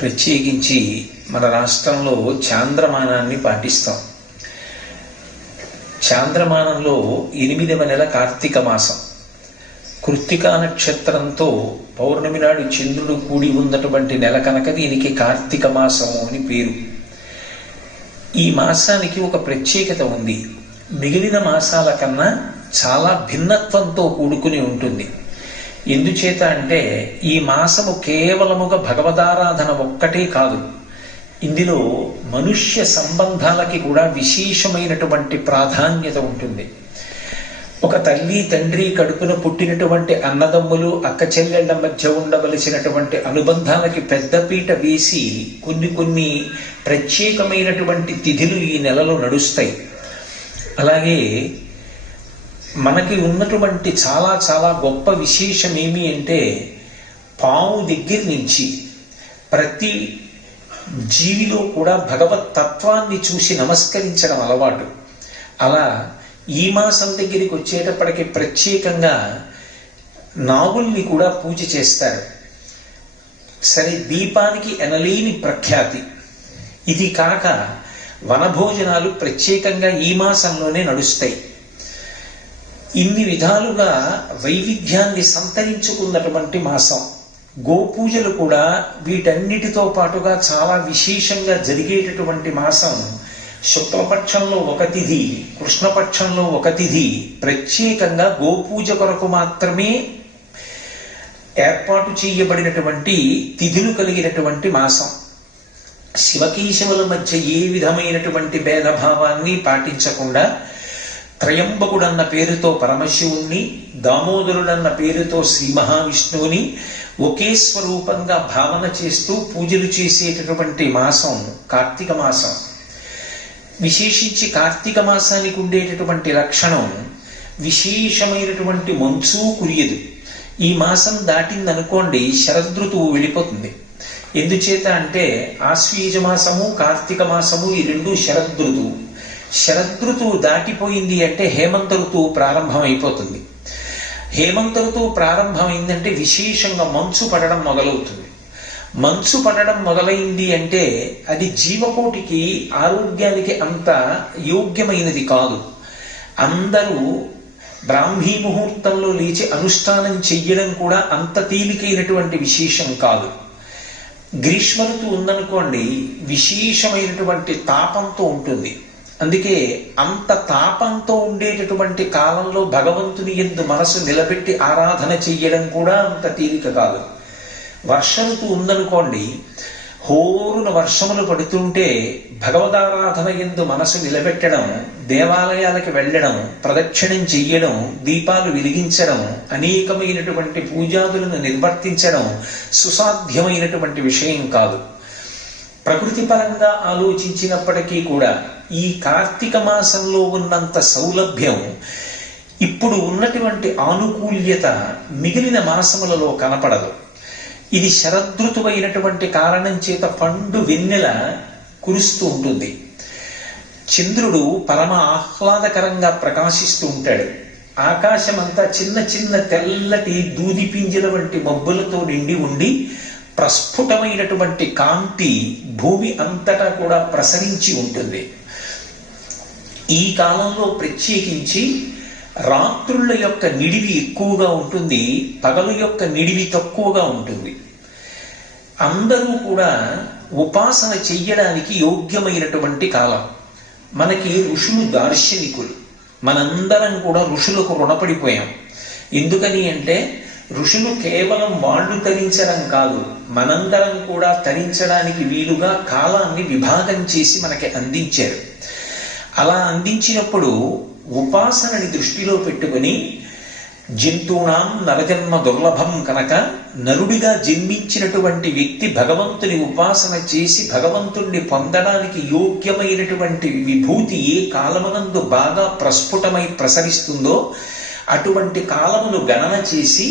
ప్రత్యేకించి మన రాష్ట్రంలో చాంద్రమానాన్ని పాటిస్తాం. చాంద్రమానంలో 8వ నెల కార్తీక మాసం. కృత్తికా నక్షత్రంతో పౌర్ణమి నాడు చంద్రుడు కూడి ఉన్నటువంటి నెల కనుక దీనికి కార్తీక మాసము అని పేరు. ఈ మాసానికి ఒక ప్రత్యేకత ఉంది. మిగిలిన మాసాల కన్నా చాలా భిన్నత్వంతో కూడుకుని ఉంటుంది. ఎందుచేత అంటే ఈ మాసము కేవలముగా భగవదారాధన ఒక్కటే కాదు, ఇందులో మనుష్య సంబంధాలకి కూడా విశేషమైనటువంటి ప్రాధాన్యత ఉంటుంది. ఒక తల్లి తండ్రి కడుపున పుట్టినటువంటి అన్నదమ్ములు అక్క చెల్లెళ్ల మధ్య ఉండవలసినటువంటి అనుబంధాలకి పెద్దపీట వేసి కొన్ని ప్రత్యేకమైనటువంటి తిథులు ఈ నెలలో నడుస్తాయి. అలాగే మనకి ఉన్నటువంటి చాలా చాలా గొప్ప విశేషం ఏమి అంటే, పాము దగ్గర నుంచి ప్రతి జీవిలో కూడా భగవత్ తత్వాన్ని చూసి నమస్కరించడం అలవాటు. అలా ఈ మాసం దగ్గరికి వచ్చేటప్పటికి ప్రత్యేకంగా నాగుల్ని కూడా పూజ చేస్తారు. సరే, దీపానికి ఎనలేని ప్రఖ్యాతి. ఇది కాక వనభోజనాలు ప్రత్యేకంగా ఈ మాసంలోనే నడుస్తాయి. ఇన్ని విధాలుగా వైవిధ్యాన్ని సంతరించుకున్నటువంటి మాసం. గోపూజలు కూడా వీటన్నిటితో పాటుగా చాలా విశేషంగా జరిగేటటువంటి మాసం. శుక్లపక్షంలో ఒక తిథి, కృష్ణపక్షంలో ఒక తిథి ప్రత్యేకంగా గోపూజ కొరకు మాత్రమే ఏర్పాటు చేయబడినటువంటి తిథులు కలిగినటువంటి మాసం. శివకేశవుల మధ్య ఏ విధమైనటువంటి భేదభావాన్ని పాటించకుండా త్రయంబకుడన్న పేరుతో పరమశివుణ్ణి, దామోదరుడన్న పేరుతో శ్రీ మహావిష్ణువుని ఒకే స్వరూపంగా భావన చేస్తూ పూజలు చేసేటటువంటి మాసం కార్తీక మాసం. విశేషించి కార్తీక మాసానికి ఉండేటటువంటి లక్షణం, విశేషమైనటువంటి మంచు కురియదు. ఈ మాసం దాటిందనుకోండి శరదృతువు వెళ్ళిపోతుంది. ఎందుచేత అంటే ఆశ్వీజ మాసము కార్తీక మాసము ఈ రెండు శరదృతువు. శరదృతువు దాటిపోయింది అంటే హేమంత ఋతువు ప్రారంభం అయిపోతుంది. హేమంత ఋతువు ప్రారంభమైందంటే విశేషంగా మంచు పడడం మొదలవుతుంది. మంచు పడడం మొదలైంది అంటే అది జీవకోటికి ఆరోగ్యానికి అంత యోగ్యమైనది కాదు. అందరూ బ్రాహ్మీ ముహూర్తంలో లేచి అనుష్ఠానం చెయ్యడం కూడా అంత తేలికైనటువంటి విశేషం కాదు. గ్రీష్మ ఋతువు ఉందనుకోండి, విశేషమైనటువంటి తాపంతో ఉంటుంది. అందుకే అంత తాపంతో ఉండేటటువంటి కాలంలో భగవంతుని యందు మనసు నిలబెట్టి ఆరాధన చెయ్యడం కూడా అంత తేలిక కాదు. వర్ష ఋతువు ఉందనుకోండి, హోరున వర్షములు పడుతుంటే భగవదారాధన యందు మనసు నిలబెట్టడం, దేవాలయాలకు వెళ్ళడం, ప్రదక్షిణం చెయ్యడం, దీపాలు వెలిగించడం, అనేకమైనటువంటి పూజాదులను నిర్వర్తించడం సుసాధ్యమైనటువంటి విషయం కాదు. ప్రకృతి పరంగా ఆలోచించినప్పటికీ కూడా ఈ కార్తీక మాసంలో ఉన్నంత సౌలభ్యం, ఇప్పుడు ఉన్నటువంటి ఆనుకూల్యత మిగిలిన మాసములలో కనపడదు. ఇది శరదృతువైనటువంటి కారణం చేత పండు వెన్నెల కురుస్తూ ఉంటుంది. చంద్రుడు పరమ ఆహ్లాదకరంగా ప్రకాశిస్తూ ఉంటాడు. ఆకాశం అంతా చిన్న చిన్న తెల్లటి దూది పింజల వంటి మబ్బులతో నిండి ఉండి ప్రస్ఫుటమైనటువంటి కాంతి భూమి అంతటా కూడా ప్రసరించి ఉంటుంది. ఈ కాలంలో ప్రత్యేకించి రాత్రుల యొక్క నిడివి ఎక్కువగా ఉంటుంది, పగలు యొక్క నిడివి తక్కువగా ఉంటుంది. అందరూ కూడా ఉపాసన చెయ్యడానికి యోగ్యమైనటువంటి కాలం. మనకి ఋషులు దార్శనికులు. మనందరం కూడా ఋషులకు రుణపడిపోయాం. ఎందుకని అంటే ఋషులు కేవలం వాళ్ళు తరించడం కాదు, మనందరం కూడా తరించడానికి వీలుగా కాలాన్ని విభాగం చేసి మనకి అందించారు. అలా అందించినప్పుడు ఉపాసనని దృష్టిలో పెట్టుకుని, జంతువునాం నరజన్మ దుర్లభం కనుక నరుడిగా జన్మించినటువంటి వ్యక్తి భగవంతుని ఉపాసన చేసి భగవంతుణ్ణి పొందడానికి యోగ్యమైనటువంటి విభూతి ఏ కాలమునందు బాగా ప్రస్ఫుటమై ప్రసరిస్తుందో అటువంటి కాలమును గణన చేసి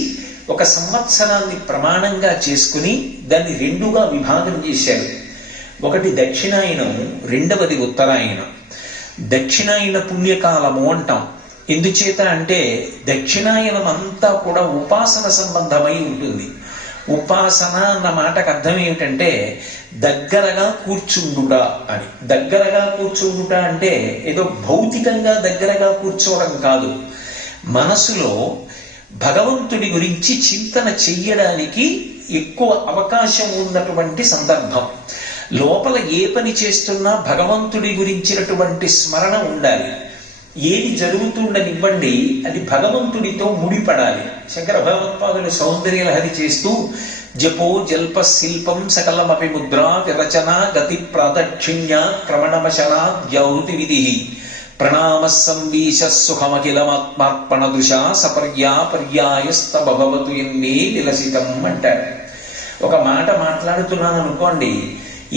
ఒక సంవత్సరాన్ని ప్రమాణంగా చేసుకుని దాన్ని రెండుగా విభాగం చేశారు. ఒకటి దక్షిణాయనం, రెండవది ఉత్తరాయణం. దక్షిణాయన పుణ్యకాలము అంటాం. ఎందుచేత అంటే దక్షిణాయనం అంతా కూడా ఉపాసన సంబంధమై ఉంటుంది. ఉపాసన అన్న మాటకు అర్థం ఏమిటంటే దగ్గరగా కూర్చుండుట అని. దగ్గరగా కూర్చుండుట అంటే ఏదో భౌతికంగా దగ్గరగా కూర్చోవడం కాదు, మనసులో భగవంతుడి గురించి చింతన చెయ్యడానికి ఎక్కువ అవకాశం ఉన్నటువంటి సందర్భం. లోపల ఏ పని చేస్తున్నా భగవంతుడి గురించినటువంటి స్మరణ ఉండాలి. ఏది జరుగుతుండనివ్వండి, అది భగవంతుడితో ముడిపడాలి. శంకర భగవత్పాదులు సౌందర్యలహరి చేస్తూ జపో జల్ప శిల్పం సకలమపి ముద్రా విరచన గతి ప్రాదక్షిణ్య క్రమణమశనా ద్యౌతి విధి ప్రణామ సంవీశ సుఖమఖిలమాత్మార్పణ దృశా సపర్యా పర్యాయస్తభవతు ఎన్నే విలసితం అంటారు. ఒక మాట మాట్లాడుతున్నాను అనుకోండి,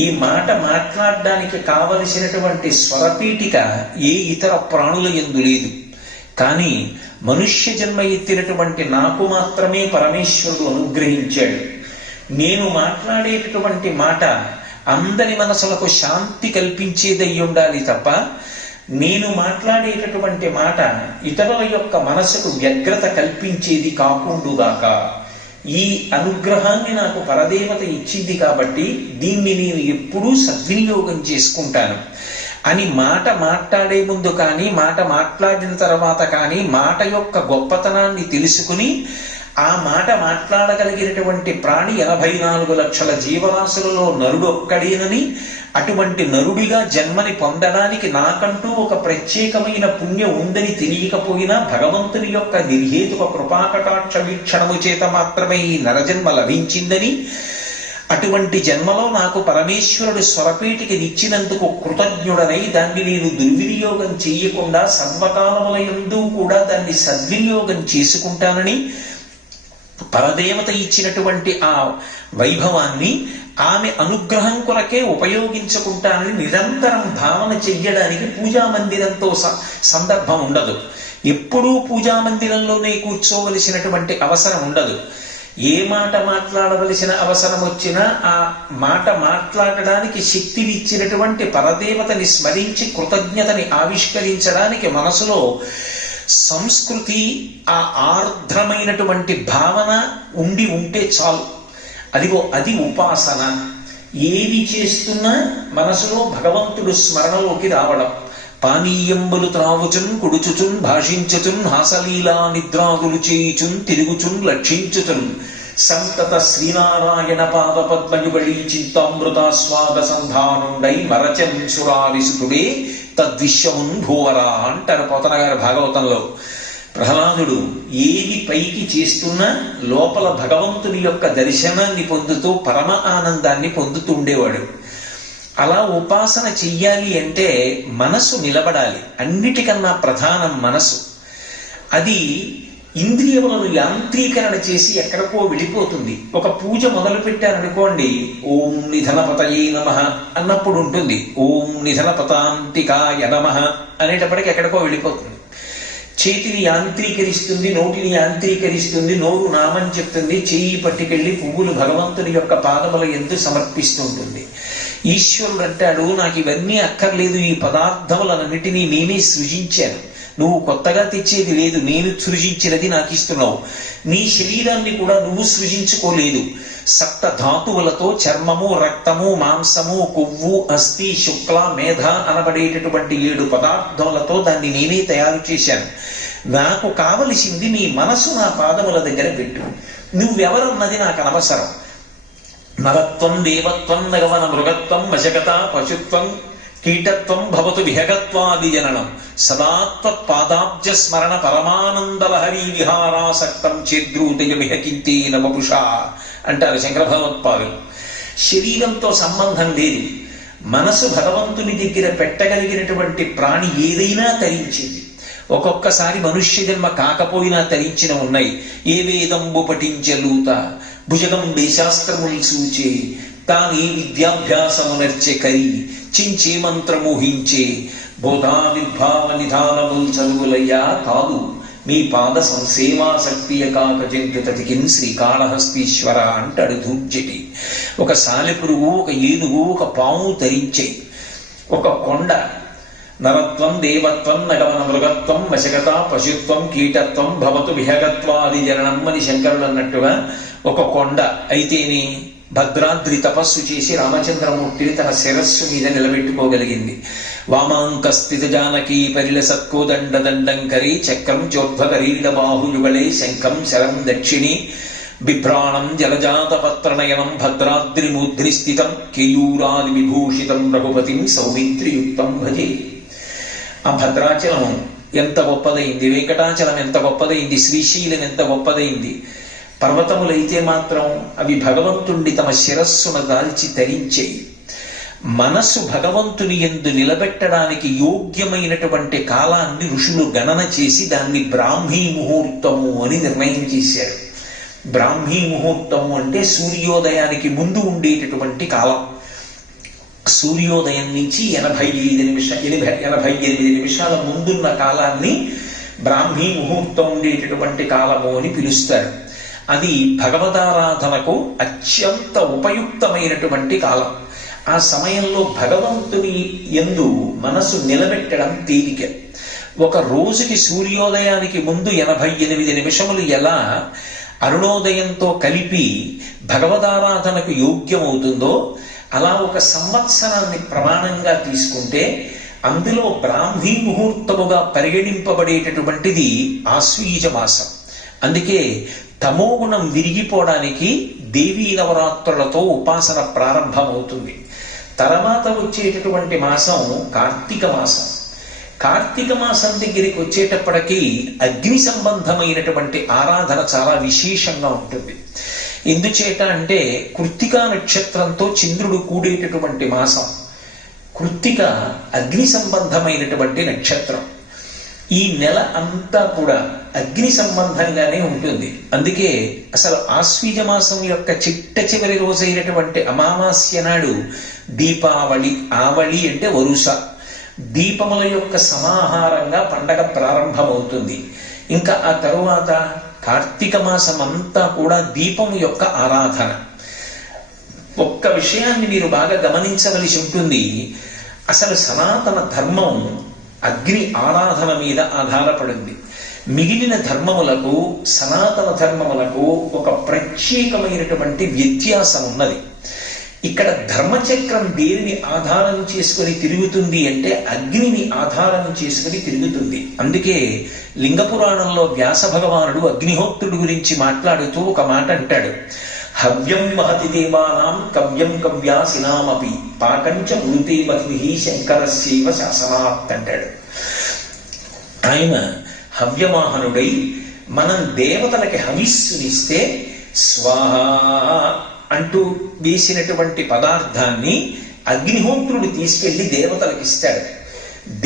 ఈ మాట మాట్లాడడానికి కావలసినటువంటి స్వరపీఠిక ఏ ఇతర ప్రాణుల యందు లేదు. కానీ మనుష్య జన్మ ఎత్తినటువంటి నాకు మాత్రమే పరమేశ్వరుడు అనుగ్రహించాడు. నేను మాట్లాడేటటువంటి మాట అందరి మనసులకు శాంతి కల్పించేదై ఉండాలి తప్ప, నేను మాట్లాడేటటువంటి మాట ఇతరుల యొక్క మనసుకు వ్యగ్రత కల్పించేది కాకుండుగాక. ఈ అనుగ్రహాన్ని నాకు పరదేవత ఇచ్చింది కాబట్టి దీన్ని నేను ఎప్పుడూ సద్వినియోగం చేసుకుంటాను అని మాట మాట్లాడే ముందు కానీ, మాట మాట్లాడిన తర్వాత కానీ మాట యొక్క గొప్పతనాన్ని తెలుసుకుని ఆ మాట మాట్లాడగలిగినటువంటి ప్రాణి 84 లక్షల జీవరాశులలో నరుడు ఒక్కడేనని, అటువంటి నరుడిగా జన్మని పొందడానికి నాకంటూ ఒక ప్రత్యేకమైన పుణ్యం ఉందని తెలియకపోయినా భగవంతుని యొక్క నిర్హేతుక కృపాకటాక్ష వీక్షణము చేత మాత్రమే ఈ నరజన్మ లభించిందని, అటువంటి జన్మలో నాకు పరమేశ్వరుడు స్వరపేటికి నిచ్చినందుకు కృతజ్ఞుడనై దాన్ని నేను దుర్వినియోగం చెయ్యకుండా సర్వకాలములందు కూడా దాన్ని సద్వినియోగం చేసుకుంటానని, పరదేవత ఇచ్చినటువంటి ఆ వైభవాన్ని ఆమె అనుగ్రహం కొరకే ఉపయోగించుకుంటానని నిరంతరం భావన చెయ్యడానికి పూజా మందిరంతో సందర్భం ఉండదు. ఎప్పుడూ పూజా మందిరంలోనే కూర్చోవలసినటువంటి అవసరం ఉండదు. ఏ మాట మాట్లాడవలసిన అవసరం వచ్చినా ఆ మాట మాట్లాడడానికి శక్తినిచ్చినటువంటి పరదేవతని స్మరించి కృతజ్ఞతని ఆవిష్కరించడానికి మనసులో సంస్కృతి, ఆ ఆర్ద్రమైనటువంటి భావన ఉంటే చాలు. అది ఉపాసన. ఏది చేస్తున్నా మనసులో భగవంతుడు స్మరణలోకి రావడం. పానీయంబులు త్రావుచున్ కుడుచుచున్ భాషించుచున్ హాసలీలా నిద్రాగులు చేయుచున్ తిరుగుచున్ లక్షించుచున్ సంతత శ్రీనారాయణ పాద పద్మయుగళీ చింతామృతాస్వాద సంధానుండై మరచం సురారిసుకుడే తద్విశ్వమున్ భూవరా అంటారు పోతన గారి భాగవతంలో. ప్రహ్లాదుడు ఏది పైకి చేస్తున్నా లోపల భగవంతుని యొక్క దర్శనాన్ని పొందుతూ పరమ ఆనందాన్ని పొందుతూ ఉండేవాడు. అలా ఉపాసన చెయ్యాలి అంటే మనసు నిలబడాలి. అన్నిటికన్నా ప్రధానం మనసు. అది ఇంద్రియములను యాంత్రీకరణ చేసి ఎక్కడికో వెళ్ళిపోతుంది. ఒక పూజ మొదలు పెట్టారనుకోండి, ఓం నిధనపతయే నమః అన్నప్పుడు ఉంటుంది, ఓం నిధనపతాంతికాయ నమః అనేటప్పటికి ఎక్కడికో వెళ్ళిపోతుంది. చేతిని యాంత్రీకరిస్తుంది, నోటిని యాంత్రీకరిస్తుంది, నోరు నామని చెప్తుంది, చెయ్యి పట్టుకెళ్ళి పువ్వులు భగవంతుని యొక్క పాదముల యందు సమర్పిస్తుంటుంది. ఈశ్వరుడు అంటాడు, నాకు ఇవన్నీ అక్కర్లేదు, ఈ పదార్థములన్నిటినీ నేనే సృజించాను, నువ్వు కొత్తగా తెచ్చేది లేదు, నేను సృజించినది నాకు ఇస్తున్నావు. నీ శరీరాన్ని కూడా నువ్వు సృజించుకోలేదు. సప్త ధాతువులతో చర్మము, రక్తము, మాంసము, కొవ్వు, అస్థి, శుక్ల, మేధ అనబడేటటువంటి 7 పదార్థములతో దాన్ని నేనే తయారు చేశాను. నాకు కావలసింది నీ మనసు నా పాదముల దగ్గర పెట్టు. నువ్వెవరన్నది నాకు అనవసరం. నరత్వం, దేవత్వం, నగవన మృగత్వం, వశకత, పశుత్వం, కీటత్వం భవతు విహగత్వాది జననం సదాత్వ పాదాబ్జ స్మరణ పరమానందలహరీ విహారాసక్తం చేద్రూతయ విహకింతే నవపుష అంటారు శంకర భగవత్పాదులు. శరీరంతో సంబంధం లేదు. మనసు భగవంతుని దగ్గర పెట్టగలిగినటువంటి ప్రాణి ఏదైనా తరించింది. ఒక్కొక్కసారి మనుష్య జన్మ కాకపోయినా తరించిన ఉన్నాయి. ఏ వేదంబు పఠించలూత భుజగం శాస్త్రములు సూచే తానే విద్యాభ్యాసమునర్చె కరి చించే మంత్రమోహించే బోధావిర్భావ నిధానముల్ చదువులయ్యా కాదు మీ పాద సంసేవాసక్తియ కాక జంతుతతికిన్ శ్రీకాళహస్తీశ్వర అంటాడు ధూర్జటి. ఒక సాలెపురుగు, ఒక ఏనుగు, ఒక పాము తరించే. ఒక కొండ నరత్వం దేవత్వం నగమన మృగత్వం వశకత పశుత్వం కీటత్వం భవతు విహగత్వాది జననం అని శంకరుడు అన్నట్టుగా ఒక కొండ అయితేని భద్రాద్రి తపస్సు చేసి రామచంద్రమూర్తిని తన శిరస్సు మీద నిలబెట్టుకోగలిగింది. వామాంక స్థిత జానకీ పరిలసత్కోదండ దండంకరీ చక్రం చోద్భకరీడ బాహుయుగళే శంఖం శరం దక్షిణి బిభ్రాణం జలజాత పత్రనయనం భద్రాద్రి మూర్ధ్ని స్థితం కేయూరాది విభూషితం రఘుపతిం సౌమిత్రియుక్తం భజే. ఆ భద్రాచలం ఎంత గొప్పదైంది, వెంకటాచలం ఎంత గొప్పదైంది, శ్రీశైలం ఎంత గొప్పదైంది. పర్వతములైతే మాత్రం అవి భగవంతుణ్ణి తమ శిరస్సును దాల్చి తరించేయి. మనసు భగవంతుని యందు నిలబెట్టడానికి యోగ్యమైనటువంటి కాలాన్ని ఋషులు గణన చేసి దాన్ని బ్రాహ్మీ ముహూర్తము అని నిర్ణయం చేశారు. బ్రాహ్మీ ముహూర్తము అంటే సూర్యోదయానికి ముందు ఉండేటటువంటి కాలం. సూర్యోదయం నుంచి 88 నిమిషాల ముందున్న కాలాన్ని బ్రాహ్మీ ముహూర్తం ఉండేటటువంటి కాలము అని పిలుస్తారు. అది భగవదారాధనకు అత్యంత ఉపయుక్తమైనటువంటి కాలం. ఆ సమయంలో భగవంతుని యందు మనసు నిలబెట్టడం తేలిక. ఒక రోజుకి సూర్యోదయానికి ముందు 88 నిమిషములు ఎలా అరుణోదయంతో కలిపి భగవదారాధనకు యోగ్యమవుతుందో అలా ఒక సంవత్సరాన్ని ప్రమాణంగా తీసుకుంటే అందులో బ్రాహ్మీ ముహూర్తముగా పరిగణింపబడేటటువంటిది ఆశ్వీజ మాసం. అందుకే తమోగుణం విరిగిపోవడానికి దేవీ నవరాత్రులతో ఉపాసన ప్రారంభమవుతుంది. తర్వాత వచ్చేటటువంటి మాసం కార్తీక మాసం. కార్తీక మాసం దగ్గరికి వచ్చేటప్పటికీ అగ్ని సంబంధమైనటువంటి ఆరాధన చాలా విశేషంగా ఉంటుంది. ఎందుచేత అంటే కృత్తికా నక్షత్రంతో చంద్రుడు కూడేటటువంటి మాసం. కృత్తిక అగ్ని సంబంధమైనటువంటి నక్షత్రం. ఈ నెల అంతా కూడా అగ్ని సంబంధంగానే ఉంటుంది. అందుకే అసలు ఆశ్వీజ మాసం యొక్క చిట్ట చివరి రోజైనటువంటి అమావాస్య నాడు దీపావళి, ఆవళి అంటే వరుస, దీపముల యొక్క సమాహారంగా పండగ ప్రారంభమవుతుంది. ఇంకా ఆ తరువాత కార్తీక మాసం అంతా కూడా దీపము యొక్క ఆరాధన. ఒక్క విషయాన్ని మీరు బాగా గమనించవలసి ఉంటుంది. అసలు సనాతన ధర్మం అగ్ని ఆరాధన మీద ఆధారపడింది. మిగిలిన ధర్మములకు సనాతన ధర్మములకు ఒక ప్రత్యేకమైనటువంటి వ్యత్యాసం ఉన్నది. ఇక్కడ ధర్మచక్రం దేనిని ఆధారం చేసుకుని తిరుగుతుంది అంటే అగ్నిని ఆధారం చేసుకుని తిరుగుతుంది. అందుకే లింగ పురాణంలో వ్యాస భగవానుడు అగ్నిహోత్రుడు గురించి మాట్లాడుతూ ఒక మాట అంటాడు. హవ్యం మహతి దేవానాం కవ్యం కవ్యాసినామపి పాకంచ మృతే మహి శంకరస్యైవ శాసనాత్ అంటాడు. ఆయన హవ్యవాహనుడై మనం దేవతలకి హవిస్సునిస్తే స్వాహ అంటూ వేసినటువంటి పదార్థాన్ని అగ్నిహోత్రుడు తీసుకెళ్లి దేవతలకు ఇస్తాడు.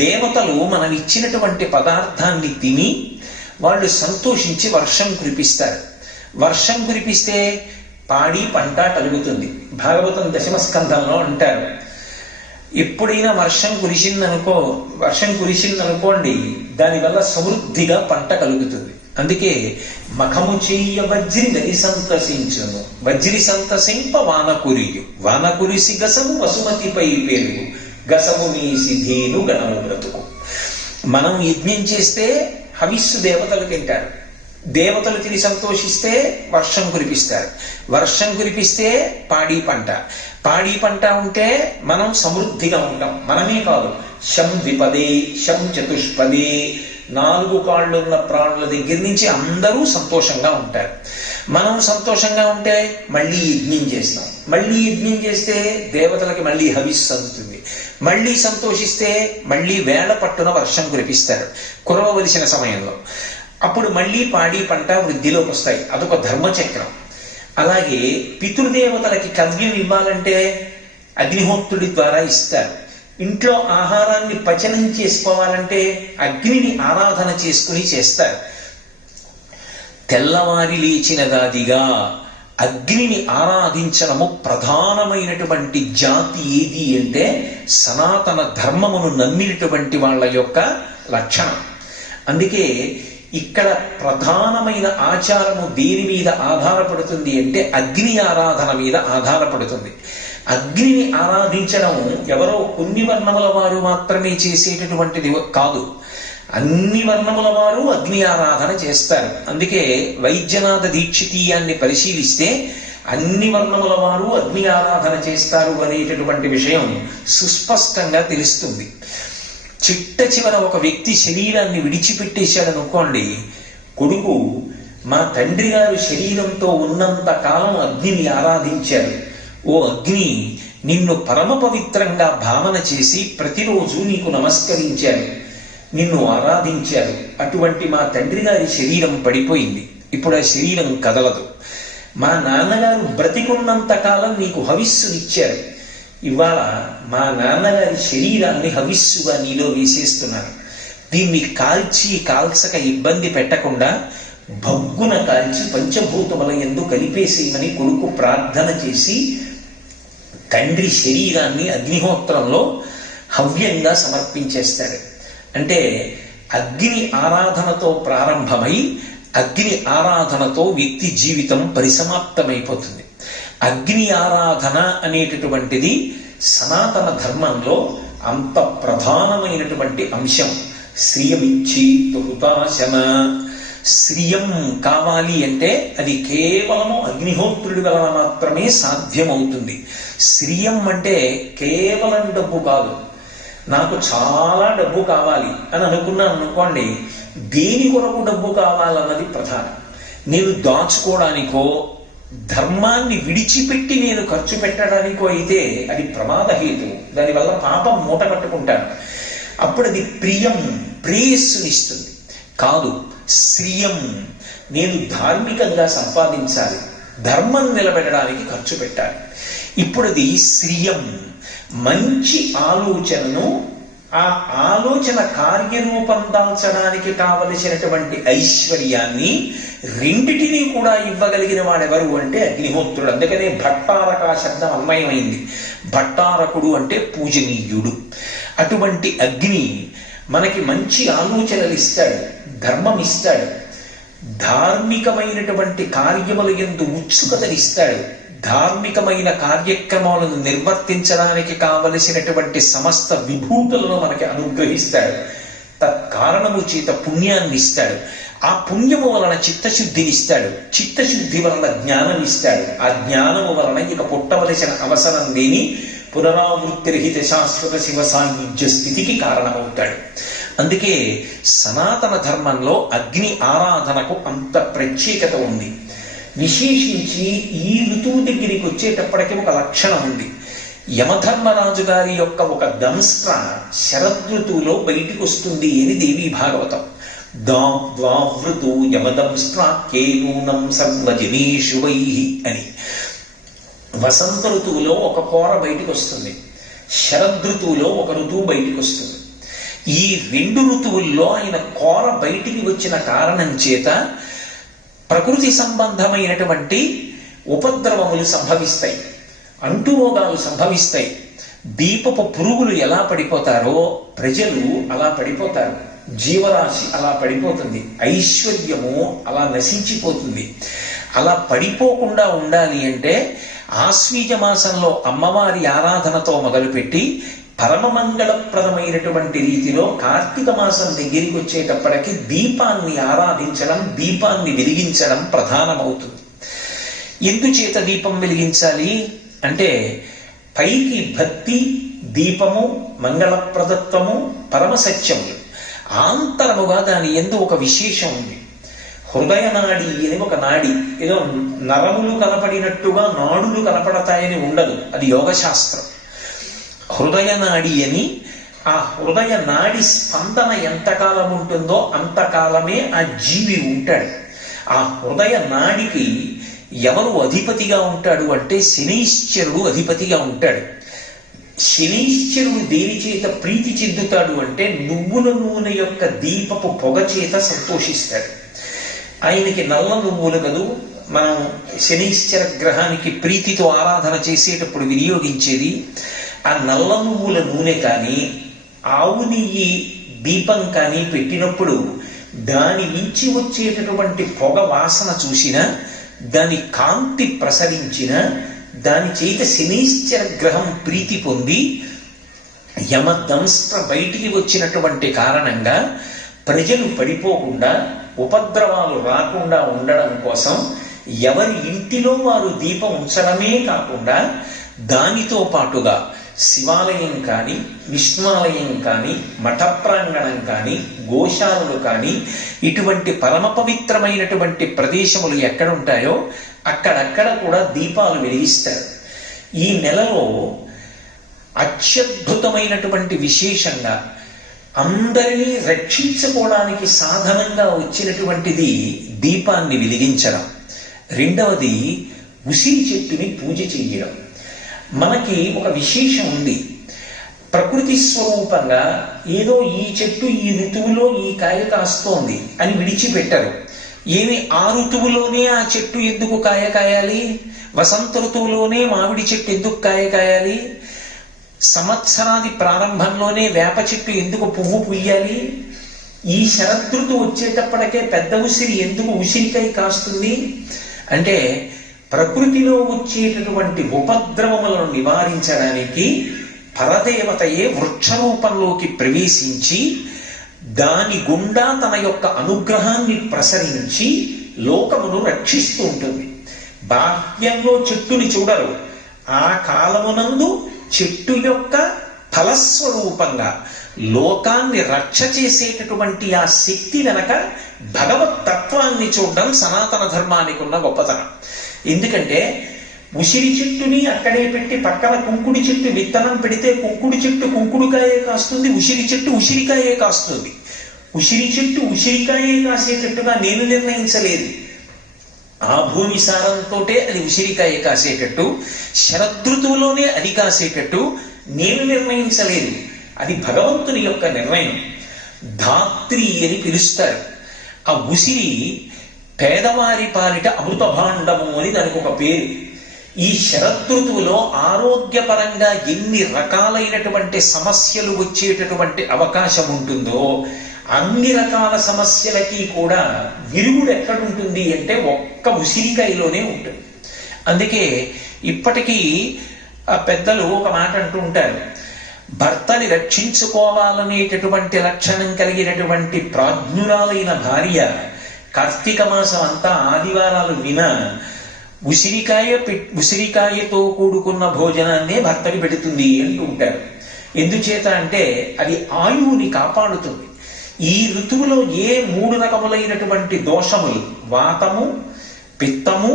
దేవతలు మనం ఇచ్చినటువంటి పదార్థాన్ని తిని వాళ్ళు సంతోషించి వర్షం కురిపిస్తారు. వర్షం కురిపిస్తే పాడి పంట కలుగుతుంది. భాగవతం దశమ స్కంధంలో అంటారు, ఎప్పుడైనా వర్షం కురిసిందనుకోండి దానివల్ల సమృద్ధిగా పంట కలుగుతుంది. అందుకే మఖము చెయ్య వజ్రి నది సంతసించును, వజ్రి సంతసింప వాన కురియు, వాన కురిసి గసము వసుమతిపై పెరుగు, గసము మీసి ధీను గణము బ్రతుకు. మనం యజ్ఞం చేస్తే హవిస్సు దేవతలు తింటారు. దేవతలు తిని సంతోషిస్తే వర్షం కురిపిస్తారు. వర్షం కురిపిస్తే పాడి పంట. పాడి పంట ఉంటే మనం సమృద్ధిగా ఉంటాం. మనమే కాదు, శం ద్విపదే శం చతుష్పదే, 4 కాళ్ళున్న ప్రాణుల దగ్గర నుంచి అందరూ సంతోషంగా ఉంటారు. మనం సంతోషంగా ఉంటే మళ్ళీ యజ్ఞం చేస్తాం. మళ్ళీ యజ్ఞం చేస్తే దేవతలకి మళ్ళీ హవిస్సు అందుతుంది. మళ్ళీ సంతోషిస్తే మళ్ళీ వేళ పట్టున వర్షం కురిపిస్తారు కురవవలసిన సమయంలో. అప్పుడు మళ్ళీ పాడి పంట వృద్ధిలోకి వస్తాయి. అదొక ధర్మచక్రం. అలాగే పితృదేవతలకి కవ్యం ఇవ్వాలంటే అగ్నిహోత్రుడి ద్వారా ఇస్తారు. ఇంట్లో ఆహారాన్ని పచనం చేసుకోవాలంటే అగ్నిని ఆరాధన చేసుకుని చేస్తారు. తెల్లవారి లేచినదాదిగా అగ్నిని ఆరాధించడము ప్రధానమైనటువంటి జాతి ఏది అంటే సనాతన ధర్మమును నమ్మినటువంటి వాళ్ళ యొక్క లక్షణం. అందుకే ఇక్కడ ప్రధానమైన ఆచారము దేని మీద ఆధారపడుతుంది అంటే అగ్ని ఆరాధన మీద ఆధారపడుతుంది. అగ్నిని ఆరాధించడం ఎవరో కొన్ని వర్ణముల వారు మాత్రమే చేసేటటువంటిది కాదు. అన్ని వర్ణముల వారు అగ్ని ఆరాధన చేస్తారు. అందుకే వైద్యనాథ దీక్షితీయాన్ని పరిశీలిస్తే అన్ని వర్ణముల వారు అగ్ని ఆరాధన చేస్తారు అనేటటువంటి విషయం సుస్పష్టంగా తెలుస్తుంది. చిట్ట చివర ఒక వ్యక్తి శరీరాన్ని విడిచిపెట్టేశాడు అనుకోండి, కొడుకు మా తండ్రి గారు శరీరంతో ఉన్నంత కాలం అగ్నిని ఆరాధించారు, ఓ అగ్ని నిన్ను పరమ పవిత్రంగా భావన చేసి ప్రతిరోజు నీకు నమస్కరించారు, నిన్ను ఆరాధించారు. అటువంటి మా తండ్రి గారి శరీరం పడిపోయింది, ఇప్పుడు ఆ శరీరం కదలదు. మా నాన్నగారు బ్రతికున్నంత కాలం నీకు హవిస్సునిచ్చారు, ఇవాళ మా నాన్నగారి శరీరాన్ని హవిస్సుగా నీలో వేసేస్తున్నారు. దీన్ని కాల్చక ఇబ్బంది పెట్టకుండా భగ్గున కాల్చి పంచభూతముల యందు కలిపేసేయమని కొడుకు ప్రార్థన చేసి తండ్రి శరీరాన్ని అగ్నిహోత్రంలో హవ్యంగా సమర్పించేస్తాడు. అంటే అగ్ని ఆరాధనతో ప్రారంభమై అగ్ని ఆరాధనతో వ్యక్తి జీవితం పరిసమాప్తమైపోతుంది. అగ్ని ఆరాధన అనేటటువంటిది సనాతన ధర్మంలో అంత ప్రధానమైనటువంటి అంశం. శ్రియమిచ్చి హుతాశన, శ్రియం కావాలి అంటే అది కేవలము అగ్నిహోత్రుడి వలన మాత్రమే సాధ్యమవుతుంది. శ్రియం అంటే కేవలం డబ్బు కాదు. నాకు చాలా డబ్బు కావాలి అని అనుకున్నాను అనుకోండి, దేని కొరకు డబ్బు కావాలన్నది ప్రధానం. నేను దాచుకోవడానికో ధర్మాన్ని విడిచిపెట్టి నేను ఖర్చు పెట్టడానికో అయితే అది ప్రమాదహేతు, దానివల్ల పాపం మూట కట్టుకుంటాను. అప్పుడు అది ప్రియం, ప్రేయస్సునిస్తుంది. కాదు, శ్రియం, నేను ధార్మికంగా సంపాదించాలి, ధర్మం నిలబెట్టడానికి ఖర్చు పెట్టాలి. ఇప్పుడు అది శ్రియం, మంచి ఆలోచనను ఆ ఆలోచన కార్యరూపం దాల్చడానికి కావలసినటువంటి ఐశ్వర్యాన్ని రెండిటినీ కూడా ఇవ్వగలిగిన వాడెవరు అంటే అగ్నిహోత్రుడు. అందుకనే భట్టారక శబ్దం అన్వయమైంది. భట్టారకుడు అంటే పూజనీయుడు. అటువంటి అగ్ని మనకి మంచి ఆలోచనలు ఇస్తాడు, ధర్మం ఇస్తాడు, ధార్మికమైనటువంటి కార్యముల యందు ఉత్సుకతనిస్తాడు, ధార్మికమైన కార్యక్రమాలను నిర్వర్తించడానికి కావలసినటువంటి సమస్త విభూతులను మనకి అనుగ్రహిస్తాడు. తత్కారణము చేత పుణ్యాన్ని ఇస్తాడు. ఆ పుణ్యము వలన చిత్తశుద్ధినిస్తాడు, చిత్తశుద్ధి వలన జ్ఞానం ఇస్తాడు. ఆ జ్ఞానము వలన ఇక పుట్టవలసిన అవసరం లేని పునరావృత్తిరహిత శాశ్వత శివ సాయుధ్య స్థితికి కారణమవుతాడు. అందుకే సనాతన ధర్మంలో అగ్ని ఆరాధనకు అంత ప్రత్యేకత ఉంది. విశేషించి ఈ ఋతువు దగ్గరికి వచ్చేటప్పటికీ ఒక లక్షణం ఉంది. యమధర్మరాజు గారి యొక్క ఒక దంస్ట్ర శరదృతువులో బయటికి వస్తుంది అని దేవీ భాగవతం. ద్వావృతు యమదంస్ట్రాకేనూనం సర్వజనేషు వైహి అని. వసంత ఋతువులో ఒక కోర బయటికి వస్తుంది, శరదృతువులో ఒక ఋతువు బయటికి వస్తుంది. ఈ రెండు ఋతువుల్లో ఆయన కోర బయటికి వచ్చిన కారణం చేత ప్రకృతి సంబంధమైనటువంటి ఉపద్రవములు సంభవిస్తాయి, అంటురోగాలు సంభవిస్తాయి. దీపపు పురుగులు ఎలా పడిపోతారో ప్రజలు అలా పడిపోతారు, జీవరాశి అలా పడిపోతుంది, ఐశ్వర్యము అలా నశించిపోతుంది. అలా పడిపోకుండా ఉండాలి అంటే ఆశ్వీజ మాసంలో అమ్మవారి ఆరాధనతో మొదలుపెట్టి పరమమంగళప్రదమైనటువంటి రీతిలో కార్తీక మాసం దగ్గరికి వచ్చేటప్పటికి దీపాన్ని ఆరాధించడం, దీపాన్ని వెలిగించడం ప్రధానమవుతుంది. ఎందుచేత దీపం వెలిగించాలి అంటే పైకి భక్తి, దీపము, మంగళప్రదత్వము, పరమసత్యములు, ఆంతరముగా దాని ఎందు ఒక విశేషం ఉంది. హృదయ నాడి అని ఒక నాడి, ఏదో నరములు కనపడినట్టుగా నాడులు కనపడతాయని ఉండదు, అది యోగశాస్త్రం. హృదయ నాడి అని, ఆ హృదయ నాడి స్పందన ఎంతకాలం ఉంటుందో అంతకాలమే ఆ జీవి ఉంటాడు. ఆ హృదయ నాడికి ఎవరు అధిపతిగా ఉంటాడు అంటే శనైశ్చరుడు అధిపతిగా ఉంటాడు. శనైశ్చరుడు దేని చేత ప్రీతి చెందుతాడు అంటే నువ్వుల నూనె యొక్క దీపపు పొగ చేత సంతోషిస్తాడు. ఆయనకి నల్ల నువ్వులు కదూ మనం శనైశ్చర గ్రహానికి ప్రీతితో ఆరాధన చేసేటప్పుడు వినియోగించేది. ఆ నల్ల నువ్వుల నూనె కానీ ఆవు నెయ్యి దీపం కానీ పెట్టినప్పుడు దాని నుంచి వచ్చేటటువంటి పొగ వాసన చూసిన, దాని కాంతి ప్రసరించిన, దాని చేత శనీశ్చర గ్రహం ప్రీతి పొంది యమదంస్ట్ర బయటికి వచ్చినటువంటి కారణంగా ప్రజలు పడిపోకుండా ఉపద్రవాలు రాకుండా ఉండడం కోసం ఎవరి ఇంటిలో వారు దీపం ఉంచడమే కాకుండా దానితో పాటుగా శివాలయం కానీ విష్ణువాలయం కానీ మఠ ప్రాంగణం కానీ గోశాలలు కానీ ఇటువంటి పరమ పవిత్రమైనటువంటి ప్రదేశములు ఎక్కడ ఉంటాయో అక్కడక్కడ కూడా దీపాలు వెలిగిస్తారు. ఈ నెలలో అత్యద్భుతమైనటువంటి విశేషంగా అందరినీ రక్షించుకోవడానికి సాధనంగా వచ్చినటువంటిది దీపాన్ని వెలిగించడం. రెండవది ఉసిరి చెట్టుని పూజ చెయ్యడం. మనకి ఒక విశేషం ఉంది. ప్రకృతి స్వరూపంగా ఏదో ఈ చెట్టు ఈ ఋతువులో ఈ కాయ కాస్తోంది అని విడిచిపెట్టరు. ఏమి ఆ ఋతువులోనే ఆ చెట్టు ఎందుకు కాయ కాయాలి? వసంత ఋతువులోనే మామిడి చెట్టు ఎందుకు కాయ కాయాలి? సంవత్సరాది ప్రారంభంలోనే వేప చెట్టు ఎందుకు పువ్వు పుయ్యాలి? ఈ శరదృతు వచ్చేటప్పటికే పెద్ద ఉసిరి ఎందుకు ఉసిరికాయ కాస్తుంది అంటే ప్రకృతిలో వచ్చేటటువంటి ఉపద్రవములను నివారించడానికి పరదేవతయే వృక్ష రూపంలోకి ప్రవేశించి దాని గుండా తన యొక్క అనుగ్రహాన్ని ప్రసరించి లోకమును రక్షిస్తూ ఉంటుంది. బాహ్యంలో చెట్టుని చూడరు. ఆ కాలమునందు చెట్టు యొక్క ఫలస్వరూపంగా లోకాన్ని రక్ష చేసేటటువంటి ఆ శక్తి వెనక భగవత్ తత్వాన్ని చూడడం సనాతన ధర్మానికి ఉన్న గొప్పతనం. ఎందుకంటే ఉసిరి చెట్టుని అక్కడే పెట్టి పక్కన కుంకుడి చెట్టు విత్తనం పెడితే కుంకుడి చెట్టు కుంకుడుకాయే కాస్తుంది, ఉసిరి చెట్టు ఉసిరికాయే కాస్తుంది. ఉసిరి చెట్టు ఉసిరికాయే కాసేటట్టుగా నేను నిర్ణయించలేదు. ఆ భూమి సారంతోటే అది ఉసిరికాయ కాసేటట్టు, శరదృతువులోనే అది కాసేటట్టు నేను నిర్ణయించలేదు. అది భగవంతుని యొక్క నిర్ణయం. ధాత్రి అని పిలుస్తారు. ఆ ఉసిరి పేదవారి పాలిట అమృత భాండము అని దానికి ఒక పేరు. ఈ శరదృతువులో ఆరోగ్యపరంగా ఎన్ని రకాలైనటువంటి సమస్యలు వచ్చేటటువంటి అవకాశం ఉంటుందో అన్ని రకాల సమస్యలకి కూడా విరుగుడు ఎక్కడుంటుంది అంటే ఒక్క ఉసిరికాయలోనే ఉంటుంది. అందుకే ఇప్పటికీ ఆ పెద్దలు ఒక మాట అంటూ ఉంటారు, భర్తని రక్షించుకోవాలనేటటువంటి లక్షణం కలిగినటువంటి ప్రాజ్ఞురాలైన భార్య కార్తీక మాసం అంతా ఆదివారాలు విన ఉసిరికాయతో కూడుకున్న భోజనాన్నే భర్తకి పెడుతుంది అంటూ ఉంటారు. ఎందుచేత అంటే అది ఆయువుని కాపాడుతుంది. ఈ ఋతువులో ఏ 3 రకములైనటువంటి దోషములు, వాతము, పిత్తము,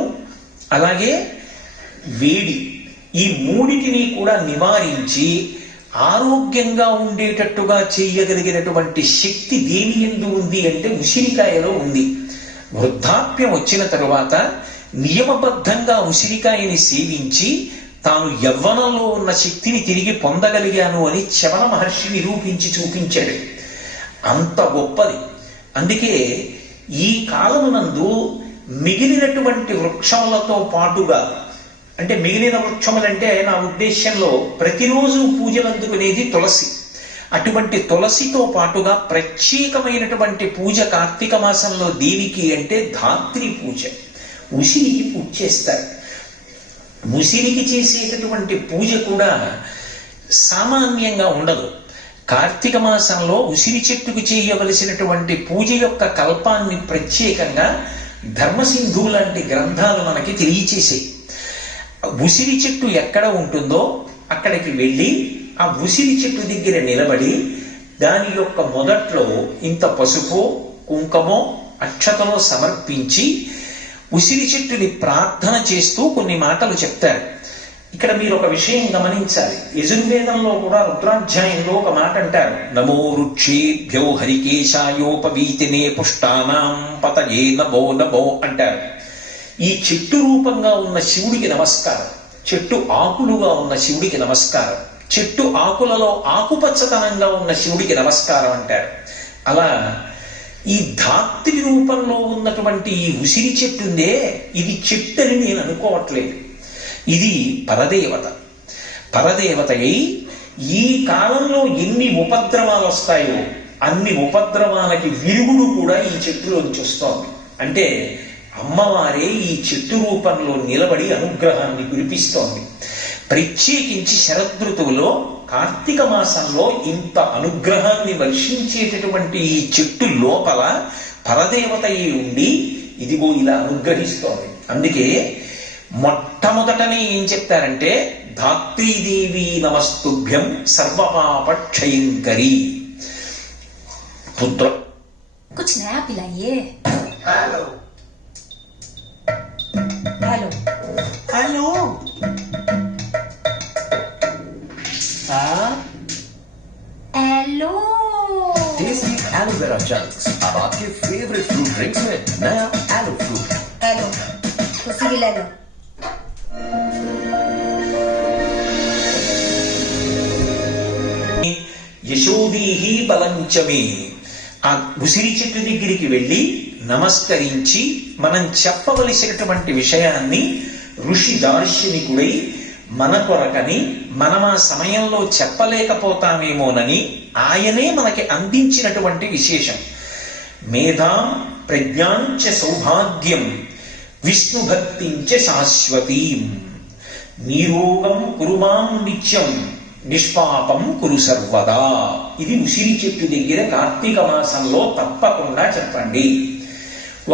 అలాగే వేడి, ఈ 3టిని కూడా నివారించి ఆరోగ్యంగా ఉండేటట్టుగా చేయగలిగినటువంటి శక్తి దేని యందు ఉంది అంటే ఉసిరికాయలో ఉంది. వృద్ధాప్యం వచ్చిన తరువాత నియమబద్ధంగా ఉసిరికాయని సేవించి తాను యవ్వనంలో ఉన్న శక్తిని తిరిగి పొందగలిగాను అని చవన మహర్షి నిరూపించి చూపించాడు. అంత గొప్పది. అందుకే ఈ కాలమునందు మిగిలినటువంటి వృక్షములతో పాటుగా, అంటే మిగిలిన వృక్షములంటే నా ఉద్దేశంలో ప్రతిరోజు పూజలు అందుకునేది తులసి. అటువంటి తులసితో పాటుగా ప్రత్యేకమైనటువంటి పూజ కార్తీక మాసంలో దేనికి అంటే ధాత్రి పూజ. ఉసిరికి పూజ చేస్తారు. ఉసిరికి చేసేటటువంటి పూజ కూడా సామాన్యంగా ఉండదు. కార్తీక మాసంలో ఉసిరి చెట్టుకు చేయవలసినటువంటి పూజ యొక్క కల్పాన్ని ప్రత్యేకంగా ధర్మసింధు లాంటి గ్రంథాలు మనకి తెలియచేసాయి. ఉసిరి చెట్టు ఎక్కడ ఉంటుందో అక్కడికి వెళ్ళి ఆ ఉసిరి చెట్టు దగ్గర నిలబడి దాని యొక్క మొదట్లో ఇంత పసుపు కుంకుమో అక్షతలో సమర్పించి ఉసిరి చెట్టుని ప్రార్థన చేస్తూ కొన్ని మాటలు చెప్తారు. ఇక్కడ మీరు ఒక విషయం గమనించాలి. యజుర్వేదంలో కూడా రుద్రాధ్యాయంలో ఒక మాట అంటారు, నమో వృక్షేభ్యో హరికేశాయోపవీతినే పుష్టానాం పతయే నమో నమో అంటారు. ఈ చెట్టు రూపంగా ఉన్న శివుడికి నమస్కారం, చెట్టు ఆకులుగా ఉన్న శివుడికి నమస్కారం, చెట్టు ఆకులలో ఆకుపచ్చతనంగా ఉన్న శివుడికి నమస్కారం అంటారు. అలా ఈ ధాత్రి రూపంలో ఉన్నటువంటి ఈ ఉసిరి చెట్టు ఉందే, ఇది చెట్టు అని నేను అనుకోవట్లేదు. ఇది పరదేవత. పరదేవతయై ఈ కాలంలో ఎన్ని ఉపద్రవాలు వస్తాయో అన్ని ఉపద్రవాలకి విరుగుడు కూడా ఈ చెట్టులోంచి వస్తోంది. అంటే అమ్మవారే ఈ చెట్టు రూపంలో నిలబడి అనుగ్రహాన్ని కురిపిస్తోంది. ప్రత్యేకించి శరదృతువులో కార్తీక మాసంలో ఇంత అనుగ్రహాన్ని వర్షించేటటువంటి ఈ చెట్టు లోపల పరదేవతయే ఉండి ఇదిగో ఇలా అనుగ్రహిస్తోంది. అందుకే మొట్టమొదటనే ఏం చెప్తారంటే ధాత్రీదేవి నమస్తుభ్యం సర్వపాప క్షయంకరి. పుత్ర कुछ नया पिलाइए. Hello hello hello hello. Tasty aloe vera chunks अब आपके फेवरेट फ्रूट ड्रिंक्स में नया एलो फ्रूट. हेलो उसी भी ले लो. యశోదీహి బలంచమే. ఆ ఉసిరి చెట్టు దగ్గరికి వెళ్ళి నమస్కరించి మనం చెప్పవలసినటువంటి విషయాన్ని ఋషి దార్శనికుడై మన కొరకని మనం ఆ సమయంలో చెప్పలేకపోతామేమోనని ఆయనే మనకి అందించినటువంటి విశేషం. మేధాం ప్రజ్ఞాంచ సౌభాగ్యం విష్ణుభక్తించ శాశ్వతీం నీరోగం కురుమాం నిత్యం నిష్పాపం కురు సర్వదా. ఇది ఉసిరి చెట్టు దగ్గర కార్తీక మాసంలో తప్పకుండా చెప్పండి.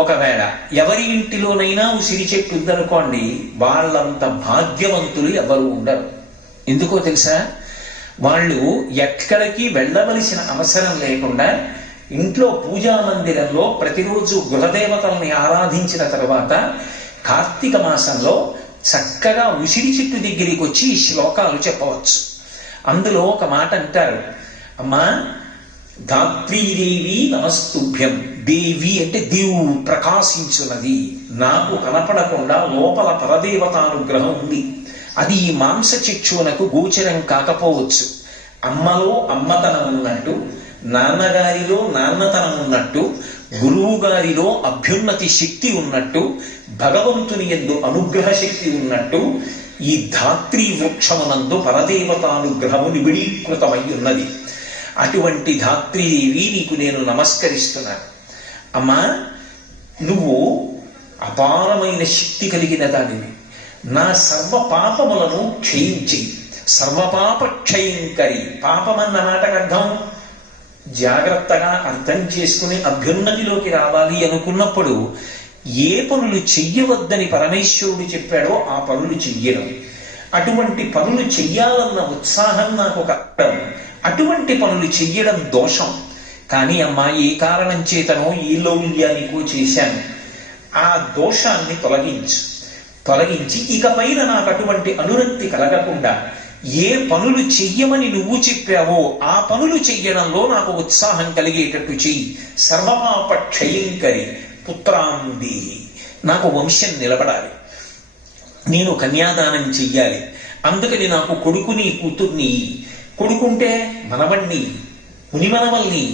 ఒకవేళ ఎవరి ఇంటిలోనైనా ఉసిరి చెట్టు ఉందనుకోండి, వాళ్ళంత భాగ్యవంతులు ఎవరు ఉండరు. ఎందుకో తెలుసా? వాళ్ళు ఎక్కడికి వెళ్ళవలసిన అవసరం లేకుండా ఇంట్లో పూజా మందిరంలో ప్రతిరోజు గృహదేవతల్ని ఆరాధించిన తర్వాత కార్తీక మాసంలో చక్కగా ఉసిరి చెట్టు దగ్గరికి వచ్చి ఈ శ్లోకాలు చెప్పవచ్చు. అందులో ఒక మాట అంటారు, అమ్మా ధాత్రీదేవి నమస్తుభ్యం. దేవి అంటే దేవు ప్రకాశించున్నది, నాకు కనపడకుండా లోపల పరదేవతానుగ్రహం ఉంది. అది ఈ మాంస చక్షువునకు గోచరం కాకపోవచ్చు. అమ్మలో అమ్మతనం ఉన్నట్టు, నాన్నగారిలో నాన్నతనం ఉన్నట్టు, గురువు గారిలో అభ్యున్నతి శక్తి ఉన్నట్టు, భగవంతుని యందు అనుగ్రహ శక్తి ఉన్నట్టు ఈ ధాత్రీ వృక్షమునందు పరదేవతానుగ్రహము నిబిడీకృతమై ఉన్నది. అటువంటి ధాత్రీదేవి నీకు నేను నమస్కరిస్తున్నాను. అమ్మా, నువ్వు అపారమైన శక్తి కలిగిన దానివి. నా సర్వ పాపములను క్షయించి సర్వపాప క్షయంకరి. పాపమన్న మాటకు అర్థం జాగ్రత్తగా అర్థం చేసుకుని అభ్యున్నతిలోకి రావాలి అనుకున్నప్పుడు ఏ పనులు చెయ్యవద్దని పరమేశ్వరుడు చెప్పాడో ఆ పనులు చెయ్యడం, అటువంటి పనులు చెయ్యాలన్న ఉత్సాహం నాకు ఒక అర్థం. అటువంటి పనులు చెయ్యడం దోషం. కానీ అమ్మా, ఏ కారణం చేతనో ఈ లౌల్యానికో చేశాను, ఆ దోషాన్ని తొలగించి ఇకపైన నాకు అటువంటి అనురక్తి కలగకుండా ఏ పనులు చెయ్యమని నువ్వు చెప్పావో ఆ పనులు చెయ్యడంలో నాకు ఉత్సాహం కలిగేటట్టు చెయ్యి. సర్వపాప క్షయంకరి పుత్రాంది. నాకు వంశం నిలబడాలి, నేను కన్యాదానం చెయ్యాలి. అందుకని నాకు కొడుకుని కూతుర్ని, కొడుకుంటే మనవణ్ణి మునిమనవల్ని,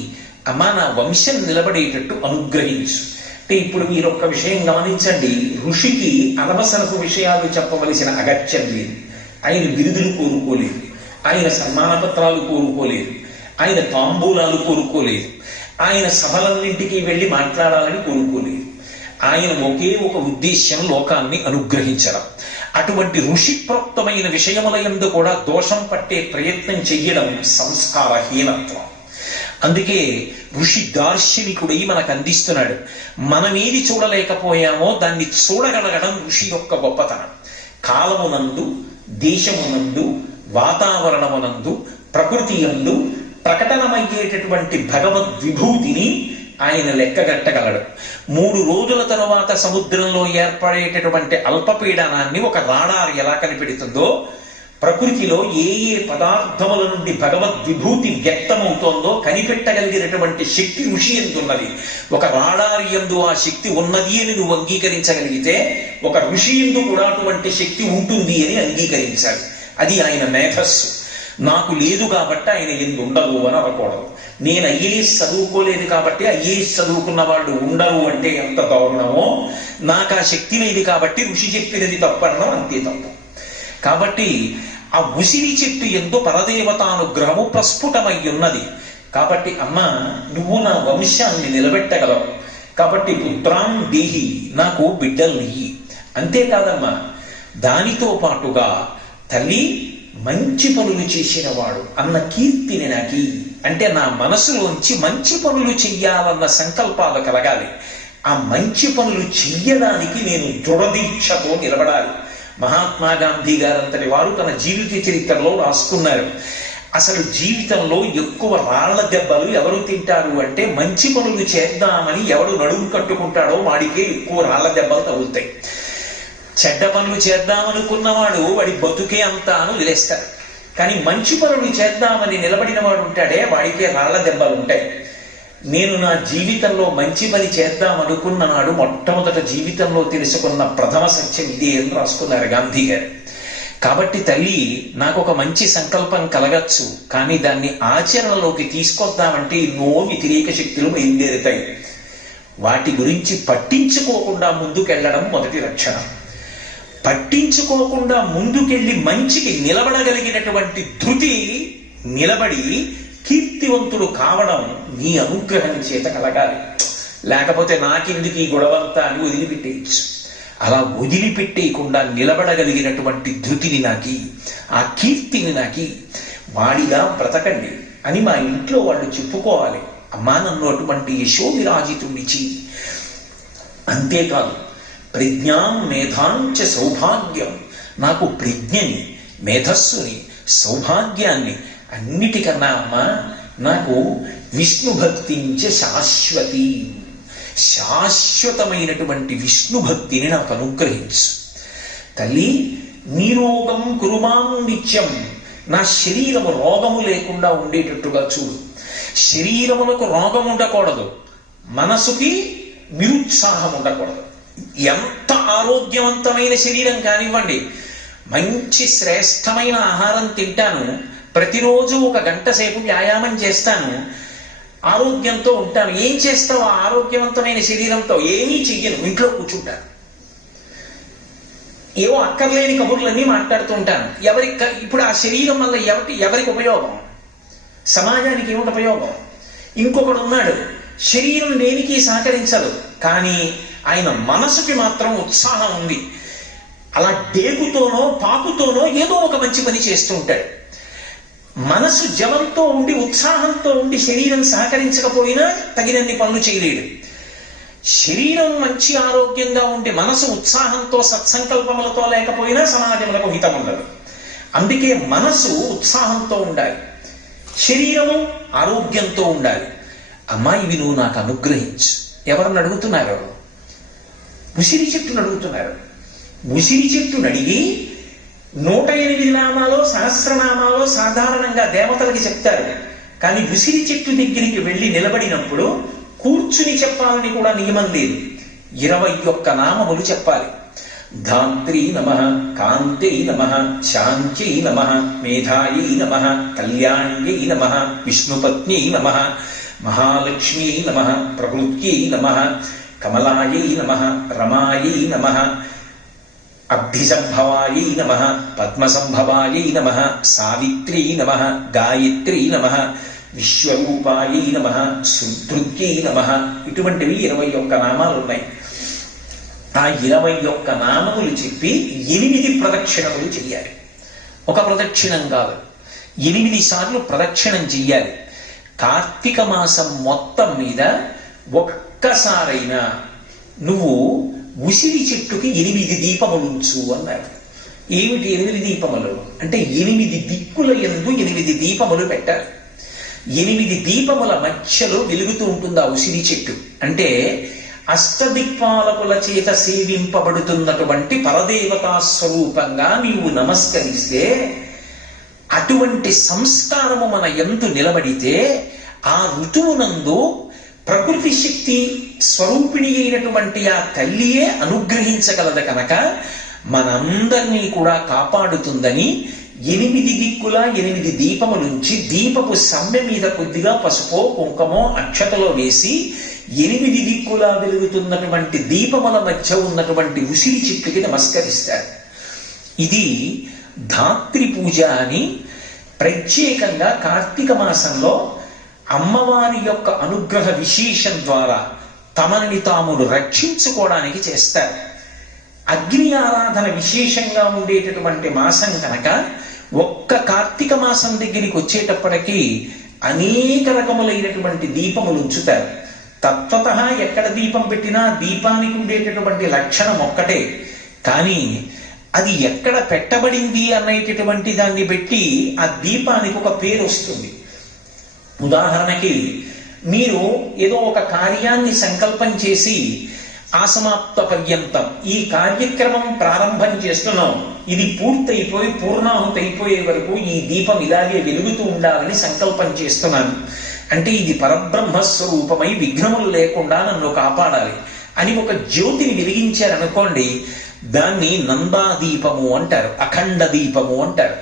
అమ్మా నా వంశం నిలబడేటట్టు అనుగ్రహించు. అంటే ఇప్పుడు మీరు ఒక్క విషయం గమనించండి, ఋషికి అనవసరపు విషయాలు చెప్పవలసిన అగత్యం లేదు. ఆయన బిరుదులు కోరుకోలేదు, ఆయన సన్మాన పత్రాలు కోరుకోలేదు, ఆయన తాంబూలాలు కోరుకోలేదు, ఆయన సభలన్నింటికి వెళ్ళి మాట్లాడాలని కోరుకోలేదు. ఆయన ఒకే ఒక ఉద్దేశ్యం, లోకాన్ని అనుగ్రహించడం. అటువంటి ఋషిప్రోక్తమైన విషయముల యందు కూడా దోషం పట్టే ప్రయత్నం చెయ్యడం సంస్కారహీనత్వం. అందుకే ఋషి దార్శనికుడై మనకు అందిస్తున్నాడు. మనమేది చూడలేకపోయామో దాన్ని చూడగలగడం ఋషి యొక్క గొప్పతనం. కాలమునందు, దేశమునందు, వాతావరణమునందు, ప్రకృతి యందు ప్రకటనమయ్యేటటువంటి భగవద్విభూతిని ఆయన లెక్కగట్టగలడు. 3 రోజుల తరువాత సముద్రంలో ఏర్పడేటటువంటి అల్పపీడనాన్ని ఒక రాడార్ ఎలా కనిపెడుతుందో, ప్రకృతిలో ఏ ఏ పదార్థముల నుండి భగవద్విభూతి వ్యక్తమవుతోందో కనిపెట్టగలిగినటువంటి శక్తి ఋషి ఎందున్నది. ఒక రాడార్ యందు ఆ శక్తి ఉన్నది అని నువ్వు అంగీకరించగలిగితే, ఒక ఋషి యందు కూడా అటువంటి శక్తి ఉంటుంది అని అంగీకరించాలి. అది ఆయన మేధస్సు. నాకు లేదు కాబట్టి ఆయన ఎందు ఉండదు అని అనకూడదు. నేను ఐఏఎస్ చదువుకోలేదు కాబట్టి ఐఏఎస్ చదువుకున్న వాళ్ళు ఉండరు అంటే ఎంత దారుణమో, నాకు ఆ శక్తి లేదు కాబట్టి ఋషి చెప్పినది తప్పనడం అంతే తప్పు. కాబట్టి ఆ ఉసిరి చెట్టు ఎందు పరదేవతానుగ్రహము ప్రస్ఫుటమై ఉన్నది. కాబట్టి అమ్మ, నువ్వు నా వంశాన్ని నిలబెట్టగలవు. కాబట్టి పుత్రాం దేహి, నాకు బిడ్డల్నియ్యి. అంతేకాదమ్మా, దానితో పాటుగా తల్లి మంచి పనులు చేసినవాడు అన్న కీర్తిని నాకి, అంటే నా మనసులోంచి మంచి పనులు చెయ్యాలన్న సంకల్పాలు కలగాలి. ఆ మంచి పనులు చెయ్యడానికి నేను దృఢదీక్షతో నిలబడాలి. మహాత్మా గాంధీ గారంతటి వారు తన జీవిత చరిత్రలో రాసుకున్నారు, అసలు జీవితంలో ఎక్కువ రాళ్ల దెబ్బలు ఎవరు తింటారు అంటే, మంచి పనులు చేద్దామని ఎవడు నడుము కట్టుకుంటాడో వాడికే ఎక్కువ రాళ్ల దెబ్బలు తగులుతాయి. చెడ్డ పనులు చేద్దామనుకున్నవాడు వాడి బతుకే అంతా అని వదిలేస్తాడు. కానీ మంచి పనులు చేద్దామని నిలబడిన వాడు ఉంటాడే, వాడికే రాళ్ల దెబ్బలు ఉంటాయి. నేను నా జీవితంలో మంచి పని చేద్దామనుకున్న నాడు మొట్టమొదట జీవితంలో తెలుసుకున్న ప్రథమ సత్యం ఇదే అని రాసుకున్నారు గాంధీ గారు. కాబట్టి తల్లి, నాకు ఒక మంచి సంకల్పం కలగచ్చు, కానీ దాన్ని ఆచరణలోకి తీసుకొద్దామంటే ఎన్నో వ్యతిరేక శక్తులు బయలుదేరుతాయి. వాటి గురించి పట్టించుకోకుండా ముందుకెళ్ళడం మొదటి లక్షణం. పట్టించుకోకుండా ముందుకెళ్ళి మంచికి నిలబడగలిగినటువంటి ధృతి నిలబడి కీర్తివంతుడు కావడం నీ అనుగ్రహం చేత కలగాలి. లేకపోతే నాకెందుకు ఈ గొడవంతా అని వదిలిపెట్టేయచ్చు. అలా వదిలిపెట్టేయకుండా నిలబడగలిగినటువంటి ధృతిని నాకి, ఆ కీర్తిని నాకి, వాడిగా బ్రతకండి అని మా ఇంట్లో వాళ్ళు చెప్పుకోవాలి. అమ్మా, నన్ను అటువంటి యశోవిరాజితుడిచి. అంతేకాదు, ప్రజ్ఞాం మేధాంచ సౌభాగ్యం, నాకు ప్రజ్ఞని, మేధస్సుని, సౌభాగ్యాన్ని, అన్నిటికన్నా అమ్మా నాకు విష్ణు భక్తించ శాశ్వతి, శాశ్వతమైనటువంటి విష్ణు భక్తిని నాకు అనుగ్రహించు. తల్లి, నిరోగం కురుమాం నిత్యం, నా శరీరము రోగము లేకుండా ఉండేటట్టుగా చూడు. శరీరమునకు రోగం ఉండకూడదు, మనసుకి నిరుత్సాహం ఉండకూడదు. ఎంత ఆరోగ్యవంతమైన శరీరం కానివ్వండి, మంచి శ్రేష్టమైన ఆహారం తింటాను, ప్రతిరోజు 1 గంట సేపు వ్యాయామం చేస్తాను, ఆరోగ్యంతో ఉంటాను. ఏం చేస్తావు ఆ ఆరోగ్యవంతమైన శరీరంతో? ఏమీ చెయ్యను, ఇంట్లో కూర్చుంటాను, ఏవో అక్కర్లేని కబుర్లన్నీ మాట్లాడుతూ ఉంటాను. ఇప్పుడు ఆ శరీరం వల్ల ఎవరికి ఉపయోగం? సమాజానికి ఏమిటి ఉపయోగం? ఇంకొకడు ఉన్నాడు, శరీరం దేనికి సహకరించదు, కానీ ఆయన మనసుకి మాత్రం ఉత్సాహం ఉంది. అలా డేగుతోనో పాకుతోనో ఏదో ఒక మంచి పని చేస్తూ ఉంటాడు. మనసు జలంతో ఉండి ఉత్సాహంతో ఉండి శరీరం సహకరించకపోయినా తగినన్ని పనులు చేయలేడు. శరీరం మంచి ఆరోగ్యంగా ఉండి మనసు ఉత్సాహంతో సత్సంకల్పములతో లేకపోయినా సమాజములకు హితం ఉండదు. అందుకే మనసు ఉత్సాహంతో ఉండాలి, శరీరము ఆరోగ్యంతో ఉండాలి. అమ్మా, ఇవి నువ్వు నాకు అనుగ్రహించు. ఎవరిని అడుగుతున్నారు? ఉసిరి చెట్టును అడుగుతున్నారు. ఉసిరి చెట్టును అడిగి 108 నామాలో సహస్రనామాలో సాధారణంగా దేవతలకి చెప్తారు. కానీ ఉసిరి చెట్టు దగ్గరికి వెళ్ళి నిలబడినప్పుడు కూర్చుని చెప్పాలని కూడా నియమం లేదు. 21 నామములు చెప్పాలి. ధాత్రీ నమః, కాంత్యై నమః, శాంత్యై నమః, మేధాయై నమః, కళ్యాణ్యై నమః, విష్ణుపత్న్యై నమః, మహాలక్ష్మ్యై నమః, ప్రకృత్యై నమః, కమలాయై నమః, రమాయై నమః, అభ్యసంభవాయై నమః, పద్మసంభవాయై నమః, సావిత్ర్యై నమః, గాయత్ర్యై నమః, విశ్వరూపాయై నమః, సుధృత్యై నమః. ఇటువంటివి 21 నామాలు ఉన్నాయి. ఆ 21 నామములు చెప్పి 8 ప్రదక్షిణములు చెయ్యాలి. ఒక ప్రదక్షిణం కాదు, 8 సార్లు ప్రదక్షిణం చెయ్యాలి. కార్తీక మాసం మొత్తం మీద ఒక్కసారైనా నువ్వు ఉసిరి చెట్టుకి 8 దీపములు ఉంచు అన్నారు. ఏమిటి 8 దీపములు అంటే? 8 దిక్కుల యందు 8 దీపములు పెట్టాలి. 8 దీపముల మధ్యలో వెలుగుతూ ఉంటుంది ఆ ఉసిరి చెట్టు. అంటే అష్టదిక్పాలకుల చేత సేవింపబడుతున్నటువంటి పరదేవతా స్వరూపంగా నీవు నమస్కరిస్తే, అటువంటి సంస్కారము మన యందు నిలబడితే, ఆ ఋతువునందు ప్రకృతి శక్తి స్వరూపిణి అయినటువంటి ఆ తల్లియే అనుగ్రహించగలదు కనుక మనందరినీ కూడా కాపాడుతుందని 8 దిక్కుల 8 దీపములుంచి దీపపు సమ్మె మీద కొద్దిగా పసుపో కుంకుమో అక్షతలో వేసి 8 దిక్కులా వెలుగుతున్నటువంటి దీపముల మధ్య ఉన్నటువంటి ఉసిరి చెట్టుకి నమస్కరిస్తారు. ఇది ధాత్రి పూజ అని ప్రత్యేకంగా కార్తీక మాసంలో అమ్మవారి యొక్క అనుగ్రహ విశేషం ద్వారా తమని తామును రక్షించుకోవడానికి చేస్తారు. అగ్ని ఆరాధన విశేషంగా ఉండేటటువంటి మాసం కనుక ఒక్క కార్తీక మాసం దగ్గరికి వచ్చేటప్పటికీ అనేక రకములైనటువంటి దీపములు ఉంచుతారు. తత్వత ఎక్కడ దీపం పెట్టినా దీపానికి ఉండేటటువంటి లక్షణం ఒక్కటే, కానీ అది ఎక్కడ పెట్టబడింది అనేటటువంటి దాన్ని బట్టి ఆ దీపానికి ఒక పేరు వస్తుంది. ఉదాహరణకి మీరు ఏదో ఒక కార్యాన్ని సంకల్పం చేసి ఆసమాప్త పర్యంతం ఈ కార్యక్రమం ప్రారంభం చేస్తున్నాం, ఇది పూర్తయిపోయి పూర్ణాహుతి అయిపోయే వరకు ఈ దీపం ఇలాగే వెలుగుతూ ఉండాలని సంకల్పం చేస్తున్నాను అంటే ఇది పరబ్రహ్మస్వరూపమై విఘ్నములు లేకుండా నన్ను కాపాడాలి అని ఒక జ్యోతిని వెలిగించారనుకోండి, దాన్ని నందాదీపము అంటారు, అఖండ దీపము అంటారు.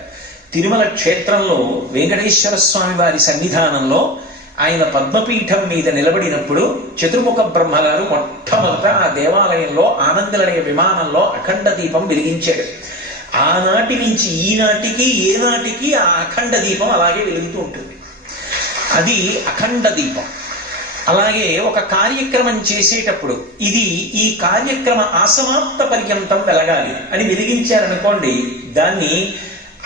తిరుమల క్షేత్రంలో వెంకటేశ్వర స్వామి వారి సన్నిధానంలో ఆయన పద్మపీఠం మీద నిలబడినప్పుడు చతుర్ముఖ బ్రహ్మగారు మొట్టమొదట ఆ దేవాలయంలో ఆనందలయ విమానంలో అఖండ దీపం వెలిగించాడు. ఆనాటి నుంచి ఈనాటికి ఏనాటికి ఆ అఖండ దీపం అలాగే వెలుగుతూ ఉంటుంది. అది అఖండ దీపం. అలాగే ఒక కార్యక్రమం చేసేటప్పుడు ఇది ఈ కార్యక్రమ అసమాప్త పర్యంతం వెలగాలి అని వెలిగించారనుకోండి, దాన్ని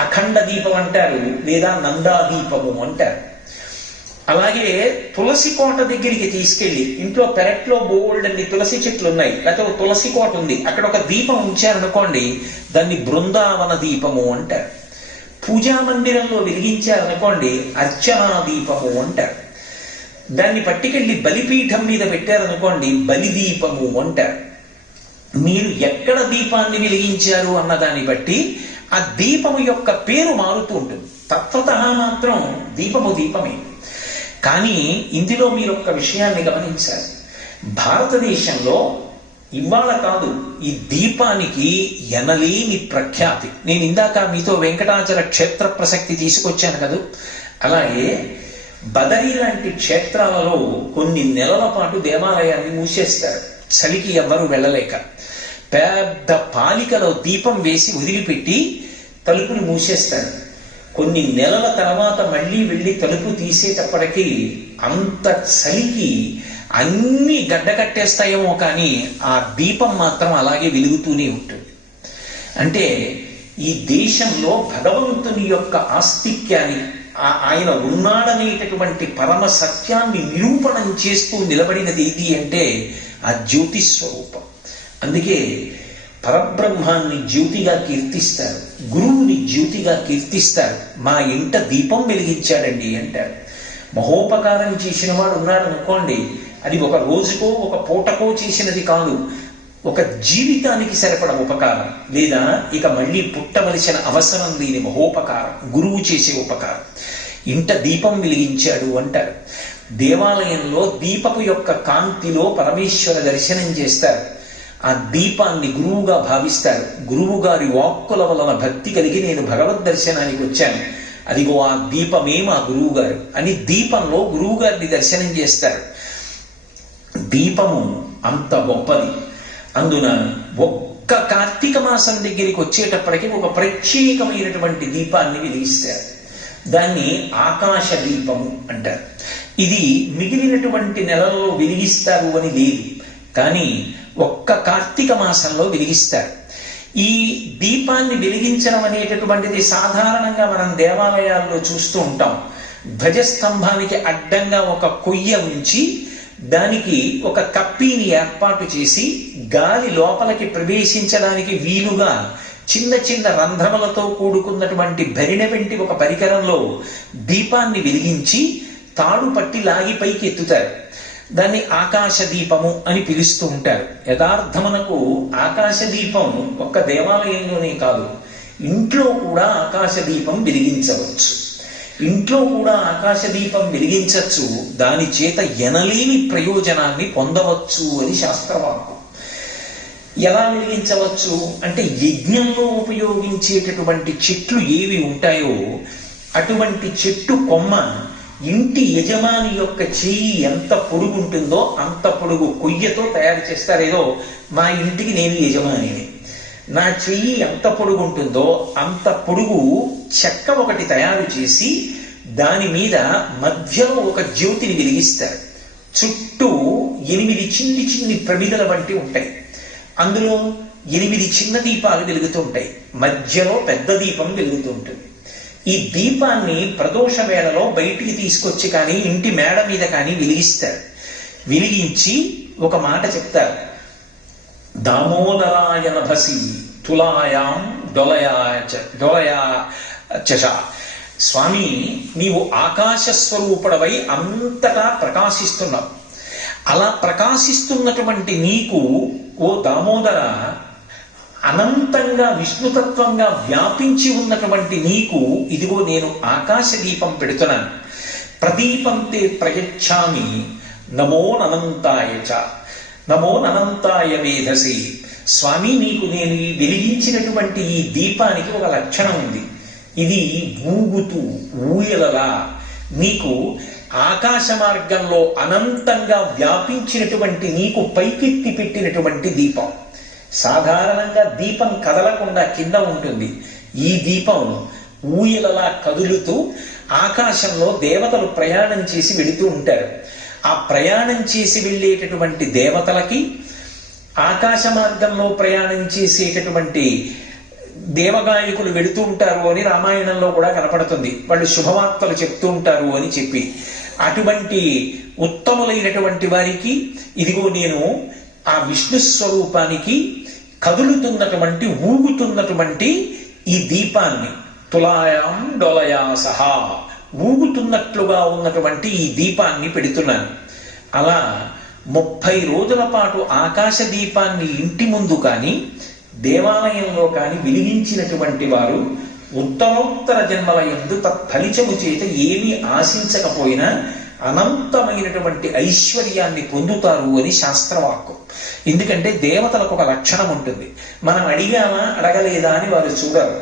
అఖండ దీపం అంటారు లేదా నందాదీపము అంటారు. అలాగే తులసి కోట దగ్గరికి తీసుకెళ్లి ఇంట్లో పెరట్లో బోల్డ్ అన్ని తులసి చెట్లు ఉన్నాయి, లేకపోతే ఒక తులసి కోట ఉంది, అక్కడ ఒక దీపం ఉంచారనుకోండి, దాన్ని బృందావన దీపము అంటారు. పూజా మందిరంలో వెలిగించారనుకోండి అర్చనా దీపము అంటారు. దాన్ని పట్టుకెళ్ళి బలిపీఠం మీద పెట్టారనుకోండి బలిదీపము అంటారు. మీరు ఎక్కడ దీపాన్ని వెలిగించారు అన్న దాన్ని బట్టి ఆ దీపము యొక్క పేరు మారుతూ ఉంటుంది. తత్వత మాత్రం దీపము దీపమే. కానీ ఇందులో మీరు ఒక్క విషయాన్ని గమనించాలి. భారతదేశంలో ఇవాళ కాదు, ఈ దీపానికి ఎనలేని ప్రఖ్యాతి. నేను ఇందాక మీతో వెంకటాచల క్షేత్ర ప్రసక్తి తీసుకొచ్చాను కదా, అలాగే బదరీ లాంటి క్షేత్రాలలో కొన్ని నెలల పాటు దేవాలయాన్ని మూసేస్తారు, చలికి ఎవ్వరూ వెళ్ళలేక. పెద్ద పాలికలో దీపం వేసి వదిలిపెట్టి తలుపుని మూసేస్తారు. కొన్ని నెలల తర్వాత మళ్ళీ వెళ్ళి తలుపు తీసేటప్పటికీ అంత చలికి అన్ని గడ్డకట్టేస్తాయేమో కానీ ఆ దీపం మాత్రం అలాగే వెలుగుతూనే ఉంటుంది. అంటే ఈ దేశంలో భగవంతుని యొక్క ఆస్తిక్యాన్ని, ఆయన ఉన్నాడనేటటువంటి పరమ సత్యాన్ని నిరూపణం చేస్తూ నిలబడినది ఏది అంటే ఆ జ్యోతి స్వరూపం. అందుకే పరబ్రహ్మాన్ని జ్యోతిగా కీర్తిస్తారు, గురువుని జ్యోతిగా కీర్తిస్తారు. మా ఇంట దీపం వెలిగించాడండి అంటారు. మహోపకారం చేసిన వాడు ఉన్నాడు అనుకోండి, అది ఒక రోజుకో ఒక పూటకో చేసినది కాదు, ఒక జీవితానికి సరిపడ ఉపకారం, లేదా ఇక మళ్ళీ పుట్టవలసిన అవసరం లేని మహోపకారం, గురువు చేసే ఉపకారం. ఇంట దీపం వెలిగించాడు అంటారు. దేవాలయంలో దీపపు యొక్క కాంతిలో పరమేశ్వర దర్శనం చేస్తారు. ఆ దీపాన్ని గురువుగా భావిస్తారు. గురువు గారి వాక్కుల వలన భక్తి కలిగి నేను భగవద్ దర్శనానికి వచ్చాను, అదిగో ఆ దీపమే మా గురువు గారు అని దీపంలో గురువు గారిని దర్శనం చేస్తారు. దీపము అంత గొప్పది. అందున ఒక్క కార్తీక మాసం దగ్గరికి వచ్చేటప్పటికి ఒక ప్రత్యేకమైనటువంటి దీపాన్ని వెలిగిస్తారు. దాన్ని ఆకాశ దీపము అంటారు. ఇది మిగిలినటువంటి నెలలో వెలిగిస్తారు అని లేదు, కానీ ఒక్క కార్తీక మాసంలో వెలిగిస్తారు. ఈ దీపాన్ని వెలిగించడం అనేటటువంటిది సాధారణంగా మనం దేవాలయాల్లో చూస్తూ ఉంటాం. ధ్వజస్తంభానికి అడ్డంగా ఒక కొయ్య ఉంచి దానికి ఒక కప్పీని ఏర్పాటు చేసి గాలి లోపలికి ప్రవేశించడానికి వీలుగా చిన్న చిన్న రంధ్రములతో కూడుకున్నటువంటి భరిణ వెంటి ఒక పరికరంలో దీపాన్ని వెలిగించి తాడు పట్టి లాగి పైకి ఎత్తుతారు. దాన్ని ఆకాశ దీపము అని పిలుస్తూ ఉంటారు. యథార్థమునకు ఆకాశ దీపం ఒక్క దేవాలయంలోనే కాదు, ఇంట్లో కూడా ఆకాశ దీపం వెలిగించవచ్చు. ఇంట్లో కూడా ఆకాశ దీపం వెలిగించవచ్చు, దాని చేత ఎనలేని ప్రయోజనాన్ని పొందవచ్చు అని శాస్త్రవాక్కు. ఎలా వెలిగించవచ్చు అంటే యజ్ఞంలో ఉపయోగించేటటువంటి చెట్లు ఏవి ఉంటాయో అటువంటి చెట్టు కొమ్మ ఇంటి యజమాని యొక్క చెయ్యి ఎంత పొడుగు ఉంటుందో అంత పొడుగు కొయ్యతో తయారు చేస్తారు. ఏదో మా ఇంటికి నేను యజమానిని, నా చెయ్యి ఎంత పొడుగు ఉంటుందో అంత పొడుగు చెక్క ఒకటి తయారు చేసి దాని మీద మధ్యలో ఒక జ్యోతిని వెలిగిస్తారు. చుట్టూ 8 చిన్ని చిన్ని ప్రమిదల వంటి ఉంటాయి. అందులో 8 చిన్న దీపాలు వెలుగుతూ ఉంటాయి. మధ్యలో పెద్ద దీపం వెలుగుతూ ఉంటుంది. ఈ దీపాన్ని ప్రదోష వేళలో బయటికి తీసుకొచ్చి కానీ ఇంటి మేడ మీద కానీ వెలిగిస్తారు. వెలిగించి ఒక మాట చెప్తారు, దామోదరాయ నభసి తులాయాం డొలయా చష. స్వామి, నీవు ఆకాశ స్వరూపుడవై అంతటా ప్రకాశిస్తున్నావు. అలా ప్రకాశిస్తున్నటువంటి నీకు ఓ దామోదర, అనంతంగా విష్ణుతత్వంగా వ్యాపించి ఉన్నటువంటి నీకు ఇదిగో నేను ఆకాశ దీపం పెడుతున్నాను. ప్రదీపంతే ప్రయచ్ఛామి నమో ననంతాయ చ నమో ననంతాయ వేధసి. స్వామి, నీకు నేను ఈ వెలిగించినటువంటి ఈ దీపానికి ఒక లక్షణం ఉంది. ఇది ఊగుతూ ఊయలలా నీకు ఆకాశ మార్గంలో అనంతంగా వ్యాపించినటువంటి నీకు పైకెత్తి పెట్టినటువంటి దీపం. సాధారణంగా దీపం కదలకుండా కింద ఉంటుంది. ఈ దీపం ఊయలలా కదులుతూ ఆకాశంలో దేవతలు ప్రయాణం చేసి వెళుతూ ఉంటారు. ఆ ప్రయాణం చేసి వెళ్ళేటటువంటి దేవతలకి, ఆకాశ మార్గంలో ప్రయాణం చేసేటటువంటి దేవగాయకులు వెళుతూ ఉంటారు అని రామాయణంలో కూడా కనపడుతుంది. వాళ్ళు శుభవార్తలు చెప్తూ ఉంటారు అని చెప్పి, అటువంటి ఉత్తములైనటువంటి వారికి ఇదిగో నేను ఆ విష్ణు స్వరూపానికి కదులుతున్నటువంటి ఊగుతున్నటువంటి ఈ దీపాన్ని తులాయాం డొలయా సహా ఊగుతున్నట్లుగా ఉన్నటువంటి ఈ దీపాన్ని పెడుతున్నాను. అలా 30 రోజుల పాటు ఆకాశ దీపాన్ని ఇంటి ముందు కానీ దేవాలయంలో కానీ వెలిగించినటువంటి వారు ఉత్తరోత్తర జన్మల యందు తత్ఫలితము చేత ఏమీ ఆశించకపోయినా అనంతమైనటువంటి ఐశ్వర్యాన్ని పొందుతారు అని శాస్త్రవాక్కు. ఎందుకంటే దేవతలకు ఒక లక్షణం ఉంటుంది, మనం అడిగామా అడగలేదా అని వారు చూడరు.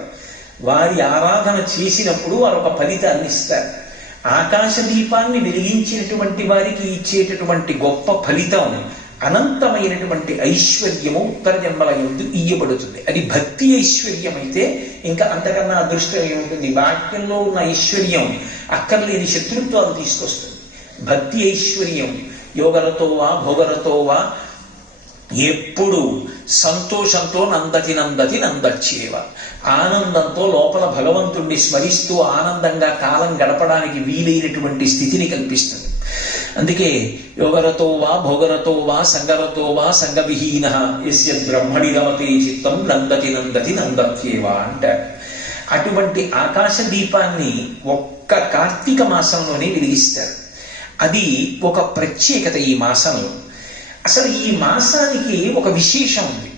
వారి ఆరాధన చేసినప్పుడు వారు ఒక ఫలితాన్ని ఇస్తారు. ఆకాశ దీపాన్ని వెలిగించినటువంటి వారికి ఇచ్చేటటువంటి గొప్ప ఫలితం అనంతమైనటువంటి ఐశ్వర్యము ఉత్తర జన్మల యందు ఇయ్యబడుతుంది. అది భక్తి ఐశ్వర్యం అయితే ఇంకా అంతకన్నా అదృష్టం ఏముంటుంది? వాక్యంలో ఉన్న ఐశ్వర్యం అక్కర్లేని శత్రుత్వాలు తీసుకొస్తుంది. భక్తి ఐశ్వర్యం యోగరతో వా భోగరతో వా ఎప్పుడు సంతోషంతో నందతి నందతి నందచ్చేవ, ఆనందంతో లోపల భగవంతుణ్ణి స్మరిస్తూ ఆనందంగా కాలం గడపడానికి వీలైనటువంటి స్థితిని కల్పిస్తుంది. అందుకే యోగరతో వా భోగరతో వా సంగరతో వా సంగవిహీన యస్య బ్రహ్మణి రమతే చిత్తం నందతి నందతి నందత్యేవ అంటారు. అటువంటి ఆకాశ దీపాన్ని ఒక్క కార్తీక మాసంలోనే వెలిగిస్తారు. అది ఒక ప్రత్యేకత ఈ మాసంలో. అసలు ఈ మాసానికి ఒక విశేషం ఉంది.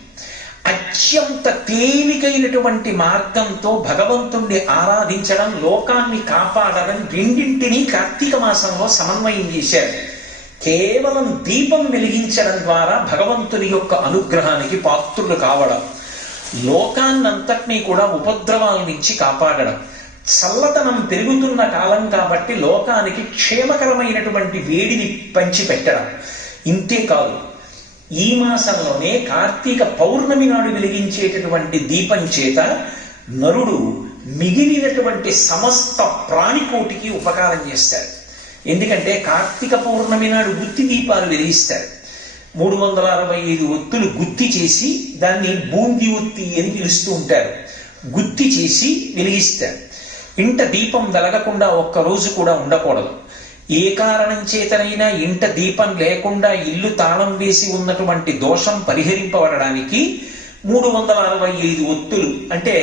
అత్యంత తేలికైనటువంటి మార్గంతో భగవంతుణ్ణి ఆరాధించడం, లోకాన్ని కాపాడడం రెండింటినీ కార్తీక మాసంలో సమన్వయం చేశారు. కేవలం దీపం వెలిగించడం ద్వారా భగవంతుని యొక్క అనుగ్రహానికి పాత్రులు కావడం, లోకాన్నంతటినీ కూడా ఉపద్రవాల నుంచి కాపాడడం, చల్లతనం పెరుగుతున్న కాలం కాబట్టి లోకానికి క్షేమకరమైనటువంటి వేడిని పంచిపెట్టడం. ఇంతే కాదు, ఈ మాసంలోనే కార్తీక పౌర్ణమి నాడు వెలిగించేటటువంటి దీపం చేత నరుడు మిగిలినటువంటి సమస్త ప్రాణికోటికి ఉపకారం చేస్తాడు. ఎందుకంటే కార్తీక పౌర్ణమి నాడు గుత్తి దీపాలు వెలిగిస్తారు. 365 ఒత్తులు గుత్తి చేసి దాన్ని బూంది ఒత్తి అని పిలుస్తూ ఉంటారు. గుత్తి చేసి వెలిగిస్తారు. ఇంట దీపం వెలగకుండా ఒక్కరోజు కూడా ఉండకూడదు. ఏ కారణం చేతనైనా ఇంట దీపం లేకుండా ఇల్లు తాళం వేసి ఉన్నటువంటి దోషం పరిహరింపబడడానికి 365 ఒత్తులు, అంటే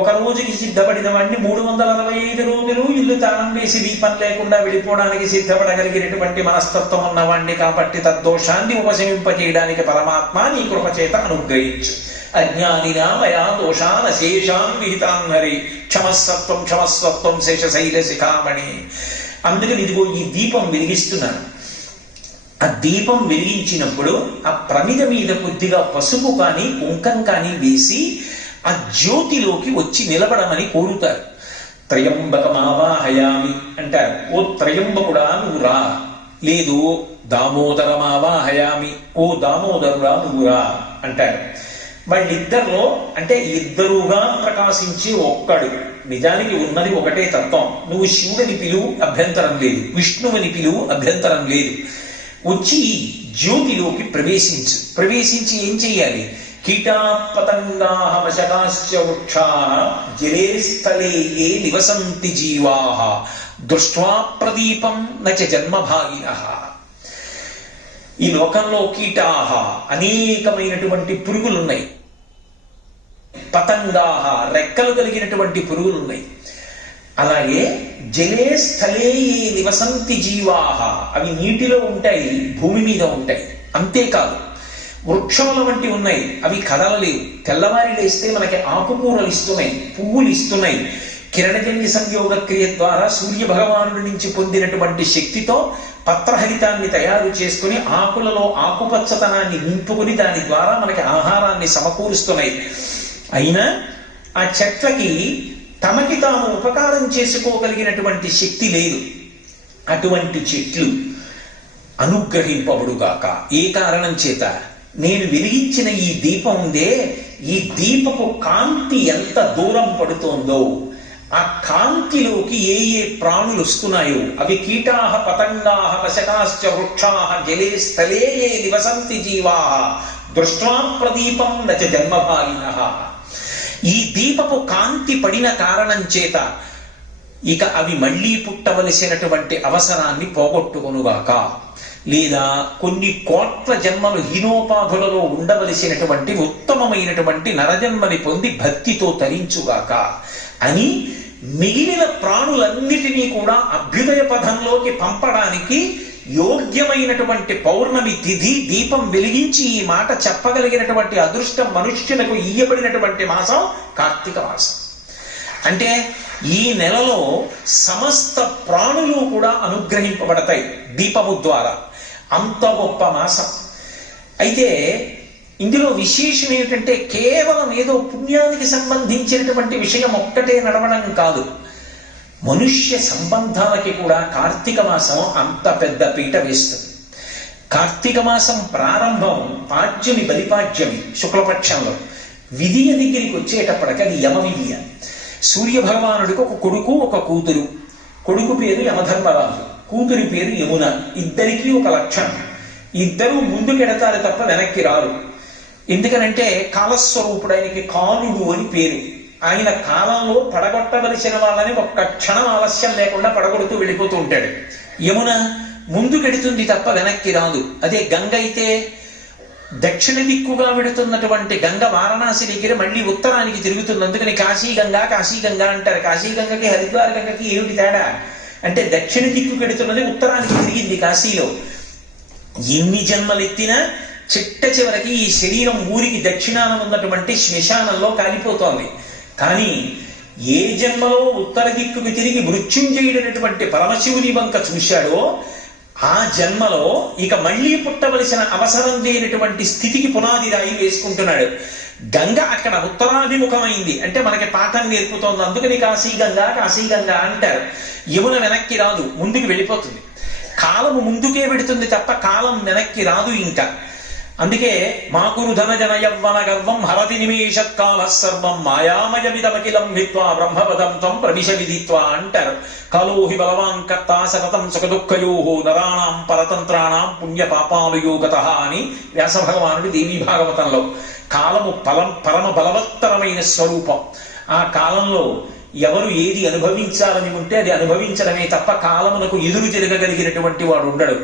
ఒక రోజుకి సిద్ధపడిన వాడిని 365 రోజులు ఇల్లు తాళం వేసి దీపం లేకుండా వెళ్ళిపోవడానికి సిద్ధపడగలిగినటువంటి మనస్తత్వం ఉన్నవాణ్ణి కాబట్టి తద్దోషాన్ని ఉపశమింపజేయడానికి పరమాత్మ నీ కృపచేత అనుగ్రహించు. అజ్ఞానినా మయా దోషాన్ అశేషాన్ విహితాన్ హరి క్షమస్సత్వం క్షమస్వత్వం శేషశైల శిఖామణి. అందుకని ఇదిగో ఈ దీపం వెలిగిస్తున్నాను. ఆ దీపం వెలిగించినప్పుడు ఆ ప్రమిద మీద కొద్దిగా పసుపు కానీ కుంకం కానీ వేసి ఆ జ్యోతిలోకి వచ్చి నిలబడమని కోరుతారు. త్రయంబకమావాహయామి అంటారు. ఓ త్రయంబకుడా నువ్వు రా, లేదు దామోదరమావాహయామి, ఓ దామోదరుడా నువ్వు రా అంటారు. వాళ్ళిద్దరిలో అంటే ఇద్దరుగా ప్రకాశించి ఒక్కడు. నిజానికి ఉన్నది ఒకటే తత్వం. నువ్వు శివుడిని పిలువు, అభ్యంతరం లేదు. విష్ణువుని పిలువు, అభ్యంతరం లేదు. వచ్చి జ్యోతిలోకి ప్రవేశించి ఏం చెయ్యాలి? కీటా పతంగా మశకాశ్చ వృక్షా జలే స్థలే ఏ నివసంతి జీవా దృష్ట్వా ప్రదీపం నచ జన్మభాగినః. ఈ లోకంలో కీటాహ అనేకమైనటువంటి పురుగులున్నాయి, పతంగాహ రెక్కలు కలిగినటువంటి పురుగులున్నాయి. అలాగే జలే స్థలే ఏ నివసంతి జీవాహ అవి నీటిలో ఉంటాయి, భూమి మీద ఉంటాయి. అంతేకాదు వృక్షముల వంటి ఉన్నాయి, అవి కదలలేవు. తెల్లవారి లేస్తే మనకి ఆకుకూరలు ఇస్తున్నాయి, పువ్వులు ఇస్తున్నాయి. కిరణజన్య సంయోగ క్రియ ద్వారా సూర్య భగవానుడి నుంచి పొందినటువంటి శక్తితో పత్రహరితాన్ని తయారు చేసుకుని ఆకులలో ఆకుపచ్చతనాన్ని నింపుకుని దాని ద్వారా మనకి ఆహారాన్ని సమకూరుస్తున్నాయి. అయినా ఆ చెట్లకి తమకి తాము ఉపకారం చేసుకోగలిగినటువంటి శక్తి లేదు. అటువంటి చెట్లు అనుగ్రహింపబడుగాక. ఏ కారణం చేత? నేను వెలిగించిన ఈ దీపం ఉందే, ఈ దీపపు కాంతి ఎంత దూరం పడుతోందో, ఆ కాంతిలోకి ఏ ఏ ప్రాణులు వస్తున్నాయో అవి కీటాహ పతంగాహ మశకాశ్చ వృక్షాహ జలే స్థలే ఏ నివసంతి జీవాహ దృష్ట్వా ప్రదీపం నచ జన్మభాగినః. ఈ దీపపు కాంతి పడిన కారణం చేత ఇక అవి మళ్లీ పుట్టవలసినటువంటి అవసరాన్ని పోగొట్టుకొనుగాక. లేదా కొన్ని కోట్ల జన్మలు హీనోపాధులలో ఉండవలసినటువంటి ఉత్తమమైనటువంటి నరజన్మని పొంది భక్తితో తరించుగాక అని మిగిలిన ప్రాణులన్నిటినీ కూడా అభ్యుదయ పథంలోకి పంపడానికి యోగ్యమైనటువంటి పౌర్ణమి తిథి దీపం వెలిగించి ఈ మాట చెప్పగలిగినటువంటి అదృష్టం మనుష్యులకు ఇయ్యబడినటువంటి మాసం కార్తీక మాసం. అంటే ఈ నెలలో సమస్త ప్రాణులు కూడా అనుగ్రహింపబడతాయి దీపము ద్వారా. అంత గొప్ప మాసం. అయితే ఇందులో విశేషం ఏమిటంటే కేవలం ఏదో పుణ్యానికి సంబంధించినటువంటి విషయం ఒక్కటే నడవడం కాదు. మనుష్య సంబంధాలకి కూడా కార్తీక మాసం అంత పెద్ద పీట వేస్తుంది. కార్తీక మాసం ప్రారంభం పాడ్యమి బలిపాడ్యమి శుక్లపక్షంలో. విధియ దగ్గరికి వచ్చేటప్పటికి అది యమ విధియ. సూర్య భగవానుడికి ఒక కొడుకు ఒక కూతురు. కొడుకు పేరు యమధర్మరాజు, కూతురి పేరు యమున. ఇద్దరికీ ఒక లక్షణం, ఇద్దరూ ముందుకెడతారు తప్ప వెనక్కి రారు. ఎందుకనంటే కాలస్వరూపుడు, ఆయనకి కాలుడు అని పేరు. ఆయన కాలంలో పడగొట్టవలసిన వాళ్ళని ఒక్క క్షణం ఆలస్యం లేకుండా పడగొడుతూ వెళ్ళిపోతూ ఉంటాడు. యమున ముందుకెడుతుంది తప్ప వెనక్కి రాదు. అదే గంగ అయితే దక్షిణ దిక్కుగా వెడుతున్నటువంటి గంగ వారణాసి దగ్గర మళ్ళీ ఉత్తరానికి తిరుగుతుంది. అందుకని కాశీగంగా కాశీగంగా అంటారు. కాశీగంగకి హరిద్వార్ గంగకి ఏమిటి తేడా అంటే దక్షిణ దిక్కు వెడుతున్నది, ఉత్తరానికి తిరిగింది కాశీలో. ఎన్ని జన్మలెత్తినా చిట్ట చివరికి ఈ శరీరం ఊరికి దక్షిణాన ఉన్నటువంటి శ్మశానంలో కాలిపోతోంది. కానీ ఏ జన్మలో ఉత్తర దిక్కుకి తిరిగి మృత్యుంజయుడైనటువంటి పరమశివుని వంక చూశాడో ఆ జన్మలో ఇక మళ్లీ పుట్టవలసిన అవసరం లేనటువంటి స్థితికి పునాది రాయి వేసుకుంటున్నాడు. గంగ అక్కడ ఉత్తరాభిముఖమైంది అంటే మనకి పాఠం నేర్పుతోంది. అందుకని కాశీగంగా కాశీగంగా అంటారు. యమున వెనక్కి రాదు, ముందుకు వెళ్ళిపోతుంది. కాలము ముందుకే వెడుతుంది తప్ప కాలం వెనక్కి రాదు ఇంకా. అందుకే మాకురు ధన జన యవ్వన గర్వం హరతి నిమేషత్కాల సర్వం మాయామయమిదమఖిలం హిత్వా బ్రహ్మపదం త్వం ప్రవిశ విదిత్వా అంటారు. కాలోహి బలవాన్ కర్తా సతతం సుఖ దుఃఖయోహో నరాణాం పరతంత్రాణం పుణ్య పాపాలుయో గతః అని వ్యాస భగవానుడు దేవీ భాగవతంలో. కాలము పరమ బలవత్తరమైన స్వరూపం. ఆ కాలంలో ఎవరు ఏది అనుభవించాలని ఉంటే అది అనుభవించడమే తప్ప కాలమునకు ఎదురు తిరగగలిగినటువంటి వాడు ఉండడు.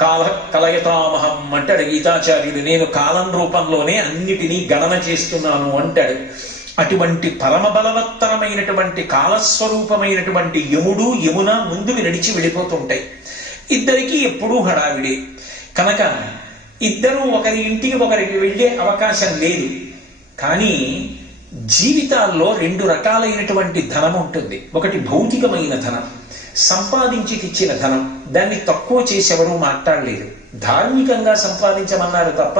కాల కలయతామహం అంటాడు గీతాచార్యుడు. నేను కాలం రూపంలోనే అన్నిటినీ గణన చేస్తున్నాను అంటాడు. అటువంటి పరమ బలవత్తరమైనటువంటి కాలస్వరూపమైనటువంటి యముడు యమున ముందుకు నడిచి వెళ్ళిపోతుంటాయి. ఇద్దరికీ ఎప్పుడూ హడావిడే కనుక ఇద్దరూ ఒకరి ఇంటికి ఒకరికి వెళ్ళే అవకాశం లేదు. కానీ జీవితాల్లో రెండు రకాలైనటువంటి ధనం ఉంటుంది. ఒకటి భౌతికమైన ధనం, సంపాదించి తెచ్చిన ధనం. దాన్ని తక్కువ చేసేవరూ మాట్లాడలేదు. ధార్మికంగా సంపాదించమన్నారు తప్ప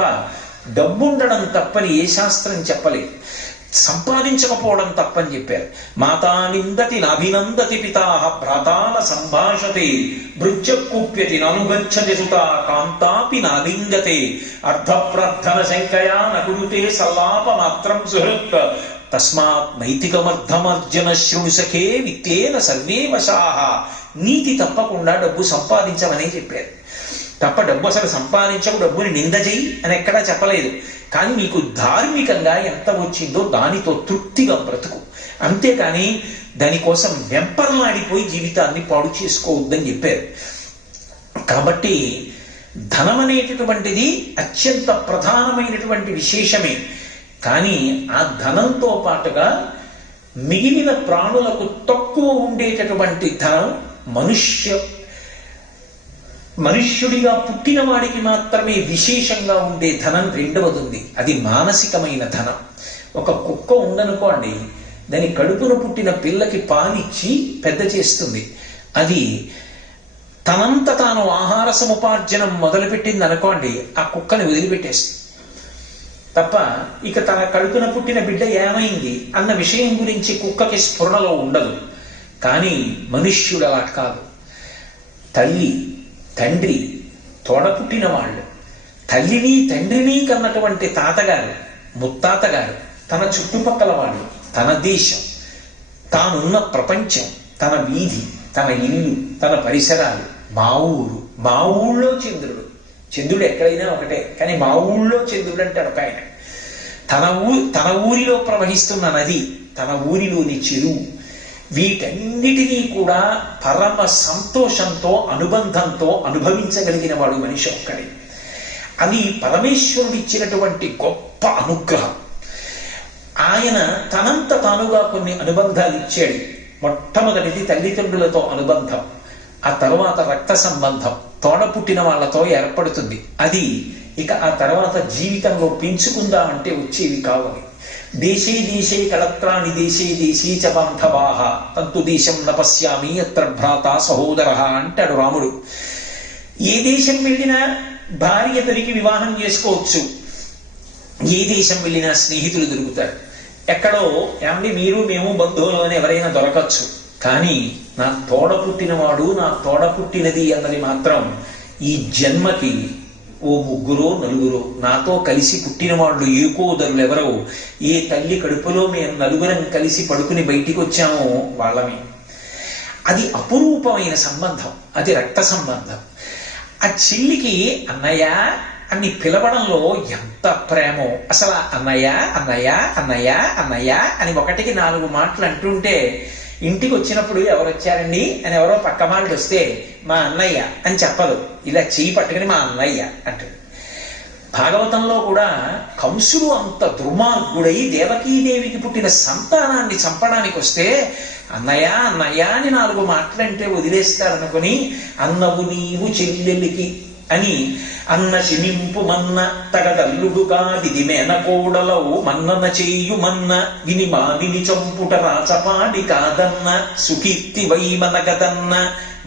డబ్బుండడం తప్పని ఏ శాస్త్రం చెప్పలేదు. సంపాదించకపోవడం తప్పని చెప్పారు. మాతా నిందతి నాభినందతి పితాః భ్రాతాన సంభాషతే భృత్యకూప్యతి ననుగచ్చతి సుతా కాంతాపి నాలింగతే అర్ధప్రార్థన శంకయా నకురుతే సల్లాప మాత్రం సుహృత్ తస్మాత్ నైతికమర్థమర్జన శృణుసఖే విత్తేన సర్వే వశాః. నీతి తప్పకుండా డబ్బు సంపాదించమనే చెప్పారు. తప్ప డబ్బు అసలు సంపాదించకు, డబ్బుని నింద చెయ్యి అని ఎక్కడా చెప్పలేదు. కానీ నీకు ధార్మికంగా ఎంత వచ్చిందో దానితో తృప్తిగా బ్రతుకు, అంతేకాని దానికోసం వెంపర్లాడిపోయి జీవితాన్ని పాడు చేసుకోవద్దని చెప్పారు. కాబట్టి ధనం అనేటటువంటిది అత్యంత ప్రధానమైనటువంటి విశేషమే. కానీ ఆ ధనంతో పాటుగా మిగిలిన ప్రాణులకు తక్కువ ఉండేటటువంటి ధనం మనుష్యుడిగా పుట్టిన వాడికి మాత్రమే విశేషంగా ఉండే ధనం రెండవది ఉంది. అది మానసికమైన ధనం. ఒక కుక్క ఉందనుకోండి, దాని కడుపున పుట్టిన పిల్లకి పాలిచ్చి పెద్ద చేస్తుంది. అది తనంత తాను ఆహార సముపార్జనం మొదలుపెట్టింది అనుకోండి, ఆ కుక్కని వదిలిపెట్టేస్తుంది తప్ప ఇక తన కడుపున పుట్టిన బిడ్డ ఏమైంది అన్న విషయం గురించి కుక్కకి స్ఫురణలో ఉండదు. కానీ మనుష్యుడు అలా కాదు. తల్లి, తండ్రి, తోడపుట్టిన వాళ్ళు, తల్లిని తండ్రిని కన్నటువంటి తాతగారు, ముత్తాతగారు, తన చుట్టుపక్కల వాళ్ళు, తన దేశం, తానున్న ప్రపంచం, తన వీధి, తన ఇల్లు, తన పరిసరాలు, మా ఊరు, మా ఊళ్ళో చంద్రుడు. చంద్రుడు ఎక్కడైనా ఒకటే, కానీ మా ఊళ్ళో చంద్రుడు అంటాడు పైన. తన ఊరిలో ప్రవహిస్తున్న నది, తన ఊరిలోని చెరువు, వీటన్నిటినీ కూడా పరమ సంతోషంతో, అనుబంధంతో అనుభవించగలిగిన వాడు మనిషి ఒక్కడే. అది పరమేశ్వరుడు ఇచ్చినటువంటి గొప్ప అనుగ్రహం. ఆయన తనంత తానుగా కొన్ని అనుబంధాలు ఇచ్చాడు. మొట్టమొదటిది తల్లిదండ్రులతో అనుబంధం, ఆ తరువాత రక్త సంబంధం, తోడ పుట్టిన వాళ్ళతో ఏర్పడుతుంది. అది ఇక ఆ తర్వాత జీవితంలో పెంచుకుందామంటే వచ్చేవి కావాలి. దేశే దేశే కళత్రాణి దేశే దేశీ చ బాంధవాః తంతు దేశం నపశ్యామి అత్ర భ్రాత సహోదర అంటాడు రాముడు. ఏ దేశం వెళ్ళినా భార్య తల్లికి వివాహం చేసుకోవచ్చు, ఏ దేశం వెళ్ళినా స్నేహితులు దొరుకుతారు. ఎక్కడో ఏమండి మీరు మేము బంధువులు అని ఎవరైనా దొరకచ్చు. కానీ నా తోడ పుట్టినవాడు, నా తోడ పుట్టినది అన్నది మాత్రం ఈ జన్మకి ఓ ముగ్గురో నలుగురో నాతో కలిసి పుట్టిన వాళ్ళు ఏకోదరులు ఎవరో, ఏ తల్లి కడుపులో మేము నలుగురం కలిసి పడుకుని బయటికి వచ్చామో వాళ్ళమే. అది అపురూపమైన సంబంధం, అది రక్త సంబంధం. ఆ చెల్లికి అన్నయ్య అని పిలవడంలో ఎంత ప్రేమో. అసలు అన్నయ్య అన్నయ్య అన్నయ్య అన్నయ్య అని 1కి 4 మాటలు అంటుంటే, ఇంటికి వచ్చినప్పుడు ఎవరు వచ్చారండి అని ఎవరో పక్క వాళ్ళు వస్తే మా అన్నయ్య అని చెప్పదు, ఇలా చెయ్యి పట్టుకుని మా అన్నయ్య అంటాడు. భాగవతంలో కూడా కంసుడు అంత దుర్మార్గుడై దేవకీదేవికి పుట్టిన సంతానాన్ని చంపడానికి వస్తే అన్నయ్య అన్నయ్య అని 4 మాటలంటే వదిలేస్తాడనుకుని అన్నవు నీవు చెల్లెలికి అని అన్న శిమింపు మన్న తగదల్లుడు కాదిది మేనకోడలో మన్నన చేయు మన్న విని మాదిని చంపుట రాచపాడి కాదన్న సుకీర్తి వైమనగదన్న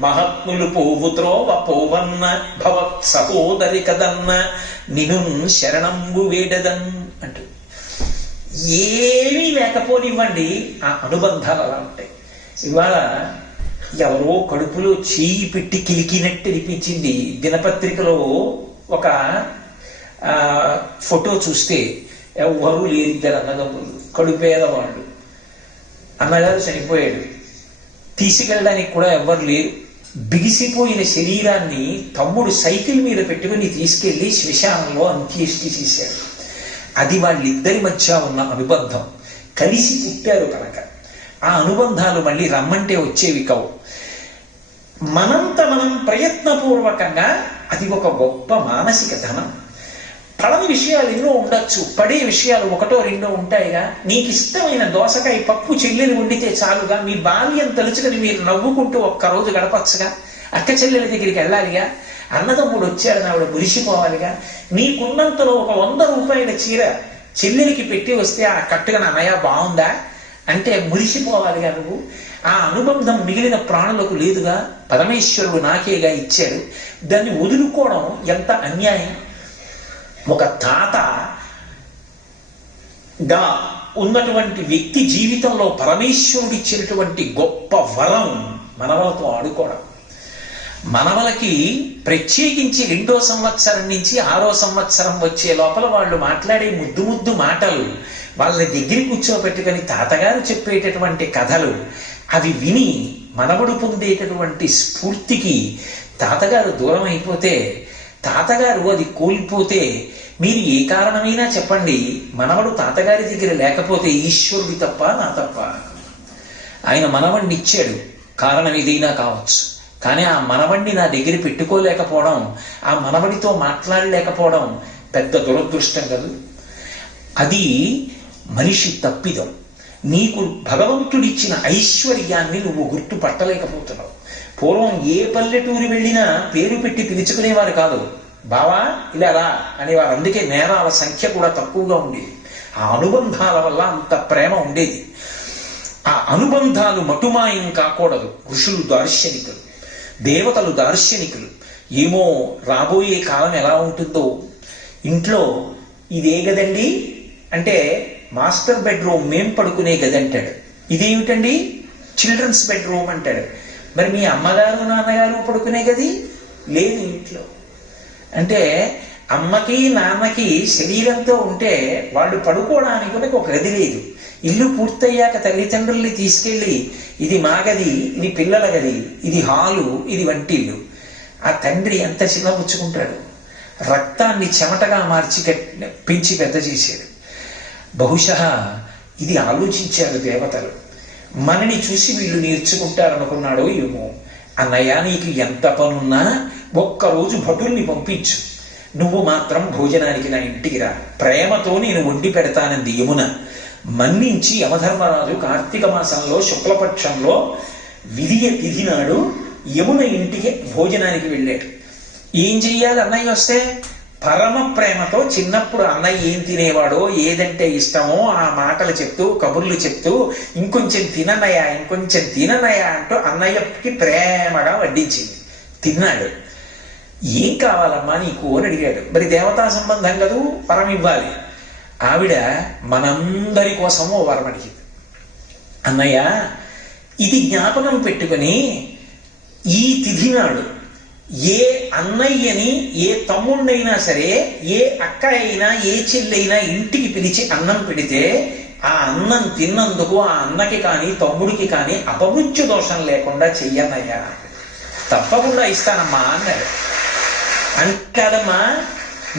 మహాత్ములు పోవు త్రోవ పోవన్న భవత్ సహోదరి కదన్న నిను శరణంబు వేడదన్ అంటూ ఏమీ లేకపోనివ్వండి, ఆ అనుబంధాలు అలా ఉంటాయి. ఇవాళ ఎవరో కడుపులో చేయి పెట్టి కిలికినట్టు అనిపించింది. దినపత్రికలో ఒక ఫోటో చూస్తే ఎవరు లేరు, 2 అన్నదమ్ములు, కడుపేదవాళ్ళు. అన్నగారు చనిపోయాడు, తీసుకెళ్ళడానికి కూడా ఎవరు లేరు. బిగిసిపోయిన శరీరాన్ని తమ్ముడు సైకిల్ మీద పెట్టుకుని తీసుకెళ్లి శ్మశానంలో అంత్యేష్టి చేశాడు. అది వాళ్ళిద్దరి మధ్య ఉన్న అనుబంధం. కలిసి పుట్టారు కనుక ఆ అనుబంధాలు మళ్ళీ రమ్మంటే వచ్చేవి కావు. మనంత మనం ప్రయత్నపూర్వకంగా, అది ఒక గొప్ప మానసిక ధనం. పడని విషయాలు ఎన్నో ఉండొచ్చు, పడే విషయాలు 1, 2 ఉంటాయిగా. నీకు ఇష్టమైన దోసకాయ పప్పు చెల్లెలు వండితే చాలుగా, మీ బాల్యం తలుచుకొని మీరు నవ్వుకుంటూ ఒక్కరోజు గడపచ్చుగా. అక్క చెల్లెల దగ్గరికి వెళ్ళాలిగా, అన్నదమ్ముడు వచ్చాడని ఆవిడ మురిసిపోవాలిగా. నీకున్నంతలో ఒక 100 రూపాయల చీర చెల్లెలికి పెట్టి వస్తే ఆ కట్టుగా అన్నయ్య బాగుందా అంటే మురిసిపోవాలిగా నువ్వు. ఆ అనుబంధం మిగిలిన ప్రాణులకు లేదుగా, పరమేశ్వరుడు నాకేగా ఇచ్చాడు. దాన్ని వదులుకోవడం ఎంత అన్యాయం. ఒక తాతగా ఉన్నటువంటి వ్యక్తి జీవితంలో పరమేశ్వరుడు ఇచ్చినటువంటి గొప్ప వరం మనవలతో ఆడుకోవడం. మనవలకి ప్రత్యేకించి 2వ సంవత్సరం నుంచి 6వ సంవత్సరం వచ్చే లోపల వాళ్ళు మాట్లాడే ముద్దు ముద్దు మాటలు, వాళ్ళ దగ్గర కూర్చోబెట్టుకొని తాతగారు చెప్పేటటువంటి కథలు, అవి విని మనవడు పొందేటటువంటి స్ఫూర్తికి తాతగారు దూరం అయిపోతే తాతగారు అది కోల్పోతే మీరు ఏ కారణమైనా చెప్పండి, మనవడు తాతగారి దగ్గర లేకపోతే ఈశ్వరుడి తప్ప నా తప్ప. ఆయన మనవణ్ణి ఇచ్చాడు, కారణం ఏదైనా కావచ్చు. కానీ ఆ మనవణ్ణి నా దగ్గర పెట్టుకోలేకపోవడం, ఆ మనవడితో మాట్లాడలేకపోవడం పెద్ద దురదృష్టం కదా. అది మనిషి తప్పిదం. నీకు భగవంతుడిచ్చిన ఐశ్వర్యాన్ని నువ్వు గుర్తుపట్టలేకపోతున్నావు. పూర్వం ఏ పల్లెటూరు వెళ్ళినా పేరు పెట్టి పిలుచుకునేవారు కాదు. బావా ఇలా రా అనేవారు. అందుకే నేరాల సంఖ్య కూడా తక్కువగా ఉండేది. ఆ అనుబంధాల వల్ల అంత ప్రేమ ఉండేది. ఆ అనుబంధాలు మటుమాయం కాకూడదు. ఋషులు దార్శనికులు, దేవతలు దార్శనికులు. ఏమో రాబోయే కాలం ఎలా ఉంటుందో. ఇంట్లో ఇదే గదండి అంటే మాస్టర్ బెడ్రూమ్ మేం పడుకునే గది అంటాడు. ఇదేమిటండి చిల్డ్రన్స్ బెడ్రూమ్ అంటాడు. మరి మీ అమ్మగారు నాన్నగారు పడుకునే గది లేదు ఇంట్లో అంటే, అమ్మకి నాన్నకి శరీరంతో ఉంటే వాళ్ళు పడుకోవడానికి ఒక గది లేదు. ఇల్లు పూర్తయ్యాక తల్లిదండ్రుల్ని తీసుకెళ్ళి ఇది మా గది, ఇది పిల్లల గది, ఇది హాలు, ఇది వంటిల్లు. ఆ తండ్రి ఎంత చిన్నపుచ్చుకుంటాడు. రక్తాన్ని చెమటగా మార్చి పెంచి పెద్ద చేశాడు. బహుశా ఇది ఆలోచించారు దేవతలు. మనని చూసి వీళ్ళు నేర్చుకుంటారనుకున్నాడో ఏమో. అన్నయ్య నీకు ఎంత పనున్నా ఒక్కరోజు భటుల్ని పంపించు, నువ్వు మాత్రం భోజనానికి నా ఇంటికి రా, ప్రేమతో నేను వండి పెడతానంది యమున. మన్నించి యమధర్మరాజు కార్తీక మాసంలో శుక్లపక్షంలో విధియ తిథి నాడు యమున ఇంటికి భోజనానికి వెళ్ళాడు. ఏం చెయ్యాలి అన్నయ్య వస్తే? పరమ ప్రేమతో చిన్నప్పుడు అన్నయ్య ఏం తినేవాడో, ఏదంటే ఇష్టమో ఆ మాటలు చెప్తూ, కబుర్లు చెప్తూ, ఇంకొంచెం తిననయ్యా, ఇంకొంచెం తిననయ్యా అంటూ అన్నయ్యకి ప్రేమగా వడ్డించింది. తిన్నాడు. ఏం కావాలమ్మా నీకు అని అడిగాడు. మరి దేవతా సంబంధం కదూ, వరం ఇవ్వాలి. ఆవిడ మనందరి కోసము వరం అడిగింది. అన్నయ్య ఇది జ్ఞాపకం పెట్టుకుని ఈ తిథి నాడు ఏ అన్నయ్యని, ఏ తమ్ముణ్ణైనా సరే, ఏ అక్క అయినా, ఏ చెల్లైనా ఇంటికి పిలిచి అన్నం పెడితే ఆ అన్నం తిన్నందుకు ఆ అన్నకి కానీ తమ్ముడికి కానీ అపమృత్యు దోషం లేకుండా చెయ్యన్నయ్యా. తప్పకుండా ఇస్తానమ్మా అన్నాడు. అంకాదమ్మా,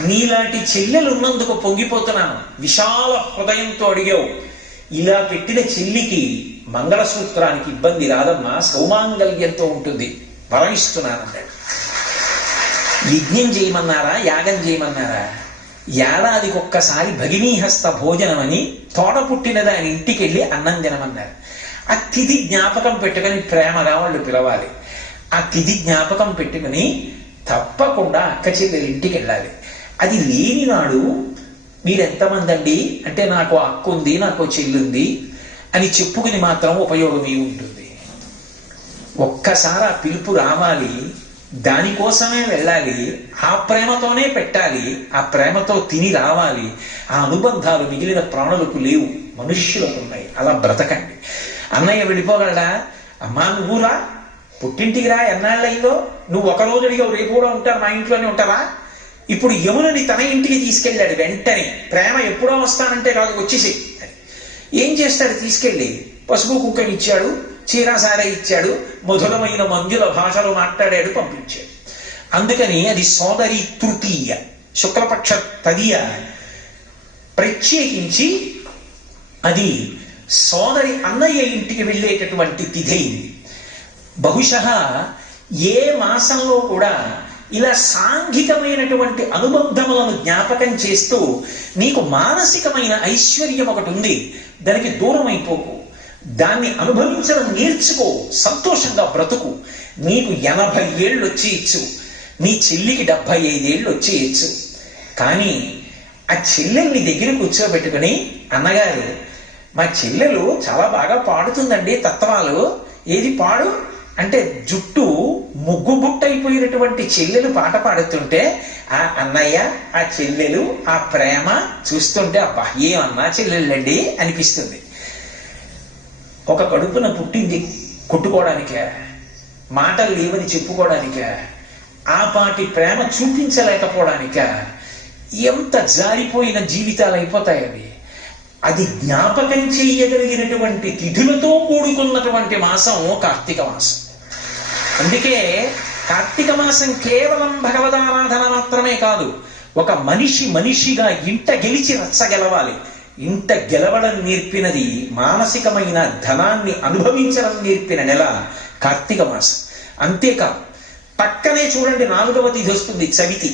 నీలాంటి చెల్లెలు ఉన్నందుకు పొంగిపోతున్నాను. విశాల హృదయంతో అడిగావు. ఇలా పెట్టిన చెల్లికి మంగళసూత్రానికి ఇబ్బంది రాదమ్మా, సౌమాంగల్యంతో ఉంటుంది, వరమిస్తున్నానన్నాడు. యజ్ఞం చేయమన్నారా, యాగం చేయమన్నారా? ఏడాదికి ఒక్కసారి భగినీహస్త భోజనం అని తోడ పుట్టిన దాని ఇంటికి వెళ్ళి అన్నం తినమన్నారు. ఆ తిథి జ్ఞాపకం పెట్టుకుని ప్రేమగా వాళ్ళు పిలవాలి. ఆ తిథి జ్ఞాపకం పెట్టుకుని తప్పకుండా అక్క చెల్లెలు ఇంటికి వెళ్ళాలి. అది లేని నాడు మీరెంతమంది అండి అంటే, నాకు అక్క ఉంది, నాకు చెల్లుంది అని చెప్పుకుని మాత్రం ఉపయోగమే ఉంటుంది. ఒక్కసారి ఆ పిలుపు రావాలి, దానికోసమే వెళ్ళాలి, ఆ ప్రేమతోనే పెట్టాలి, ఆ ప్రేమతో తిని రావాలి. ఆ అనుబంధాలు మిగిలిన ప్రాణులకు లేవు, మనుష్యులకు ఉన్నాయి. అలా బ్రతకండి. అన్నయ్య వెళ్ళిపోగలడా? అమ్మా నువ్వురా, పుట్టింటికి రా, ఎన్నాళ్ళైందో. నువ్వు ఒకరోజు అడిగావు, రేపు కూడా ఉంటారు, మా ఇంట్లోనే ఉంటారా? ఇప్పుడు యమునని తన ఇంటికి తీసుకెళ్ళాడు. వెంటనే ప్రేమ ఎప్పుడో వస్తానంటే కాదు, వచ్చేసి ఏం చేస్తాడు? తీసుకెళ్ళి పసుపు కుక్కని ఇచ్చాడు, చీరాసార ఇచ్చాడు, మధురమైన మంజుల భాషలో మాట్లాడాడు, పంపించాడు. అందుకని అది సోదరి తృతీయ, శుక్లపక్ష తదియ. ప్రత్యేకించి అది సోదరి అన్నయ్య ఇంటికి వెళ్ళేటటువంటి తిథైంది. బహుశः ఏ మాసంలో కూడా ఇలా సాంఘికమైనటువంటి అనుబంధములను జ్ఞాపకం చేస్తూ నీకు మానసికమైన ఐశ్వర్యం ఒకటి ఉంది, దానికి దూరం అయిపోకు, దాన్ని అనుభవించడం నేర్చుకో, సంతోషంగా బ్రతుకు. నీకు 80 ఏళ్ళు వచ్చేయచ్చు, నీ చెల్లికి 75 ఏళ్ళు వచ్చేయచ్చు. కానీ ఆ చెల్లెల్ని దగ్గర కూర్చోబెట్టుకుని, అన్నగారు మా చెల్లెలు చాలా బాగా పాడుతుందండి తత్వాలు, ఏది పాడు అంటే, జుట్టు ముగ్గు బుట్టయిపోయినటువంటి చెల్లెలు పాట పాడుతుంటే ఆ అన్నయ్య, ఆ చెల్లెలు, ఆ ప్రేమ చూస్తుంటే అబ్బా ఏమన్నా చెల్లెళ్ళండి అనిపిస్తుంది. ఒక కడుపున పుట్టింది కొట్టుకోవడానికే, మాటలు లేవని చెప్పుకోవడానికే, ఆ పాటి ప్రేమ చూపించలేకపోవడానికే. ఎంత జారిపోయిన జీవితాలు అయిపోతాయి అవి. అది జ్ఞాపకం చెయ్యగలిగినటువంటి తిథులతో కూడుకున్నటువంటి మాసం కార్తీక మాసం. అందుకే కార్తీక మాసం కేవలం భగవదారాధన మాత్రమే కాదు, ఒక మనిషిగా ఇంట గెలిచి రచ్చ గెలవాలి. ఇంట గెలవడం నేర్పినది, మానసికమైన ధనాన్ని అనుభవించడం నేర్పిన నెల కార్తీక మాసం. అంతేకాదు, పక్కనే చూడండి 4వ తిథి వస్తుంది, చవితి.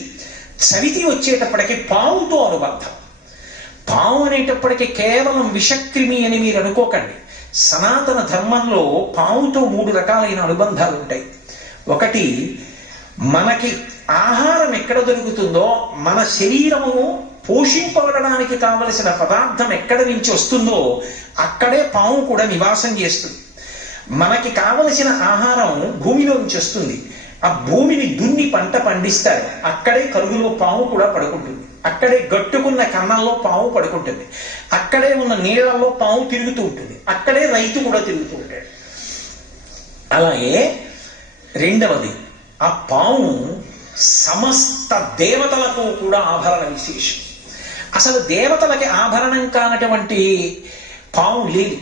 చవితి వచ్చేటప్పటికి పావుతో అనుబంధం. పావు అనేటప్పటికీ కేవలం విషక్రిమి అని మీరు అనుకోకండి. సనాతన ధర్మంలో పావుతో 3 రకాలైన అనుబంధాలు ఉంటాయి. ఒకటి, మనకి ఆహారం ఎక్కడ దొరుకుతుందో, మన శరీరము పోషింపబడడానికి కావలసిన పదార్థం ఎక్కడ నుంచి వస్తుందో అక్కడే పాము కూడా నివాసం చేస్తుంది. మనకి కావలసిన ఆహారం భూమిలో నుంచి వస్తుంది. ఆ భూమిని దున్ని పంట పండిస్తారు. అక్కడే కరుగులో పాము కూడా పడుకుంటుంది. అక్కడే గట్టుకున్న కన్నంలో పాము పడుకుంటుంది. అక్కడే ఉన్న నీళ్లలో పాము తిరుగుతూ ఉంటుంది. అక్కడే రైతు కూడా తిరుగుతూ ఉంటాడు. అలాగే రెండవది, ఆ పాము సమస్త దేవతలకు కూడా ఆభరణ విశేషం. అసలు దేవతలకి ఆభరణం కానటువంటి పాము లేదు.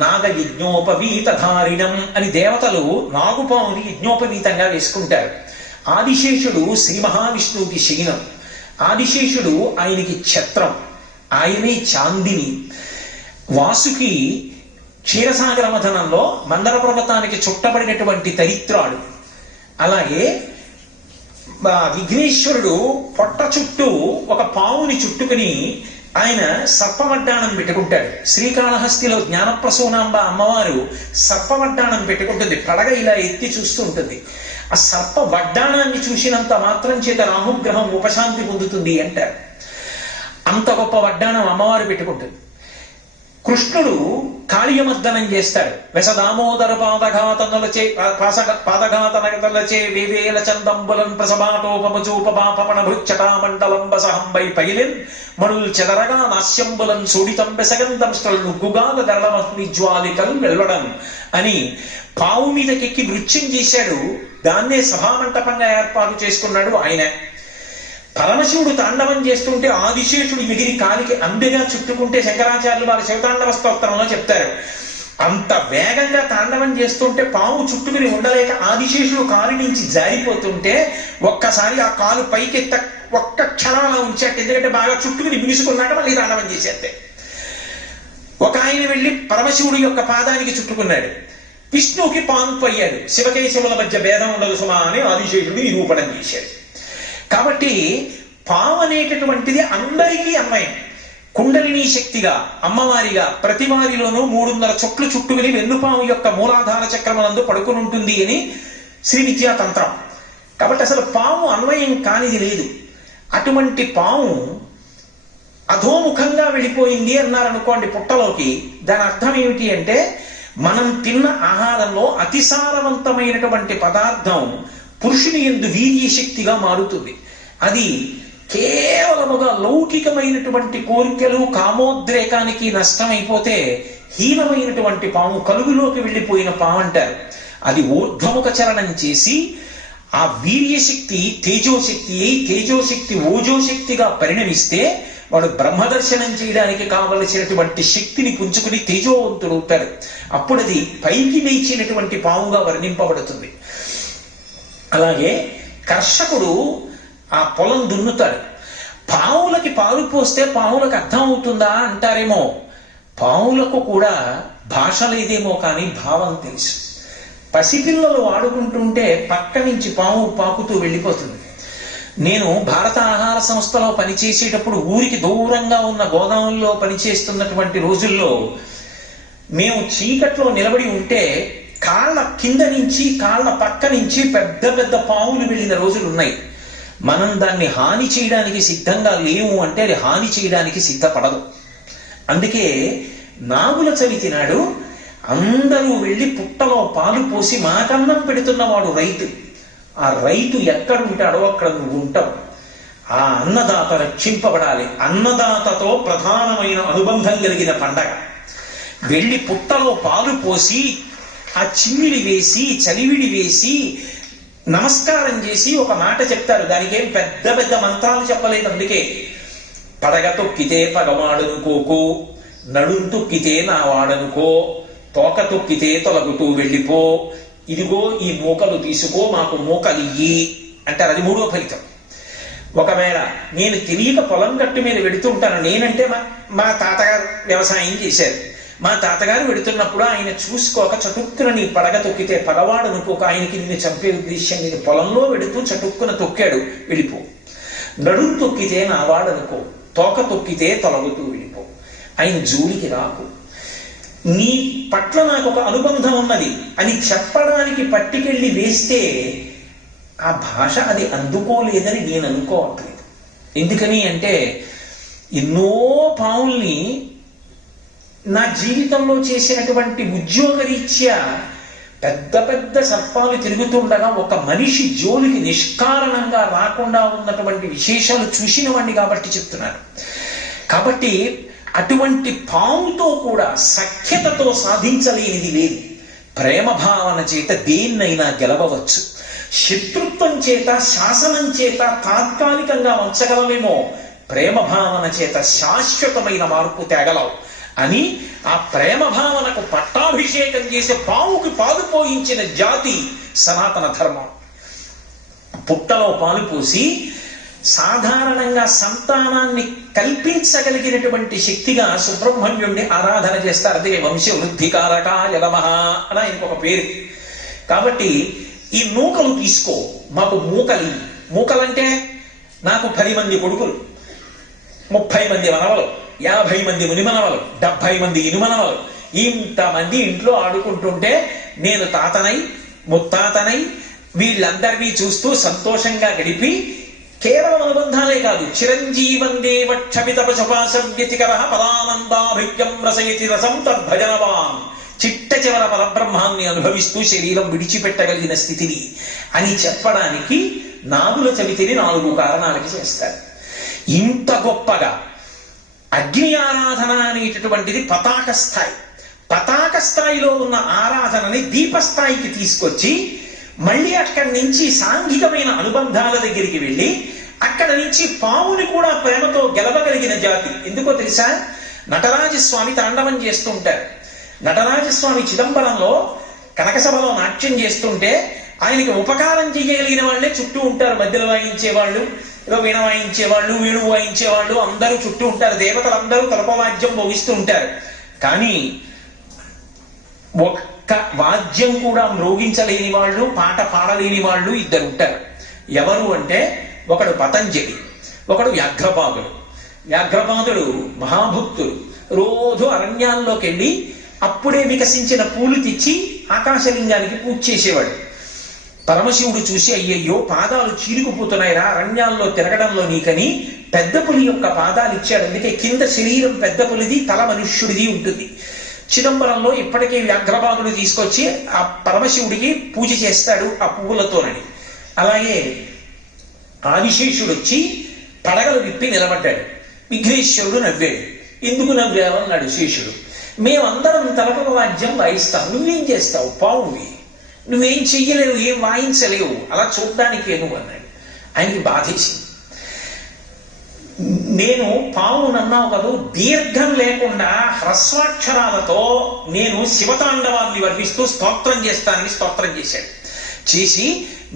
నాగ యజ్ఞోపవీతధారిణం అని దేవతలు నాగుపాముని యజ్ఞోపవీతంగా వేసుకుంటారు. ఆదిశేషుడు శ్రీ మహావిష్ణువుకి శయనం. ఆదిశేషుడు ఆయనకి ఛత్రం, ఆయనే చాందిని. వాసుకి క్షీరసాగర మథనంలో మందర పర్వతానికి చుట్టబడినటువంటి దరిత్రాడు. అలాగే విఘ్నేశ్వరుడు పొట్ట చుట్టూ ఒక పావుని చుట్టుకుని ఆయన సర్పవడ్డాణం పెట్టుకుంటాడు. శ్రీకాళహస్తిలో జ్ఞానప్రసూనాంబ అమ్మవారు సర్పవడ్డాణం పెట్టుకుంటుంది. పడగ ఇలా ఎత్తి చూస్తూ ఉంటుంది. ఆ సర్ప వడ్డాణాన్ని చూసినంత మాత్రం చేత రాహుగ్రహం ఉపశాంతి పొందుతుంది అంటారు. అంత గొప్ప వడ్డాణం అమ్మవారు పెట్టుకుంటుంది. కృష్ణుడు కాళీయమర్దనం చేస్తాడు. వెసదామోదర పాదఘాతనలచే పాదఘాతనలచే వేవేల చందంబులం ప్రసభాటోపమచూపమాపమణ భృచ్చటామండలం బసహంబై పగిలిన్ మణుల్ చెదరగా నాస్యంబులం సూడితం బెసగంధం నుగ్గుగాల దళమగ్నిజ్వాలికలు వెళ్వడం అని పావు మీదకెక్కి నృత్యం చేశాడు. దాన్నే సభామంటపంగా ఏర్పాటు చేసుకున్నాడు ఆయన. పరమశివుడు తాండవం చేస్తుంటే ఆదిశేషుడు ఎగిరి కాలికి అంబెగా చుట్టుకుంటే శంకరాచార్యులు వారి శివతాండవ స్తోత్రంలో చెప్తారు. అంత వేగంగా తాండవం చేస్తుంటే పాము చుట్టుకుని ఉండలేక ఆదిశేషుడు కాలు నుంచి జారిపోతుంటే ఒక్కసారి ఆ కాలు పైకెత్త ఒక్క క్షణంలో ఉంచాక, ఎందుకంటే బాగా చుట్టుకుని బిగుసుకున్నాక మళ్ళీ తాండవం చేసేస్తే. ఒక ఆయన వెళ్ళి పరమశివుడి యొక్క పాదానికి చుట్టుకున్నాడు. విష్ణువుకి పాన్పు అయ్యాడు. శివకేశవుల మధ్య భేదం ఉండదు సుమా అని ఆదిశేషుడిని నిరూపణం చేశాడు. కాబట్టి పాము అనేటటువంటిది అందరికీ అన్వయం. కుండలిని శక్తిగా, అమ్మవారిగా ప్రతి వారిలోనూ 3.5 చుట్లు చుట్టుకుని వెన్నుపాము యొక్క మూలాధార చక్రమునందు పడుకుని ఉంటుంది అని శ్రీ విద్యాతంత్రం. కాబట్టి అసలు పాము అన్వయం కానిది లేదు. అటువంటి పాము అధోముఖంగా వెళ్ళిపోయింది అన్నారనుకోండి పుట్టలోకి, దాని అర్థం ఏమిటి అంటే మనం తిన్న ఆహారంలో అతిసారవంతమైనటువంటి పదార్థం పురుషుని యందు వీర్యశక్తిగా మారుతుంది. అది కేవలముగా లౌకికమైనటువంటి కోరికలు కామోద్రేకానికి నష్టమైపోతే హీనమైనటువంటి పాము, కలుగులోకి వెళ్ళిపోయిన పాము అంటారు. అది ఊర్ధ్వముఖ చరణం చేసి ఆ వీర్యశక్తి తేజోశక్తి అయి తేజోశక్తి ఓజోశక్తిగా పరిణమిస్తే వాడు బ్రహ్మదర్శనం చేయడానికి కావలసినటువంటి శక్తిని పుంజుకుని తేజోవంతుడవుతాడు. అప్పుడు అది పైకి లేచినటువంటి పాముగా వర్ణింపబడుతుంది. అలాగే కర్షకుడు ఆ పొలం దున్నుతాడు. పావులకి పాలు పోస్తే పావులకు అర్థం అవుతుందా అంటారేమో. పావులకు కూడా భాష లేదేమో కానీ భావం తెలుసు. పసిపిల్లలు ఆడుకుంటుంటే పక్క నుంచి పాము పాకుతూ వెళ్ళిపోతుంది. నేను భారత ఆహార సంస్థలో పనిచేసేటప్పుడు ఊరికి దూరంగా ఉన్న గోదాముల్లో పనిచేస్తున్నటువంటి రోజుల్లో మేము చీకట్లో నిలబడి ఉంటే కాళ్ళ కింద నుంచి కాళ్ళ పక్క నుంచి పెద్ద పెద్ద పాములు వెళ్ళిన రోజులు ఉన్నాయి. మనం దాన్ని హాని చేయడానికి సిద్ధంగా లేవు అంటే అది హాని చేయడానికి సిద్ధపడదు. అందుకే నాగుల చవితి నాడు అందరూ వెళ్ళి పుట్టలో పాలు పోసి మాకన్నం పెడుతున్నవాడు రైతు. ఆ రైతు ఎక్కడుంటాడో అక్కడ నువ్వు ఉంటావు. ఆ అన్నదాత రక్షింపబడాలి. అన్నదాతతో ప్రధానమైన అనుబంధం కలిగిన పండగ. వెళ్ళి పుట్టలో పాలు పోసి ఆ చిమ్మిడి వేసి చలివిడి వేసి నమస్కారం చేసి ఒక మాట చెప్తారు. దానికి ఏం పెద్ద పెద్ద మంత్రాలు చెప్పలేదు. అందుకే పడగ తొక్కితే పగవాడనుకోకు, నడుం తొక్కితే నా వాడనుకో, తోక తొక్కితే తొలగుతూ వెళ్ళిపో, ఇదిగో ఈ మూకలు తీసుకో, మాకు మూకలు ఇయ్యి అంటారు. అది మూడో ఫలితం. ఒకవేళ నేను తెలియక పొలం గట్టు మీద వెడుతుంటాను, నేనంటే మా తాతగారు వ్యవసాయం చేశారు, మా తాతగారు వెడుతున్నప్పుడు ఆయన చూసుకోక చటుక్కున నీ పడగ తొక్కితే పగవాడు అనుకోక ఆయనకి నిన్ను చంపే ఉద్దేశం, నేను పొలంలో వెడుతూ చటుక్కున తొక్కాడు, వెళ్ళిపో. నడుం తొక్కితే నావాడు అనుకో, తోక తొక్కితే తొలగుతూ వెళ్ళిపో, ఆయన జోలికి రాకు, నీ పట్ల నాకు ఒక అనుబంధం ఉన్నది అని చెప్పడానికి పట్టుకెళ్ళి వేస్తే ఆ భాష అది అందుకోలేదని నేను అనుకోవట్లేదు. ఎందుకని అంటే ఎన్నో పావుల్ని నా జీవితంలో చేసినటువంటి ఉద్యోగరీత్యా పెద్ద పెద్ద సర్పాలు తిరుగుతుండగా ఒక మనిషి జోలికి నిష్కారణంగా రాకుండా ఉన్నటువంటి విశేషాలు చూసిన వాడిని కాబట్టి చెప్తున్నాను. కాబట్టి అటువంటి పావుతో కూడా సఖ్యతతో సాధించలేనిది లేదు. ప్రేమ భావన చేత దేన్నైనా గెలవవచ్చు. శత్రుత్వం చేత, శాసనం చేత తాత్కాలికంగా ఉంచగలమేమో, ప్రేమ భావన చేత శాశ్వతమైన మార్పు తేగలవు అని ఆ ప్రేమ భావనకు పట్టాభిషేకం చేసే పావుకి పాలు పోయించిన జాతి సనాతన ధర్మం. పుట్టలో పాలు పోసి సాధారణంగా సంతానాన్ని కల్పించగలిగినటువంటి శక్తిగా సుబ్రహ్మణ్యుణ్ణి ఆరాధన చేస్తారు. అదే వంశవృద్ధికారకాయ నమః అని ఆయనకు ఒక పేరు. కాబట్టి ఈ మూకలు తీసుకో, మాకు మూకలి. మూకలంటే నాకు 10 మంది కొడుకులు, 30 మంది మనవలు, 50 మంది మునిమనవలు, 70 మంది ఇనుమనవలు, ఇంతమంది ఇంట్లో ఆడుకుంటుంటే నేను తాతనై ముత్తాతనై వీళ్ళందరినీ చూస్తూ సంతోషంగా గడిపి కేవలం అనుబంధాలే కాదు, చిరంజీవం దేవ క్షపిత పశుపాశవ్యతికర పదానందాభిజ్ఞం రసయతి రసం తద్భజనవాన్, చిట్ట చివర పరబ్రహ్మాన్ని అనుభవిస్తూ శరీరం విడిచిపెట్టగలిగిన స్థితిని అని చెప్పడానికి నాగుల చవితిని 4 కారణాలకి చేస్తారు. ఇంత గొప్పగా అగ్ని ఆరాధన అనేటటువంటిది పతాక స్థాయి. పతాక స్థాయిలో ఉన్న ఆరాధనని దీపస్థాయికి తీసుకొచ్చి మళ్ళీ అక్కడి నుంచి సాంఘికమైన అనుబంధాల దగ్గరికి వెళ్ళి అక్కడ నుంచి పావుని కూడా ప్రేమతో గెలవగలిగిన జాతి. ఎందుకో తెలుసా? నటరాజస్వామి తాండవం చేస్తూ ఉంటారు. నటరాజస్వామి చిదంబరంలో కనకసభలో నాట్యం చేస్తుంటే ఆయనకి ఉపకారం చేయగలిగిన వాళ్ళే చుట్టూ ఉంటారు. మధ్యలో వాయించేవాళ్ళు, ఏదో వీణ వాయించేవాళ్ళు, వేణువు వాయించేవాళ్ళు అందరూ చుట్టూ ఉంటారు. దేవతలందరూ తలపవాద్యం భోగిస్తూ ఉంటారు. కానీ ఒక్క వాద్యం కూడా మ్రోగించలేని వాళ్ళు, పాట పాడలేని వాళ్ళు 2 ఉంటారు. ఎవరు అంటే ఒకడు పతంజలి, ఒకడు వ్యాఘ్రపాదుడు. వ్యాఘ్రపాదుడు మహాభక్తుడు. రోజు అరణ్యాల్లోకి వెళ్ళి అప్పుడే వికసించిన పూలు తెచ్చి ఆకాశలింగానికి పూజ చేసేవాడు. పరమశివుడు చూసి అయ్యయ్యో పాదాలు చీరుకుపోతున్నాయిరా అరణ్యాల్లో తిరగడంలో నీకని పెద్ద పులి యొక్క పాదాలు ఇచ్చాడు. అందుకే కింద శరీరం పెద్ద పులిది, తల మనుష్యుడిది ఉంటుంది. చిదంబరంలో ఇప్పటికే వ్యాఘ్రపాదుడు తీసుకొచ్చి ఆ పరమశివుడికి పూజ చేస్తాడు ఆ పువ్వులతోనని. అలాగే ఆదిశేషుడు వచ్చి పడగలు విప్పి నిలబడ్డాడు. విఘ్నేశ్వరుడు నవ్వాడు. ఎందుకు నవ్వావన్నాడు శేషుడు. మేమందరం తలపక వాద్యం వాయిస్తాం, నువ్వేం చేస్తావు? పావువి, నువ్వేం చెయ్యలేవు, ఏం వాయించలేవు, అలా చూడడానికే నువ్వు అన్నాడు. ఆయనకి బాధేసింది. నేను పావునన్నావు కదా, దీర్ఘం లేకుండా హ్రస్వాక్షరాలతో నేను శివతాండవాన్ని వర్ణిస్తూ స్తోత్రం చేస్తానని స్తోత్రం చేశాడు. చేసి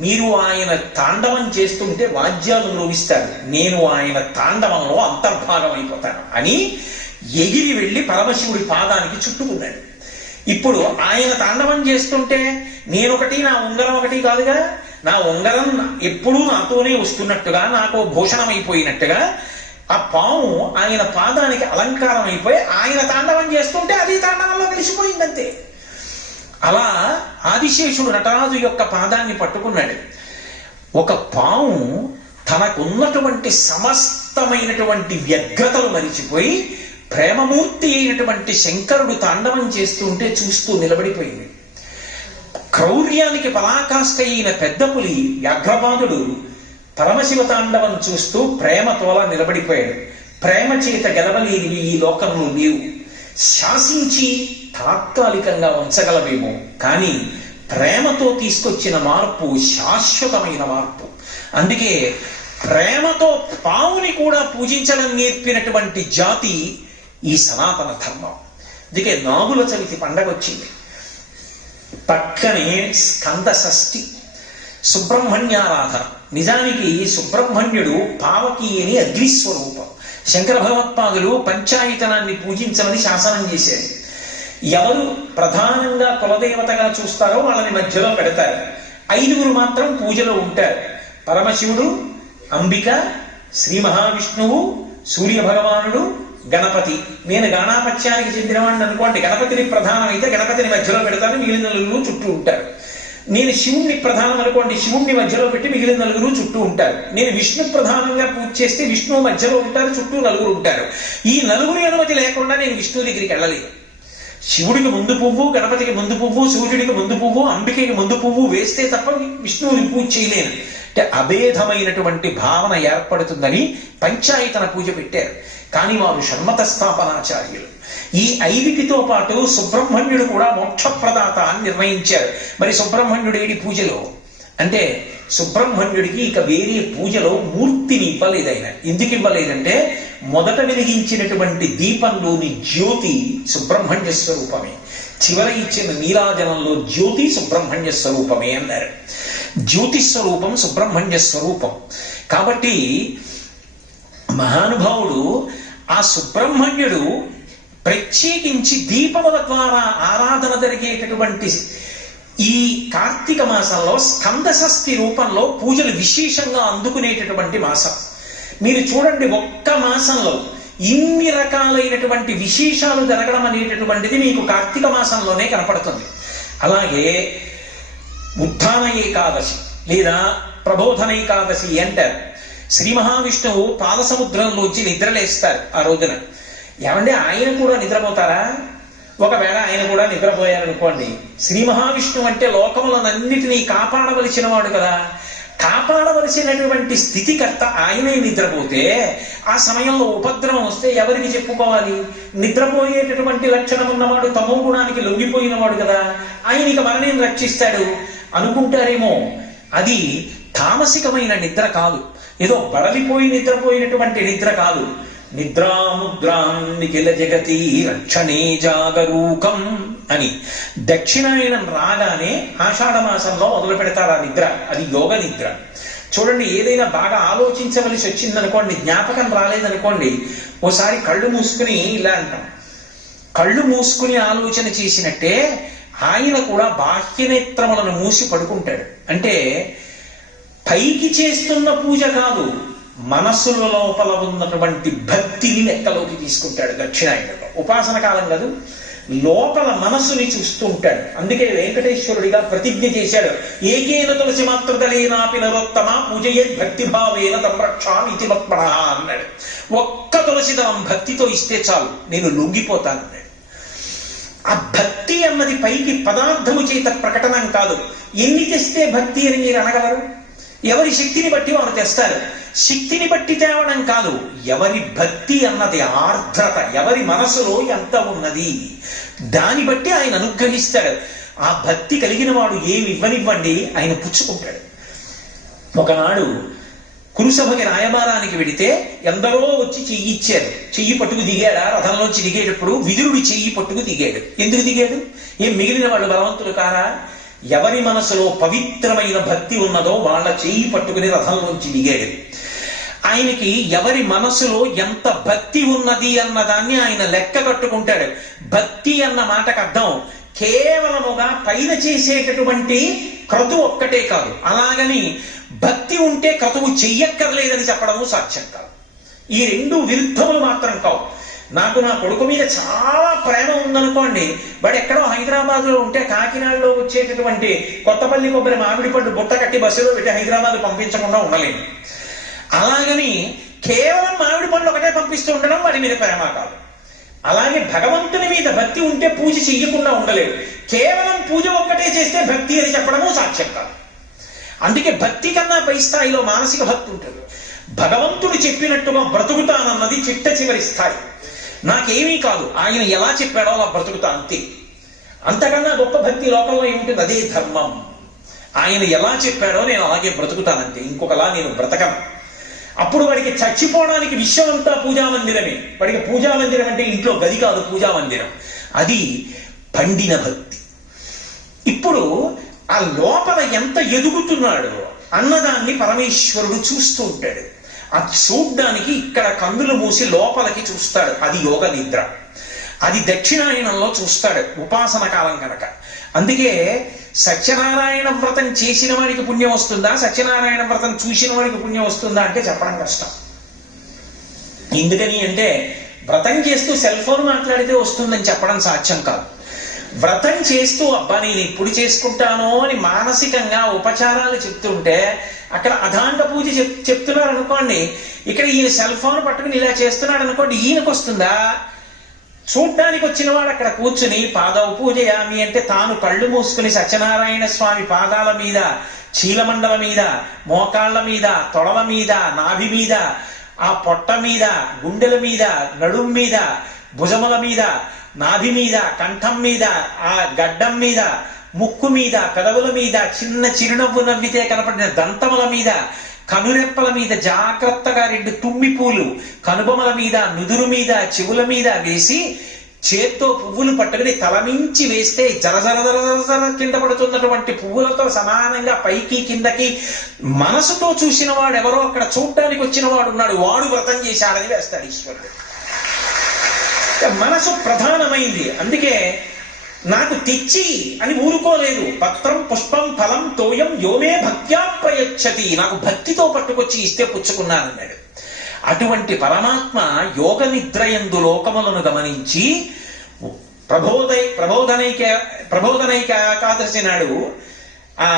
మీరు ఆయన తాండవం చేస్తుంటే వాద్యాలు మ్రోగిస్తారు, నేను ఆయన తాండవంలో అంతర్భాగం అయిపోతాను అని ఎగిరి వెళ్ళి పరమశివుడి పాదానికి చుట్టుకున్నాడు. ఇప్పుడు ఆయన తాండవం చేస్తుంటే నేనొకటి, నా ఉంగరం ఒకటి కాదుగా, నా ఉంగరం ఎప్పుడూ నాతోనే వస్తున్నట్టుగా, నాకు భూషణం అయిపోయినట్టుగా ఆ పాము ఆయన పాదానికి అలంకారం అయిపోయి ఆయన తాండవం చేస్తుంటే అది తాండవంలో కలిసిపోయిందంతే. అలా ఆదిశేషుడు నటరాజు యొక్క పాదాన్ని పట్టుకున్నాడు. ఒక పాము తనకున్నటువంటి సమస్తమైనటువంటి వ్యగ్రతలు మరిచిపోయి ప్రేమమూర్తి అయినటువంటి శంకరుడు తాండవం చేస్తుంటే చూస్తూ నిలబడిపోయింది. క్రౌర్యానికి పరాకాష్ఠ అయిన పెద్ద పులి వ్యాఘ్రపాదుడు పరమశివ తాండవం చూస్తూ ప్రేమతోలా నిలబడిపోయాడు. ప్రేమ చేత గెలవలేనివి ఈ లోకంలో లేవు. శాసించి తాత్కాలికంగా ఉంచగలవేమో, కానీ ప్రేమతో తీసుకొచ్చిన మార్పు శాశ్వతమైన మార్పు. అందుకే ప్రేమతో పావుని కూడా పూజించడం నేర్పినటువంటి జాతి ఈ సనాతన ధర్మం. అందుకే నాగుల చవితి పండగ వచ్చింది. పక్కనే స్కంద షష్ఠి సుబ్రహ్మణ్యారాధన. నిజానికి సుబ్రహ్మణ్యుడు పావకి అని అగ్నిస్వరూపం. శంకర భగవత్పాదులు పంచాయతనాన్ని పూజించమని శాసనం చేశారు. ఎవరు ప్రధానంగా కులదేవతగా చూస్తారో వాళ్ళని మధ్యలో పెడతారు. 5 మాత్రం పూజలో ఉంటారు. పరమశివుడు, అంబిక, శ్రీ మహావిష్ణువు, సూర్య భగవానుడు, గణపతి. నేను గాణాపత్యానికి చెందినవాడిని అనుకోండి, గణపతిని ప్రధానమైతే గణపతిని మధ్యలో పెడతాను, మిగిలిన 4 చుట్టూ ఉంటారు. నేను శివుణ్ణి ప్రధానం అనుకోండి, శివుణ్ణి మధ్యలో పెట్టి మిగిలిన 4 చుట్టూ ఉంటారు. నేను విష్ణు ప్రధానంగా పూజ చేస్తే విష్ణువు మధ్యలో ఉంటారు, చుట్టూ 4 ఉంటారు. ఈ 4 అనుమతి లేకుండా నేను విష్ణువు దగ్గరికి వెళ్ళలేదు. శివుడికి ముందు పువ్వు, గణపతికి ముందు పువ్వు, సూర్యుడికి ముందు పువ్వు, అంబికకి ముందు పువ్వు వేస్తే తప్ప విష్ణువుని పూజ చేయలేను. అంటే అభేదమైనటువంటి భావన ఏర్పడుతుందని పంచాయతన పూజ పెట్టారు. కానీ వారు షణ్మత స్థాపనాచార్యులు. ఈ 5టితో పాటు సుబ్రహ్మణ్యుడు కూడా మోక్షప్రదాత అని నిర్ణయించారు. మరి సుబ్రహ్మణ్యుడేడి పూజలో అంటే సుబ్రహ్మణ్యుడికి ఇక వేరే పూజలో మూర్తిని ఇవ్వలేదు ఆయన. ఎందుకు ఇవ్వలేదంటే మొదట వెలిగించినటువంటి దీపంలోని జ్యోతి సుబ్రహ్మణ్య స్వరూపమే, చివర ఇచ్చిన నీరాజనంలో జ్యోతి సుబ్రహ్మణ్య స్వరూపమే అన్నారు. జ్యోతి స్వరూపం సుబ్రహ్మణ్య స్వరూపం. కాబట్టి మహానుభావుడు ఆ సుబ్రహ్మణ్యుడు ప్రత్యేకించి దీపముల ద్వారా ఆరాధన జరిగేటటువంటి ఈ కార్తీక మాసంలో స్కంద షష్ఠి రూపంలో పూజలు విశేషంగా అందుకునేటటువంటి మాసం. మీరు చూడండి, ఒక్క మాసంలో ఇన్ని రకాలైనటువంటి విశేషాలు జరగడం అనేటటువంటిది మీకు కార్తీక మాసంలోనే కనపడుతుంది. అలాగే ఉత్థాన ఏకాదశి లేదా ప్రబోధన ఏకాదశి అంటారు. శ్రీ మహావిష్ణువు పాలసముద్రంలోంచి నిద్రలేస్తారు ఆ రోజున. ఏమంటే ఆయన కూడా నిద్రపోతారా? ఒకవేళ ఆయన కూడా నిద్రపోయారనుకోండి, శ్రీ మహావిష్ణువు అంటే లోకములనన్నిటినీ కాపాడవలసిన వాడు కదా. కాపాడవలసినటువంటి స్థితికర్త ఆయనే నిద్రపోతే ఆ సమయంలో ఉపద్రవం వస్తే ఎవరికి చెప్పుకోవాలి? నిద్రపోయేటటువంటి లక్షణం ఉన్నవాడు తమో గుణానికి లొంగిపోయినవాడు కదా, ఆయనకి మరణం రక్షిస్తాడు అనుకుంటారేమో. అది తామసికమైన నిద్ర కాదు, ఏదో బడలిపోయి నిద్రపోయినటువంటి నిద్ర కాదు. నిద్రాముద్రాం నిఖిల జగతి రక్షణే జాగరూకం అని దక్షిణాయనం రాగానే ఆషాఢ మాసంలో మొదలు పెడతారు ఆ నిద్ర. అది యోగ నిద్ర. చూడండి, ఏదైనా బాగా ఆలోచించవలసి వచ్చిందనుకోండి, జ్ఞాపకం రాలేదనుకోండి, ఓసారి కళ్ళు మూసుకుని ఇలా అంటాం. కళ్ళు మూసుకుని ఆలోచన చేసినట్టే ఆయన కూడా బాహ్యనేత్రములను మూసి పడుకుంటాడు. అంటే పైకి చేస్తున్న పూజ కాదు, మనస్సుల లోపల ఉన్నటువంటి భక్తిని లెక్కలోకి తీసుకుంటాడు. దక్షిణాయనంలో ఉపాసన కాలం కాదు, లోపల మనస్సుని చూస్తూ ఉంటాడు. అందుకే వెంకటేశ్వరుడిగా ప్రతిజ్ఞ చేశాడు, ఏకేన తులసి మాతృదలేనాపి నరోత్తమ పూజయే భక్తిభావేన తమ్రక్షామి ఇతి మత్మణ అన్నాడు. ఒక్క తులసిదళం భక్తితో ఇస్తే చాలు, నేను లొంగిపోతాను అన్నాడు. ఆ భక్తి అన్నది పైకి పదార్థము చేత ప్రకటనం కాదు. ఎన్ని తెస్తే భక్తి అని మీరు అనగలరు? ఎవరి శక్తిని బట్టి వారు తెస్తారు. శక్తిని బట్టి తేవడం కాదు, ఎవరి భక్తి అన్నది ఆర్ద్రత, ఎవరి మనసులో ఎంత ఉన్నది దాన్ని బట్టి ఆయన అనుగ్రహిస్తాడు. ఆ భక్తి కలిగిన వాడు ఏమి ఇవ్వనివ్వండి ఆయన పుచ్చుకుంటాడు. ఒకనాడు కురుసభకి రాయబారానికి వెడితే ఎందరో వచ్చి చెయ్యి ఇచ్చారు. చెయ్యి పట్టుకు దిగాడా? రథంలోంచి దిగేటప్పుడు విదురుడి చెయ్యి పట్టుకు దిగాడు. ఎందుకు దిగాడు? ఏం మిగిలిన వాళ్ళు బలవంతులు కారా? ఎవరి మనసులో పవిత్రమైన భక్తి ఉన్నదో వాళ్ళ చెయ్యి పట్టుకుని రథంలోంచి దిగాడు. ఆయనకి ఎవరి మనసులో ఎంత భక్తి ఉన్నది అన్నదాన్ని ఆయన లెక్క కట్టుకుంటాడు. భక్తి అన్న మాటకు అర్థం కేవలముగా పైన చేసేటటువంటి క్రతువు ఒక్కటే కాదు, అలాగని భక్తి ఉంటే క్రతువు చెయ్యక్కర్లేదని చెప్పడము సాధ్యం కాదు. ఈ 2 విరుద్ధములు మాత్రం కావు. నాకు నా కొడుకు మీద చాలా ప్రేమ ఉందనుకోండి, వాడు ఎక్కడో హైదరాబాద్ లో ఉంటే కాకినాడలో వచ్చేటటువంటి కొత్తపల్లి కొబ్బరి మామిడి పండు బుట్ట కట్టి బస్సులో పెట్టి హైదరాబాద్ పంపించకుండా ఉండలేను. అలాగని కేవలం మామిడి పండ్లు ఒకటే పంపిస్తూ ఉండడం వాడి మీద ప్రేమ కాదు. అలాగే భగవంతుని మీద భక్తి ఉంటే పూజ చెయ్యకుండా ఉండలేడు. కేవలం పూజ ఒక్కటే చేస్తే భక్తి అని చెప్పడము సాధ్యం కాదు. అందుకే భక్తి కన్నా పై స్థాయిలో మానసిక భక్తి ఉంటుంది. భగవంతుడు చెప్పినట్టుగా బ్రతుకుతానన్నది చిట్ట చివరి స్థాయి. నాకేమీ కాదు, ఆయన ఎలా చెప్పాడో అలా బ్రతుకుతా అంతే. అంతకన్నా గొప్ప భక్తి లోకంలో ఏముంటుంది? అదే ధర్మం. ఆయన ఎలా చెప్పాడో నేను అలాగే బ్రతుకుతానంతే, ఇంకొకలా నేను బ్రతకను. అప్పుడు వాడికి చచ్చిపోవడానికి విశ్వమంతా పూజామందిరమే. వాడికి పూజామందిరం అంటే ఇంట్లో గది కాదు, పూజామందిరం. అది పండిన భక్తి. ఇప్పుడు ఆ లోపల ఎంత ఎదుగుతున్నాడో అన్నదాన్ని పరమేశ్వరుడు చూస్తూ ఉంటాడు. ఆ చూడ్డానికి ఇక్కడ కన్నులు మూసి లోపలికి చూస్తాడు. అది యోగ నిద్ర. అది దక్షిణాయనంలో చూస్తాడు ఉపాసన కాలం కనుక. అందుకే సత్యనారాయణ వ్రతం చేసిన వాడికి పుణ్యం వస్తుందా, సత్యనారాయణ వ్రతం చూసిన వాడికి పుణ్యం వస్తుందా అంటే చెప్పడం కష్టం. ఎందుకని అంటే వ్రతం చేస్తూ సెల్ ఫోన్ మాట్లాడితే వస్తుందని చెప్పడం సాధ్యం కాదు. వ్రతం చేస్తూ అబ్బా నేను ఇప్పుడు చేసుకుంటాను అని మానసికంగా ఉపచారాలు చెప్తుంటే అక్కడ అధాంత పూజ చెప్తున్నారు అనుకోండి, ఇక్కడ ఈయన సెల్ ఫోన్ పట్టుకుని ఇలా చేస్తున్నాడు అనుకోండి, ఈయనకు వస్తుందా? చూడ్డానికి వచ్చిన వాడు అక్కడ కూర్చుని పాదవ పూజయామి అంటే తాను కళ్ళు మూసుకుని సత్యనారాయణ స్వామి పాదాల మీద, చీలమండల మీద, మోకాళ్ల మీద, తొడల మీద, నాభి మీద, ఆ పొట్ట మీద, గుండెల మీద, నడుం మీద, భుజముల మీద, నాభి మీద, కంఠం మీద, ఆ గడ్డం మీద, ముక్కు మీద, పెదవుల మీద, చిన్న చిరునవ్వు నవ్వితే కనపడిన దంతముల మీద, కనురెప్పల మీద జాగ్రత్తగా 2 తుమ్మి పూలు కనుబొమల మీద, నుదురు మీద, చెవుల మీద వేసి చేత్తో పువ్వులు పట్టుకుని తలమించి వేస్తే జర కింద పడుతున్నటువంటి పువ్వులతో సమానంగా పైకి కిందకి మనసుతో చూసిన వాడు ఎవరో అక్కడ చూడ్డానికి వచ్చిన వాడు ఉన్నాడు, వాడు వ్రతం చేశాడని వేస్తాడు ఈశ్వరుడు. మనసు ప్రధానమైంది. అందుకే నాకు తెచ్చి అని ఊరుకోలేదు. పత్రం పుష్పం ఫలం తోయం యోమే భక్త్యా ప్రయచ్చతి, నాకు భక్తితో పట్టుకొచ్చి ఇస్తే పుచ్చుకున్నానన్నాడు. అటువంటి పరమాత్మ యోగ నిద్రయందు లోకములను గమనించి ప్రబోధనైక ఏకాదశి నాడు, ఆ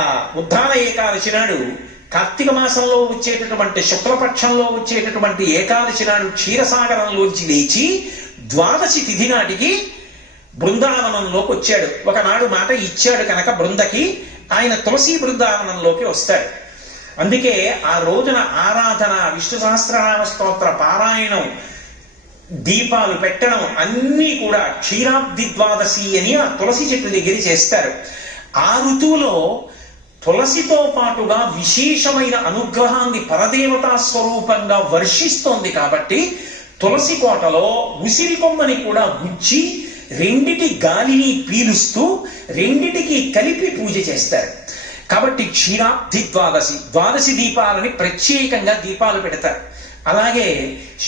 ఉద్ధాన ఏకాదశి నాడు, కార్తీక మాసంలో వచ్చేటటువంటి శుక్లపక్షంలో వచ్చేటటువంటి ఏకాదశి నాడు క్షీరసాగరంలోంచి లేచి ద్వాదశి తిథి నాటికి బృందావనంలోకి వచ్చాడు. ఒకనాడు మాట ఇచ్చాడు కనుక బృందకి, ఆయన తులసి బృందావనంలోకి వస్తాడు. అందుకే ఆ రోజున ఆరాధన, విష్ణు సహస్రనామ స్తోత్ర పారాయణం, దీపాలు పెట్టడం అన్నీ కూడా క్షీరాబ్ది ద్వాదశి అని ఆ తులసి చెట్టు దగ్గర చేస్తారు. ఆ ఋతువులో తులసితో పాటుగా విశేషమైన అనుగ్రహాన్ని పరదేవతా స్వరూపంగా వర్షిస్తోంది కాబట్టి తులసి కోటలో ఉసిరి కొమ్మని కూడా గుచ్చి రెండిటి గాలిని పీలుస్తూ రెండిటికి కలిపి పూజ చేస్తారు. కాబట్టి క్షీరాబ్ది ద్వాదశి, ద్వాదశి దీపాలని ప్రత్యేకంగా దీపాలు పెడతారు. అలాగే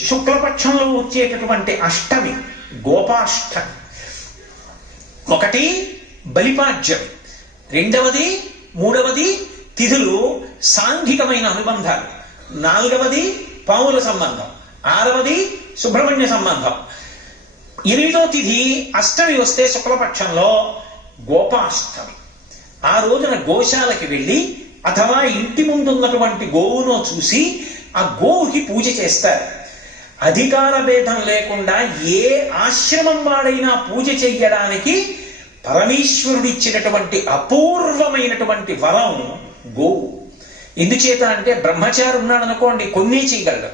శుక్లపక్షంలో వచ్చేటటువంటి అష్టమి గోపాష్టమి, ఒకటి బలిపాడ్యం, రెండవది మూడవది తిథులు సాంఘికమైన అనుబంధాలు, నాలుగవది పాముల సంబంధం, ఆరవది సుబ్రహ్మణ్య సంబంధం, 8వ తిథి అష్టమి వస్తే శుక్లపక్షంలో గోపాష్టమి. ఆ రోజున గోశాలకి వెళ్ళి అథవా ఇంటి ముందున్నటువంటి గోవును చూసి ఆ గోవుకి పూజ చేస్తారు. అధికార భేదం లేకుండా ఏ ఆశ్రమం వాడైనా పూజ చెయ్యడానికి పరమేశ్వరుడిచ్చినటువంటి అపూర్వమైనటువంటి వరం గోవు. ఎందుచేత అంటే బ్రహ్మచారి ఉన్నాడు అనుకోండి కొన్ని చేయగలడు,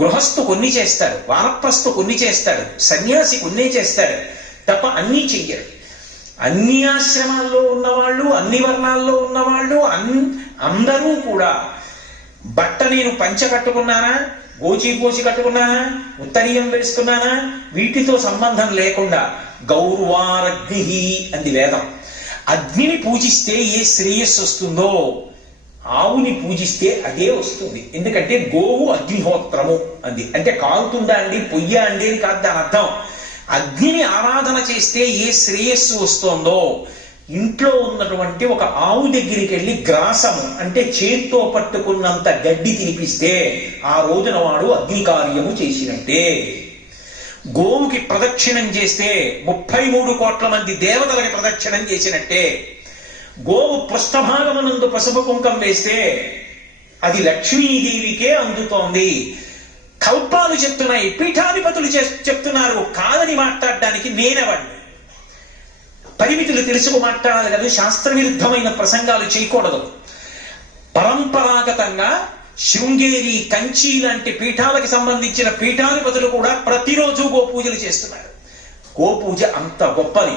గృహస్థు కొన్ని చేస్తాడు, వానప్రస్థు కొన్ని చేస్తాడు, సన్యాసి కొన్ని చేస్తాడు తప్ప అన్నీ చెయ్యరు. అన్ని ఆశ్రమాల్లో ఉన్నవాళ్ళు, అన్ని వర్ణాల్లో ఉన్నవాళ్ళు అందరూ కూడా బట్ట నేను పంచ కట్టుకున్నానా, గోచి కట్టుకున్నానా, ఉత్తరీయం వేసుకున్నానా, వీటితో సంబంధం లేకుండా గౌరవారగ్ని అంది వేదం. అగ్నిని పూజిస్తే ఏ శ్రేయస్సు వస్తుందో ఆవుని పూజిస్తే అదే వస్తుంది. ఎందుకంటే గోవు అగ్నిహోత్రము అంది. అంటే కాలుతుందా అండి, పొయ్య అండి అని కాదు దాని అర్థం. అగ్నిని ఆరాధన చేస్తే ఏ శ్రేయస్సు వస్తుందో, ఇంట్లో ఉన్నటువంటి ఒక ఆవు దగ్గరికి వెళ్ళి గ్రాసము అంటే చేత్తో పట్టుకున్నంత గడ్డి తినిపిస్తే ఆ రోజున వాడు అగ్ని కార్యము చేసినట్టే. గోవుకి ప్రదక్షిణం చేస్తే 33 కోట్ల మంది దేవతలకి ప్రదక్షిణం చేసినట్టే. గోవు పృష్ఠభాగమునందు పసుపు కుంకం వేస్తే అది లక్ష్మీదేవికే అందుతోంది. కల్పాలు చెప్తున్నాయి, పీఠాధిపతులు చెప్తున్నారు. కాదని మాట్లాడడానికి నేనెవడిని? పరిమితులు తెలుసుకు మాట్లాడాలి కదా, శాస్త్ర విరుద్ధమైన ప్రసంగాలు చేయకూడదు. పరంపరాగతంగా శృంగేరి, కంచి లాంటి పీఠాలకు సంబంధించిన పీఠాధిపతులు కూడా ప్రతిరోజు గోపూజలు చేస్తున్నారు. గోపూజ అంత గొప్పది.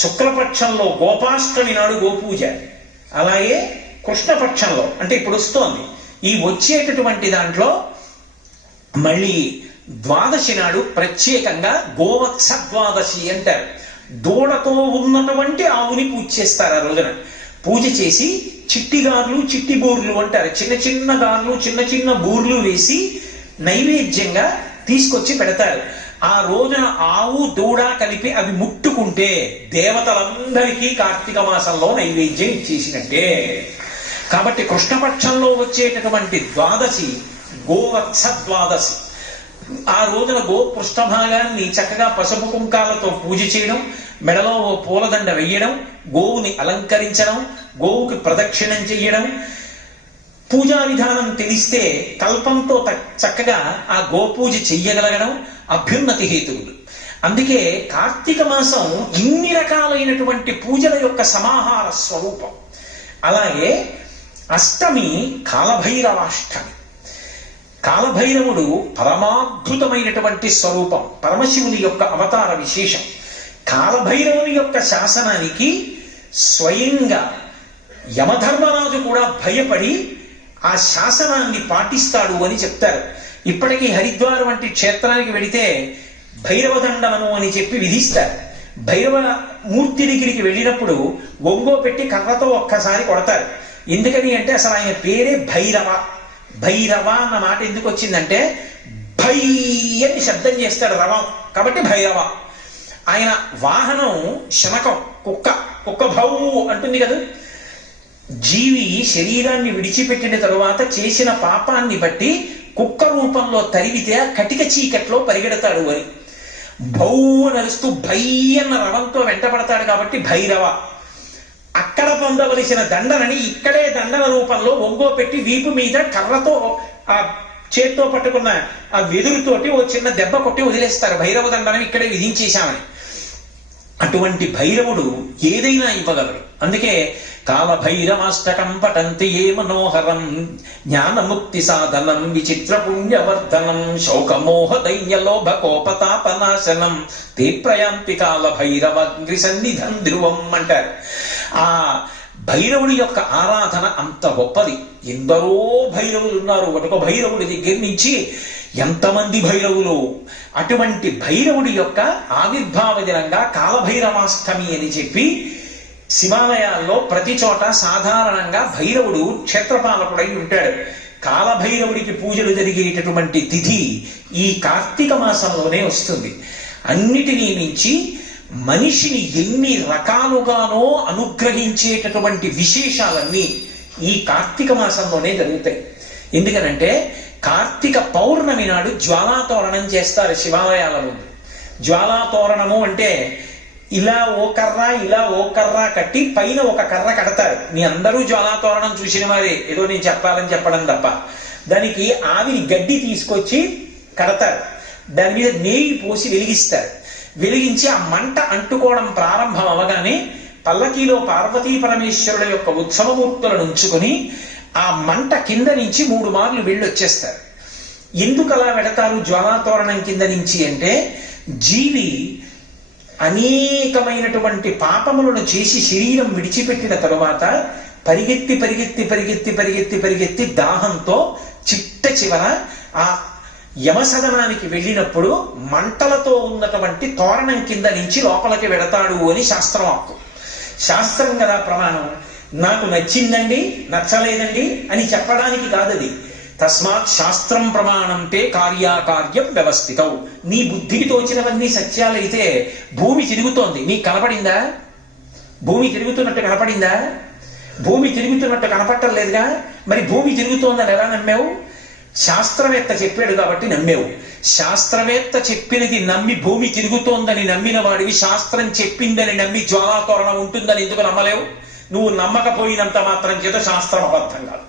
శుక్లపక్షంలో గోపాష్టమి నాడు గోపూజ, అలాగే కృష్ణపక్షంలో అంటే ఇప్పుడు వస్తోంది ఈ వచ్చేటటువంటి దాంట్లో మళ్ళీ ద్వాదశి నాడు ప్రత్యేకంగా గోవత్స ద్వాదశి అంటారు. దూడతో ఉన్నటువంటి ఆవుని పూజ చేస్తారు ఆ రోజున. పూజ చేసి చిట్టి గార్లు చిట్టి బూర్లు అంటారు, చిన్న చిన్న గార్లు చిన్న చిన్న బూర్లు వేసి నైవేద్యంగా తీసుకొచ్చి పెడతారు. ఆ రోజున ఆవు దూడ కలిపి అవి ముట్టుకుంటే దేవతలందరికీ కార్తీక మాసంలో నైవేద్యం ఇచ్చేసినట్టే. కాబట్టి కృష్ణపక్షంలో వచ్చేటటువంటి ద్వాదశి గోవత్స ద్వాదశి. ఆ రోజున గో పృష్ఠభాగాన్ని చక్కగా పసుపు కుంకాలతో పూజ చేయడం, మెడలో ఓ పూలదండ వెయ్యడం, గోవుని అలంకరించడం, గోవుకి ప్రదక్షిణం చెయ్యడం. పూజా విధానం తెలిస్తే కల్పంతో చక్కగా ఆ గోపూజ చెయ్యగలగడం అభ్యున్నతి హేతువులు. అందుకే కార్తీక మాసం ఇన్ని రకాలైనటువంటి పూజల యొక్క సమాహార స్వరూపం. అలాగే అష్టమి కాలభైరవాష్టమి. కాలభైరవుడు పరమాద్భుతమైనటువంటి స్వరూపం, పరమశివుని యొక్క అవతార విశేషం. కాలభైరవుని యొక్క శాసనానికి స్వయంగా యమధర్మరాజు కూడా భయపడి ఆ శాసనాన్ని పాటిస్తాడు అని చెప్తారు. ఇప్పటికీ హరిద్వార్ వంటి క్షేత్రానికి వెళితే భైరవ దండనము అని చెప్పి విధిస్తారు. భైరవ మూర్తి దగ్గరికి వెళ్ళినప్పుడు ఒంగో పెట్టి కర్రతో ఒక్కసారి కొడతారు. ఎందుకని అంటే అసలు ఆయన పేరే భైరవ. భైరవ అన్న మాట ఎందుకు వచ్చిందంటే భై అని శబ్దం చేస్తాడు రవం, కాబట్టి భైరవ. ఆయన వాహనం శనకం, కుక్క. కుక్క భౌ అంటుంది కదా. జీవి శరీరాన్ని విడిచిపెట్టిన తరువాత చేసిన పాపాన్ని బట్టి కుక్క రూపంలో తరిగితే కటిక చీకట్లో పరిగెడతాడు అని. భౌ నడుస్తూ భై అన్న రవంతో వెంటబడతాడు కాబట్టి భైరవ. అక్కడ పొందవలసిన దండనని ఇక్కడే దండన రూపంలో ఒంగో పెట్టి వీపు మీద కర్రతో ఆ చేత్తో పట్టుకున్న ఆ వెదురుతోటి ఓ చిన్న దెబ్బ కొట్టి వదిలేస్తారు. భైరవ దండనం ఇక్కడే విధించేశామని. అటువంటి భైరవుడు ఏదైనా ఇవ్వగలడు. అందుకే కాలభైరవాష్టకం పఠంతి ఏ మనోహరం జ్ఞానముక్తి సాధనం విచిత్ర పుణ్యవర్ధనం శోకమోహ దైన్యలోభ కోపతాపనాశనం తే ప్రయాంతి కాలభైరవగ్రి సన్నిధం ధ్రువం అంటారు. ఆ భైరవుడి యొక్క ఆరాధన అంత గొప్పది. ఎందరో భైరవులు ఉన్నారు. ఒక భైరవుడి దగ్గర నుంచి ఎంతమంది భైరవులు. అటువంటి భైరవుడి యొక్క ఆవిర్భావ దినంగా కాలభైరవాష్టమి అని చెప్పి శివాలయాల్లో ప్రతి చోట సాధారణంగా భైరవుడు క్షేత్రపాలకుడై ఉంటాడు. కాలభైరవుడికి పూజలు జరిగేటటువంటి తిథి ఈ కార్తీక మాసంలోనే వస్తుంది. అన్నిటినీ మించి మనిషిని ఎన్ని రకాలుగానో అనుగ్రహించేటటువంటి విశేషాలన్నీ ఈ కార్తీక మాసంలోనే జరుగుతాయి. ఎందుకనంటే కార్తీక పౌర్ణమి నాడు జ్వాలాతోరణం చేస్తారు శివాలయాల ముందు. జ్వాలాతోరణము అంటే ఇలా ఓ కర్ర ఇలా ఓ కర్ర కట్టి పైన ఒక కర్ర కడతారు. మీ అందరూ జ్వాలాతోరణం చూసిన వారే, ఏదో నేను చెప్పాలని చెప్పడం తప్ప. దానికి ఆవిరి గడ్డి తీసుకొచ్చి కడతారు. దాని మీద నెయ్యి పోసి వెలిగిస్తారు. వెలిగించి ఆ మంట అంటుకోవడం ప్రారంభం అవగానే పల్లకీలో పార్వతీ పరమేశ్వరుల యొక్క ఉత్సవమూర్తులను ఉంచుకొని ఆ మంట కింద నుంచి 3 మార్లు వెళ్ళొచ్చేస్తారు. ఎందుకు అలా వెడతారు జ్వాలాతోరణం కింద నుంచి అంటే, జీవి అనేకమైనటువంటి పాపములను చేసి శరీరం విడిచిపెట్టిన తరువాత పరిగెత్తి పరిగెత్తి పరిగెత్తి పరిగెత్తి పరిగెత్తి దాహంతో చిట్ట చివర ఆ యమసదనానికి వెళ్ళినప్పుడు మంటలతో ఉన్నటువంటి తోరణం కింద నుంచి లోపలికి వెడతాడు అని శాస్త్రవాక్కు. శాస్త్రం కదా ప్రమాణం. నాకు నచ్చిందండి నచ్చలేదండి అని చెప్పడానికి కాదది. తస్మాత్ శాస్త్రం ప్రమాణంతే కార్యాకార్యం వ్యవస్థితం. నీ బుద్ధికి తోచినవన్నీ సత్యాలైతే భూమి తిరుగుతోంది, నీకు కనపడిందా? భూమి తిరుగుతున్నట్టు కనపడిందా? భూమి తిరుగుతున్నట్టు కనపడటం లేదుగా. మరి భూమి తిరుగుతోందని ఎలా నమ్మావు? శాస్త్రవేత్త చెప్పాడు కాబట్టి నమ్మేవు. శాస్త్రవేత్త చెప్పినది నమ్మి భూమి తిరుగుతోందని నమ్మిన వాడివి శాస్త్రం చెప్పిందని నమ్మి జ్వాలాతోరణం ఉంటుందని ఎందుకు నమ్మలేవు? నువ్వు నమ్మకపోయినంత మాత్రం చేత శాస్త్రం అబద్ధం కాదు.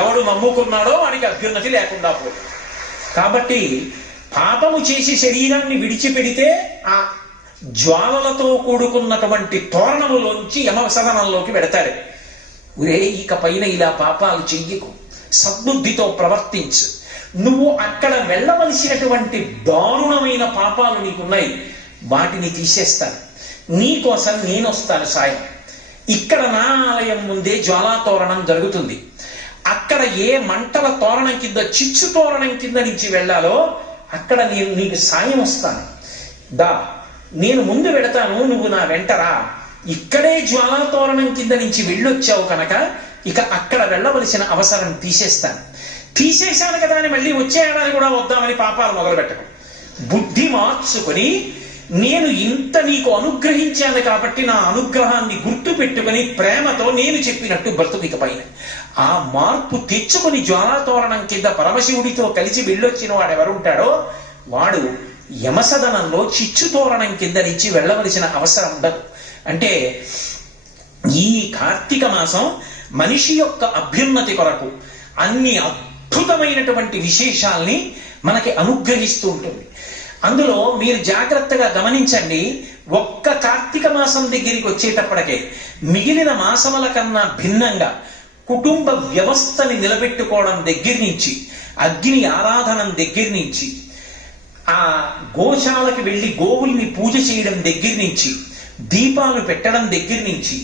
ఎవడు నమ్ముకున్నాడో వాడికి అభ్యున్నతి లేకుండా పోదు. కాబట్టి పాపము చేసి శరీరాన్ని విడిచిపెడితే ఆ జ్వాలలతో కూడుకున్నటువంటి తోరణములోంచి యమసదనంలోకి వెడతాడు. ఒరే, ఇక పైన ఇలా పాపాలు చెయ్యకు, సద్బుద్ధితో ప్రవర్తించు. నువ్వు అక్కడ వెళ్ళవలసినటువంటి దారుణమైన పాపాలు నీకున్నాయి, వాటిని తీసేస్తాను, నీకోసం నేను వస్తాను సాయం. ఇక్కడ నా ఆలయం ముందే జ్వాలాతోరణం జరుగుతుంది. అక్కడ ఏ మంటల తోరణం కింద చిచ్చు తోరణం కింద నుంచి వెళ్ళాలో అక్కడ నేను నీకు సాయం వస్తాను. దా నేను ముందు వెడతాను, నువ్వు నా వెంటరా. ఇక్కడే జ్వాలాతోరణం కింద నుంచి వెళ్ళొచ్చావు కనుక ఇక అక్కడ వెళ్ళవలసిన అవసరం తీసేశాను కదా అని మళ్ళీ వచ్చే ఏడాది కూడా వద్దామని పాపాలు మొదలుపెట్టకు. బుద్ధి మార్చుకొని నేను ఇంత నీకు అనుగ్రహించాను కాబట్టి నా అనుగ్రహాన్ని గుర్తు పెట్టుకుని ప్రేమతో నేను చెప్పినట్టు బ్రతుకు పైన ఆ మార్పు తెచ్చుకుని జ్వాలాతోరణం కింద పరమశివుడితో కలిసి వెళ్ళొచ్చిన వాడు ఎవరుంటాడో వాడు యమసదనంలో చిచ్చు తోరణం కింద నుంచి వెళ్ళవలసిన అవసరం ఉండదు. అంటే ఈ కార్తీక మాసం మనిషి యొక్క అభ్యున్నతి కొరకు అన్ని అద్భుతమైనటువంటి విశేషాల్ని మనకి అనుగ్రహిస్తూ ఉంటుంది. అందులో మీరు జాగ్రత్తగా గమనించండి, ఒక్క కార్తీక మాసం దగ్గరికి వచ్చేటప్పటికే మిగిలిన మాసముల కన్నా భిన్నంగా కుటుంబ వ్యవస్థని నిలబెట్టుకోవడం దగ్గర నుంచి, అగ్ని ఆరాధనం దగ్గర నుంచి, ఆ గోశాలకు వెళ్ళి గోవుల్ని పూజ చేయడం దగ్గర నుంచి, దీపాలు పెట్టడం దగ్గర నుంచి,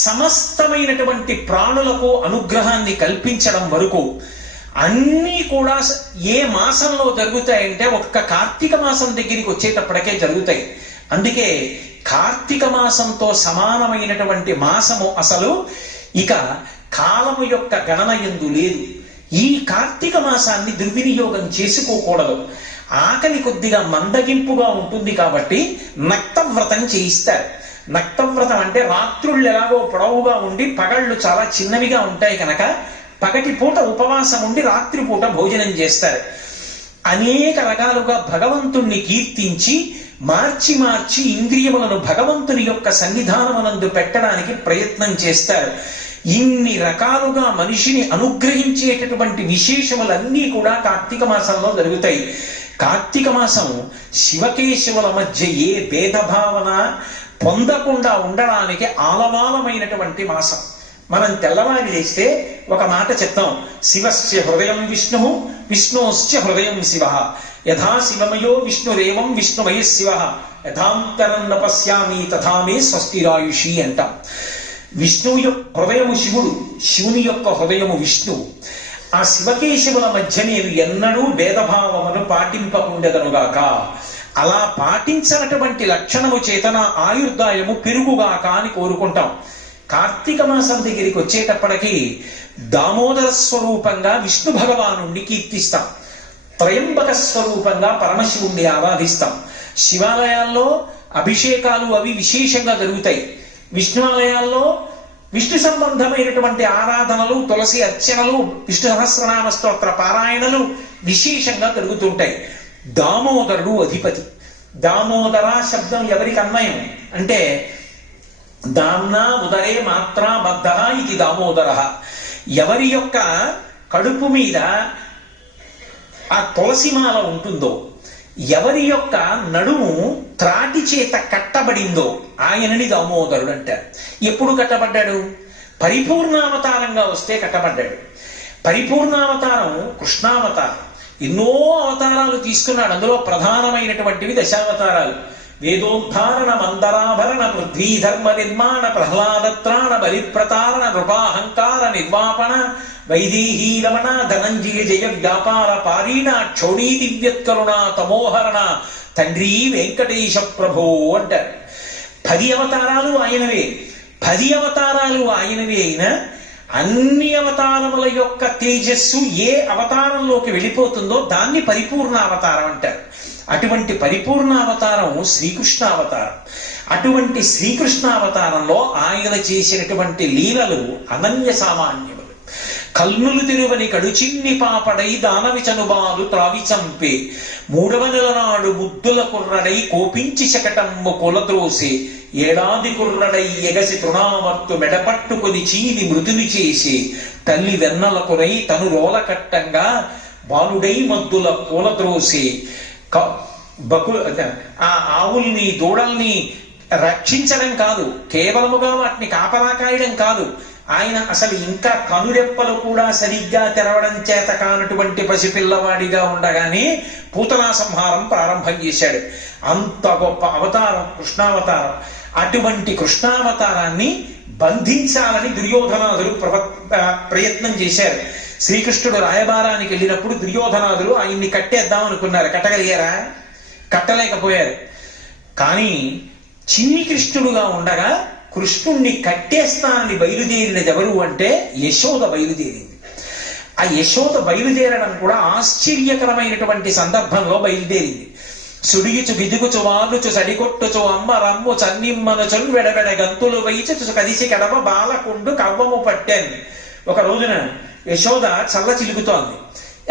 సమస్తమైనటువంటి ప్రాణులకు అనుగ్రహాన్ని కల్పించడం వరకు అన్నీ కూడా ఏ మాసంలో జరుగుతాయంటే ఒక్క కార్తీక మాసం దగ్గరికి వచ్చేటప్పటికే జరుగుతాయి. అందుకే కార్తీక మాసంతో సమానమైనటువంటి మాసము అసలు ఇక కాలము యొక్క గణన యందు లేదు. ఈ కార్తీక మాసాన్ని దుర్వినియోగం చేసుకోకూడదు. ఆకలి కొద్దిగా మందగింపుగా ఉంటుంది కాబట్టి నక్తవ్రతం చేయిస్తారు. నక్తవ్రతం అంటే రాత్రుళ్ళు ఎలాగో పొడవుగా ఉండి పగళ్ళు చాలా చిన్నవిగా ఉంటాయి కనుక పగటి పూట ఉపవాసం ఉండి రాత్రి పూట భోజనం చేస్తారు. అనేక రకాలుగా భగవంతుణ్ణి కీర్తించి మార్చి మార్చి ఇంద్రియములను భగవంతుని యొక్క సన్నిధానమునందు పెట్టడానికి ప్రయత్నం చేస్తారు. ఇన్ని రకాలుగా మనిషిని అనుగ్రహించేటటువంటి విశేషములన్నీ కూడా కార్తీక మాసంలో జరుగుతాయి. కార్తీక మాసం శివకేశవుల మధ్య ఏ భేదభావన పొందకుండా ఉండడానికి ఆలవాలమైనటువంటి మాసం. మనం తెల్లవారి లేస్తే ఒక మాట చెప్తాం, శివస్య హృదయం విష్ణు విష్ణోశ్చ హృదయం శివ, యథా శివమయో విష్ణురేవం విష్ణుమయ శివ, యథాంతరం న పశ్యామి తథామే స్వస్తిరాయుషి అంటాం. విష్ణువు యొక్క హృదయము శివుడు, శివుని యొక్క హృదయము విష్ణువు. ఆ శివకేశవుల మధ్య నేను ఎన్నడూ భేదభావమును పాటింపకుండెదనుగాక. అలా పాటించినటువంటి లక్షణము చేత నా ఆయుర్దాయము పెరుగుగాక అని కోరుకుంటాం. కార్తీక మాసం దగ్గరికి వచ్చేటప్పటికి దామోదర స్వరూపంగా విష్ణు భగవానుణ్ణి కీర్తిస్తాం, త్రయంబక స్వరూపంగా పరమశివుణ్ణి ఆరాధిస్తాం. శివాలయాల్లో అభిషేకాలు అవి విశేషంగా జరుగుతాయి. విష్ణువాలయాల్లో విష్ణు సంబంధమైనటువంటి ఆరాధనలు, తులసి అర్చనలు, విష్ణు సహస్రనామ స్తోత్ర పారాయణలు విశేషంగా జరుగుతుంటాయి. దామోదరుడు అధిపతి. దామోదర శబ్దం ఎవరికి అన్వయం అంటే దామ్నా ఉదరే మాత్రా బద్ధ ఇది దామోదర. ఎవరి యొక్క కడుపు మీద ఆ తులసిమాల ఉంటుందో, ఎవరి యొక్క నడుము త్రాటి చేత కట్టబడిందో ఆయనని దామోదరుడు అంటారు. ఎప్పుడు కట్టబడ్డాడు? పరిపూర్ణావతారంగా వస్తే కట్టబడ్డాడు. పరిపూర్ణావతారం కృష్ణావతారం. ఎన్నో అవతారాలు తీసుకున్నాడు. అందులో ప్రధానమైనటువంటివి దశావతారాలు. వేదోద్ధారణ మందరాభరణ పృథ్వీ ధర్మ నిర్మాణ ప్రహ్లాదత్రాణ బలిప్రతారణ నృపాహంకార నిర్వాపణ వైదేహీ రమణ ధనంజయ జయ వ్యాపార పారీణ క్షోణీ దివ్యత్కరుణ తమోహరణ తండ్రి వెంకటేశ ప్రభో అంటారు. 10 అవతారాలు ఆయనవే. 10 అవతారాలు ఆయనవే అయినా అన్ని అవతారముల యొక్క తేజస్సు ఏ అవతారంలోకి వెళ్ళిపోతుందో దాన్ని పరిపూర్ణ అవతారం అంటారు. అటువంటి పరిపూర్ణ అవతారం శ్రీకృష్ణ అవతారం. అటువంటి శ్రీకృష్ణ అవతారంలో ఆయన చేసినటువంటి లీలలు అనన్య సామాన్యములు. కల్నులు తిరువని కడుచిన్ని పాపడై దానవి చనుబాలు త్రావి చంపే, 3వ నెల నాడు ముద్దుల కుర్రడై కోపించి శకటమ్ము కొలద్రోసే, ఏడాది కుర్రడై ఎగసి తృణామర్తు మెడపట్టుకుని చీని మృతుని చేసి, తల్లి వెన్నల కురై తను రోలకట్టంగా బాలుడై మద్దుల కూలద్రోసే, ఆ ఆవుల్ని దూడల్ని రక్షించడం కాదు, కేవలముగా వాటిని కాపలా కాయడం కాదు, ఆయన అసలు ఇంకా కనురెప్పలు కూడా సరిగ్గా తెరవడం చేత కానటువంటి పసిపిల్లవాడిగా ఉండగానే పూతనా సంహారం ప్రారంభం చేశాడు. అంత గొప్ప అవతారం కృష్ణావతారం. అటువంటి కృష్ణావతారాన్ని బంధించాలని దుర్యోధనాదులు ప్రయత్నం చేశారు. శ్రీకృష్ణుడు రాయబారానికి వెళ్ళినప్పుడు దుర్యోధనాదులు ఆయన్ని కట్టేద్దాం అనుకున్నారు. కట్టగలిగారా? కట్టలేకపోయారు. కానీ చిన్ని కృష్ణుడుగా ఉండగా కృష్ణుణ్ణి కట్టేస్తానని బయలుదేరినది ఎవరు అంటే యశోద బయలుదేరింది. ఆ యశోద బయలుదేరడం కూడా ఆశ్చర్యకరమైనటువంటి సందర్భంలో బయలుదేరింది. సుడియుచు బిదుగుచు వాలుచు సడికొట్టుచు అమ్మ రమ్ము చన్నిమ్మను వెడబెడ గంతులు వైచుచు కదిసి కడవ బాలకుండు కవ్వము పట్టాను. ఒక రోజున యశోద చల్ల చిలుకుతోంది.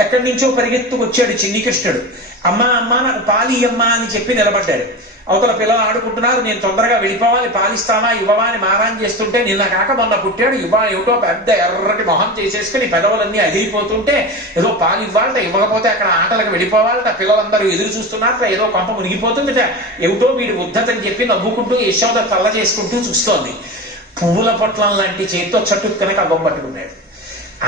ఎక్కడి నుంచో పరిగెత్తుకొచ్చాడు చిన్ని కృష్ణుడు. అమ్మా అమ్మా నాకు పాలియమ్మా అని చెప్పి నిలబడ్డాడు. అవతల పిల్లలు ఆడుకుంటున్నారు, నేను తొందరగా వెళ్ళిపోవాలి, పాలిస్తావా ఇవ్వవా అని మారాన్ చేస్తుంటే, నిన్న కాక మొన్న పుట్టాడు, ఇవాళ ఏమిటో పెద్ద ఎర్రటి మొహం చేసేసుకుని పెదవులన్నీ అదిరిపోతుంటే ఏదో పాలు ఇవ్వాలట, ఇవ్వకపోతే అక్కడ ఆటలకు వెళ్ళిపోవాలట, పిల్లలందరూ ఎదురు చూస్తున్నారట, ఏదో కొంప మునిగిపోతుందట, ఏమిటో వీడు ఉద్ధతని చెప్పి నవ్వుకుంటూ యశోద తల్ల చేసుకుంటూ చూస్తోంది. పువ్వుల పొట్లం లాంటి చేతితో చటుక్కన కవ్వం పట్టుకున్నాడు.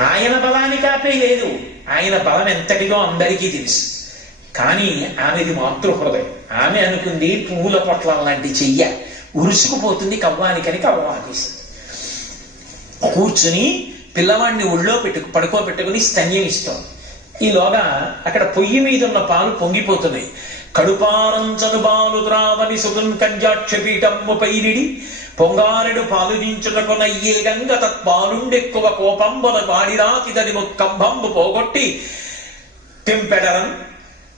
ఆయన బలానికి ఆపే లేదు, ఆయన బలం ఎంతటిదో అందరికీ తెలుసు. కానీ ఆమెది మాతృహృదయం. ఆమె అనుకుంది పువ్వుల పొట్లం లాంటి చెయ్య ఉరుసుకుపోతుంది కవ్వానికని కవ్వం ఆపేసింది. కూర్చుని పిల్లవాడిని ఒళ్ళో పడుకోబెట్టుకుని స్తన్యం ఇస్తోంది. ఈలోగా అక్కడ పొయ్యి మీద ఉన్న పాలు పొంగిపోతున్నాయి. కడుపారంచను బాలు ద్రావని సుగన్ కంజాక్షపీఠమ్ము పైరిడి పొంగారెడు పాలు దించుటకు నయ్యే గంగ తత్పాలుండెక్కువ కోపంబన వాడిరాతిదని ముత్కంభంబు పోగొట్టి తెంపెడరం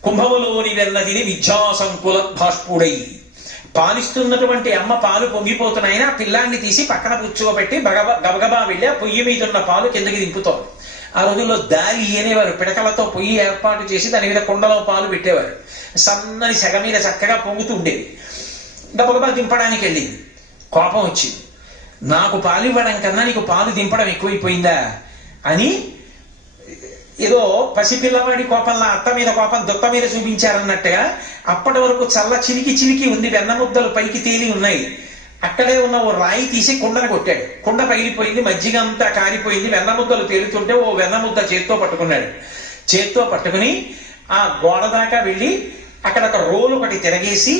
కుంభములోని వెన్నదిని విద్యాసంకుల భాష్పుడై. పాలిస్తున్నటువంటి అమ్మ పాలు పొంగిపోతున్నాయినా పిల్లాన్ని తీసి పక్కన కూర్చోబెట్టి గబగబా వెళ్ళి ఆ పొయ్యి మీద ఉన్న పాలు కిందకి దింపుతోంది. ఆ రోజుల్లో దారి అనేవారు, పిడకలతో పొయ్యి ఏర్పాటు చేసి దాని మీద కుండలో పాలు పెట్టేవారు. సన్నని సెగ మీద చక్కగా పొంగుతూ ఉండేది. గబగబా దింపడానికి వెళ్ళింది. కోపం వచ్చింది. నాకు పాలు ఇవ్వడం కన్నా నీకు పాలు దింపడం ఎక్కువైపోయిందా అని ఏదో పసిపిల్లవాడి కోపంలో అత్త మీద కోపం దొక్క మీద చూపించారన్నట్టుగా అప్పటి వరకు చల్ల చిలికి చిలికి ఉంది, వెన్నముద్దలు పైకి తేలి ఉన్నాయి. అక్కడే ఉన్న ఓ రాయి తీసి కుండను కొట్టాడు. కుండ పగిలిపోయింది, మజ్జిగ అంతా కారిపోయింది, వెన్నముద్దలు తేలుతుంటే ఓ వెన్నముద్ద చేత్తో పట్టుకున్నాడు. చేత్తో పట్టుకుని ఆ గోడ దాకా వెళ్ళి అక్కడ ఒక రోలు ఒకటి తిరగేసి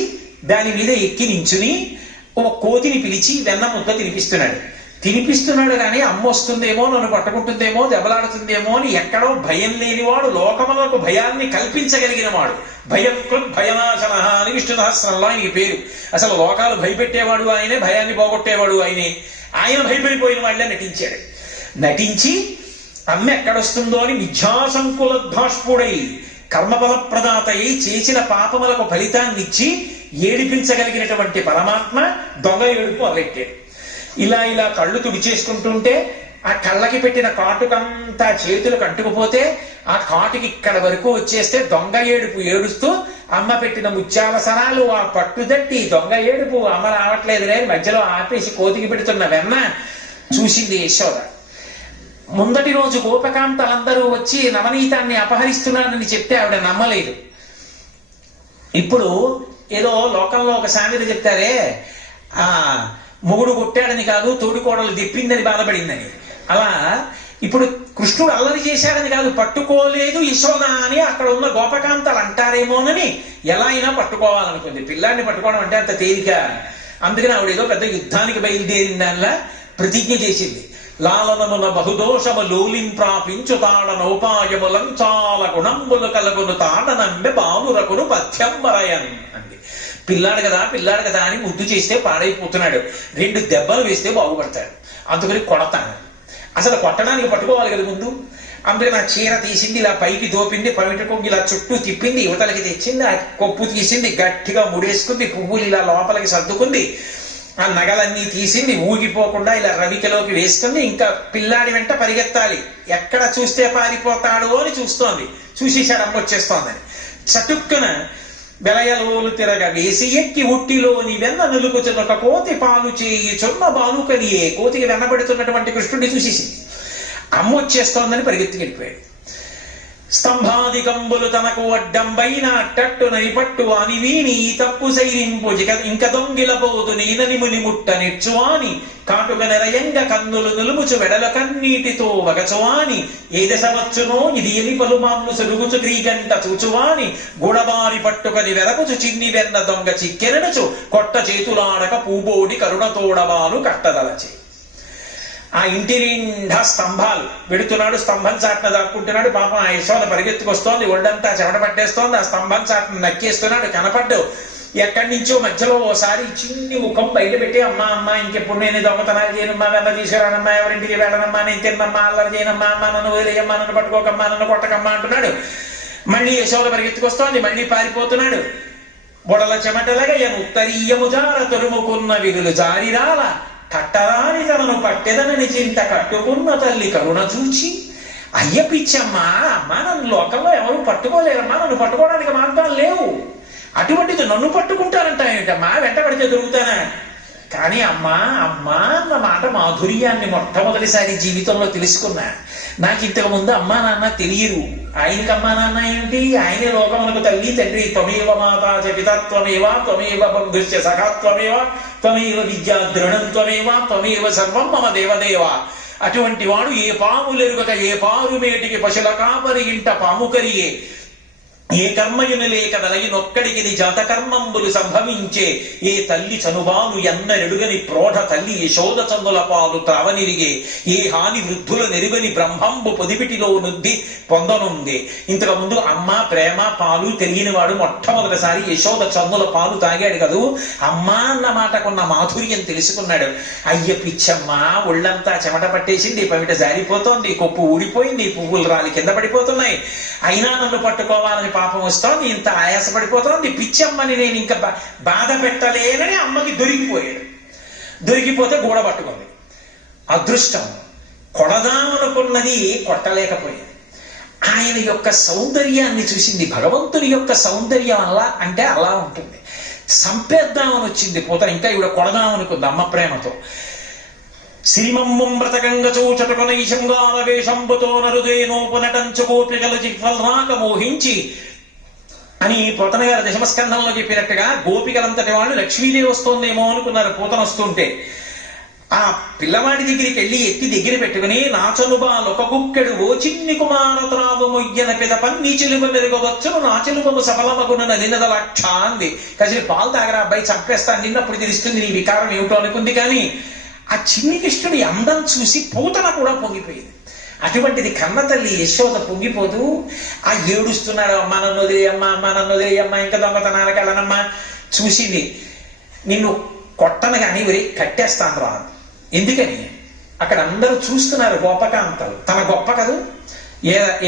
దాని మీద ఎక్కి నించుని ఓ కోతిని పిలిచి వెన్నముద్ద తినిపిస్తున్నాడు కానీ అమ్మ వస్తుందేమో, నన్ను పట్టుకుంటుందేమో, దెబ్బలాడుతుందేమో అని ఎక్కడో భయం లేనివాడు, లోకములకు భయాన్ని కల్పించగలిగిన వాడు. భయకృత్ భయనాశన అని విష్ణు సహస్రంలో ఆయనకి పేరు. అసలు లోకాలు భయపెట్టేవాడు ఆయనే, భయాన్ని పోగొట్టేవాడు ఆయనే. ఆయన భయపడిపోయిన వాళ్ళే నటించాడు. నటించి అమ్మ ఎక్కడొస్తుందో అని మిథ్యాసంకులద్భాష్పుడై కర్మఫల ప్రదాత అయి చేసిన పాపములకు ఫలితాన్నిచ్చి ఏడిపించగలిగినటువంటి పరమాత్మ దొంగ ఏడుపు మొదలెట్టాడు. ఇలా ఇలా కళ్ళు తుడిచేసుకుంటుంటే ఆ కళ్ళకి పెట్టిన కాటుకంతా చేతులకు అంటుకుపోతే ఆ కాటుకి ఇక్కడ వరకు వచ్చేస్తే దొంగ ఏడుపు ఏడుస్తూ అమ్మ పెట్టిన ముత్యాల సరాలు ఆ పట్టుదట్టి దొంగ ఏడుపు అమ్మ రావట్లేదులే మధ్యలో ఆపేసి కోతికి పెడుతున్న వెన్న చూసింది యశోద. ముందటి రోజు గోపకాంతలందరూ వచ్చి నవనీతాన్ని అపహరిస్తున్నానని చెప్తే ఆవిడ నమ్మలేదు. ఇప్పుడు ఏదో లోకంలో ఒక సామెత చెప్తారే, ఆ మొగుడు కొట్టాడని కాదు తోడుకోడలు దిప్పిందని బాధపడిందని, అలా ఇప్పుడు కృష్ణుడు అల్లరి చేశాడని కాదు పట్టుకోలేదు యశోద అని అక్కడ ఉన్న గోపకాంతలు అంటారేమోనని ఎలా అయినా పట్టుకోవాలనుకుంది. పిల్లాన్ని పట్టుకోవడం అంటే అంత తేలిక. అందుకని ఆవిడ ఏదో పెద్ద యుద్ధానికి బయలుదేరిన దానిలా ప్రతిజ్ఞ చేసింది. లాలనమున బహుదోషము లోలిం ప్రాపించు తాడనోపాయములం చాలా గుణంబులు కలుగును తాడనంబె బాలురకును పథ్యంబరయన్ అంది. పిల్లాడు కదా అని ముద్దు చేస్తే పాడైపోతున్నాడు, 2 దెబ్బలు వేస్తే బాగుపడతాడు, అందుకని కొడతాను. అసలు కొట్టడానికి పట్టుకోవాలి కదా ముందు. అందుకని నా చీర తీసింది, ఇలా పైకి దోపింది, పవిట కొంగు ఇలా చుట్టూ తిప్పింది, యువతలకి తెచ్చింది, ఆ కొప్పు తీసింది, గట్టిగా ముడేసుకుంది, పువ్వులు ఇలా లోపలికి సర్దుకుంది, ఆ నగలన్నీ తీసింది, ఊగిపోకుండా ఇలా రవికలోకి వేసుకుంది. ఇంకా పిల్లాడి వెంట పరిగెత్తాలి, ఎక్కడ చూస్తే పారిపోతాడు అని చూస్తోంది. చూసేశాడు అమ్మ వచ్చేస్తోందని. చటుక్కున వెలయలోలు తిరగ వేసి ఎక్కి ఉట్టిలోని వెన్న నులుకుచున్నొక కోతి పాలు చేయుచున్న బాలుకనియే. కోతికి వెన్నబడుతున్నటువంటి కృష్ణుడిని చూసేసింది. అమ్మ వచ్చేస్తోందని పరిగెత్తి వెళ్ళిపోయాడు. స్తంభాదికంబులు తనకు అడ్డంబైన అట్టట్టు నైపట్టు అని వీని తప్పు సైరింపు ఇంక దొంగిలపోతు నేనని ముని ముట్ట నెచ్చువాని కాటుక నెరయంగ కన్నులు నులుముచు వెడల కన్నీటితో వగచువాని ఏ దశ వచ్చునో ఇది ఎలి పలుమాన్లు సరుగుచు క్రీగంట చూచువాని గుడబారి పట్టుకని వెరపుచు చిన్ని వెన్న దొంగ చిక్కెరనుచు కొట్ట చేతులాడక పూబోడి కరుణతోడవాను కట్టదలచే. ఆ ఇంటి నిండా స్తంభాలు వెడుతున్నాడు, స్తంభం చాటున దాక్కుంటున్నాడు. పాపం ఆ యశోద పరిగెత్తుకొస్తోంది, ఒళ్ళంతా చెమట పట్టేస్తోంది, ఆ స్తంభం చాటును నక్కేస్తున్నాడు, కనపడ్డు. ఎక్కడి నుంచో మధ్యలో ఓసారి చిన్ని ముఖం బయట పెట్టి అమ్మా అమ్మ ఇంకెప్పుడు నేను దొంగతనాలు చేయనమ్మా వెన్న తీసుకురానమ్మా ఎవరింటికి వెళ్ళనమ్మా నేను తిన్నమ్మా అల్లరి చేయనమ్మా అమ్మ నన్ను వదిలేయమ్మా నన్ను పట్టుకోకమ్మా నన్ను కొట్టకమ్మా అంటున్నాడు. మళ్ళీ యశోద పరిగెత్తుకొస్తోంది, మళ్ళీ పారిపోతున్నాడు. బొడల చెమటలగా ఉత్తరీయము జార తొరుముకున్న విధులు జారిరాల కట్టరాని తనను పట్టెదనని చింత కట్టుకున్న తల్లి కరుణ చూచి అయ్య పిచ్చమ్మా అమ్మా నన్ను లోకంలో ఎవరు పట్టుకోలేరమ్మా, నన్ను పట్టుకోవడానికి మార్గాలు లేవు, అటువంటిది నన్ను పట్టుకుంటారంట ఏంటమ్మా, వెంటబడితే దొరుకుతానా? కానీ అమ్మా అమ్మా అన్న మాట మాధుర్యాన్ని మొట్టమొదటిసారి జీవితంలో తెలుసుకున్నా. నాకు ఇంతకు ముందు అమ్మా నాన్న తెలియరు. ఆయనకి అమ్మా నాన్న ఏమిటి? ఆయనే లోకములకు తల్లి తండ్రి. త్వమేవ మాతా చ పితా త్వమేవ త్వమేవ బంధుశ్చ సఖా త్వమేవ త్వమేవ విద్యా ద్రోణం త్వమేవ త్వమేవ సర్వం మమ దేవదేవ. అటువంటి వాడు ఏ పాములెరుగక ఏ పారుమేటికి పశుల కాపరి ఇంట పాము కరిగే, ఏ కర్మయును లేక నలగినొక్కడికి జాతకర్మంబులు సంభవించే, ఏ తల్లి చనుబాలు ఎన్నెరుగని ప్రోఢ తల్లి యశోద చందుల పాలు త్రావనిరిగే, ఏ హాని వృద్ధుల నెరుగని బ్రహ్మంబు పొదిపిటిలో నుద్ది పొందనుంది. ఇంతకు ముందు అమ్మ ప్రేమ పాలు తెలియని వాడు మొట్టమొదటిసారి యశోద చందుల పాలు తాగాడు కదూ. అమ్మా అన్న మాటకున్న మాధుర్యం తెలుసుకున్నాడు. అయ్య పిచ్చమ్మ ఒళ్ళంతా చెమట పట్టేసింది, పవిట జారిపోతోంది, కొప్పు ఊడిపోయింది, పువ్వులు రాలి కింద పడిపోతున్నాయి, అయినా నన్ను పట్టుకోవాలని పాపం వస్తోంది, ఇంత ఆయాసపడిపోతోంది, పిచ్చమ్మని నేను ఇంకా బాధ పెట్టలేనని అమ్మకి దొరికిపోయాడు. దొరికిపోతే గూడ పట్టుకుంది. అదృష్టం కొడదామనుకున్నది కొట్టలేకపోయింది. ఆయన యొక్క సౌందర్యాన్ని చూసింది. భగవంతుని యొక్క సౌందర్యం అలా అంటే అలా ఉంటుంది. సంపేద్దామని వచ్చింది పోత, ఇంకా ఇవిడ కొడదామనుకుంది అమ్మ ప్రేమతో. శ్రీమమ్ము వ్రతకంగ చూచటుకన ఈశంగాన వేషంబుతో నరుదేనోపునటంచు గోపికలు జిహ్వల్రాక మోహించి అని పోతన గారు దశమస్కంధంలో చెప్పినట్టుగా గోపికలంతటి వాళ్ళు లక్ష్మీదేవి వస్తోందేమో అనుకున్నారు పోతన వస్తుంటే. ఆ పిల్లవాడి దగ్గరికి వెళ్ళి ఎత్తి దగ్గర పెట్టుకుని నాచలుబాలొక గుక్కెడు ఓ చిన్ని కుమారత్రావు మొయ్యన పిదపన్ నీ చెలువ మెరుగవచ్చును నా చెలువము సఫలమగున నిన్నదలక్ష అంది. కసిరి పాలు తాగరా అబ్బాయి చంపేస్తాను, నిన్నప్పుడు తెలుస్తుంది నీ వికారం ఏమిటో అనుకుంది. కానీ ఆ చిన్ని కృష్ణుడి అందం చూసి పూతన కూడా పొంగిపోయింది. అటువంటిది కన్న తల్లి యశోద పొంగిపోతూ ఆ ఏడుస్తున్నాడు, అమ్మ నన్ను వదిలేయమ్మా, అమ్మ నన్ను వదిలేయమ్మా, ఇంకా దొంగతనానికి వెళ్ళనమ్మా. చూసింది, నిన్ను కొట్టను కానీ ఒరే కట్టేస్తాను రా. ఎందుకని అక్కడ అందరూ చూస్తున్నారు గోపకాంతలు, తన గొప్ప కదూ.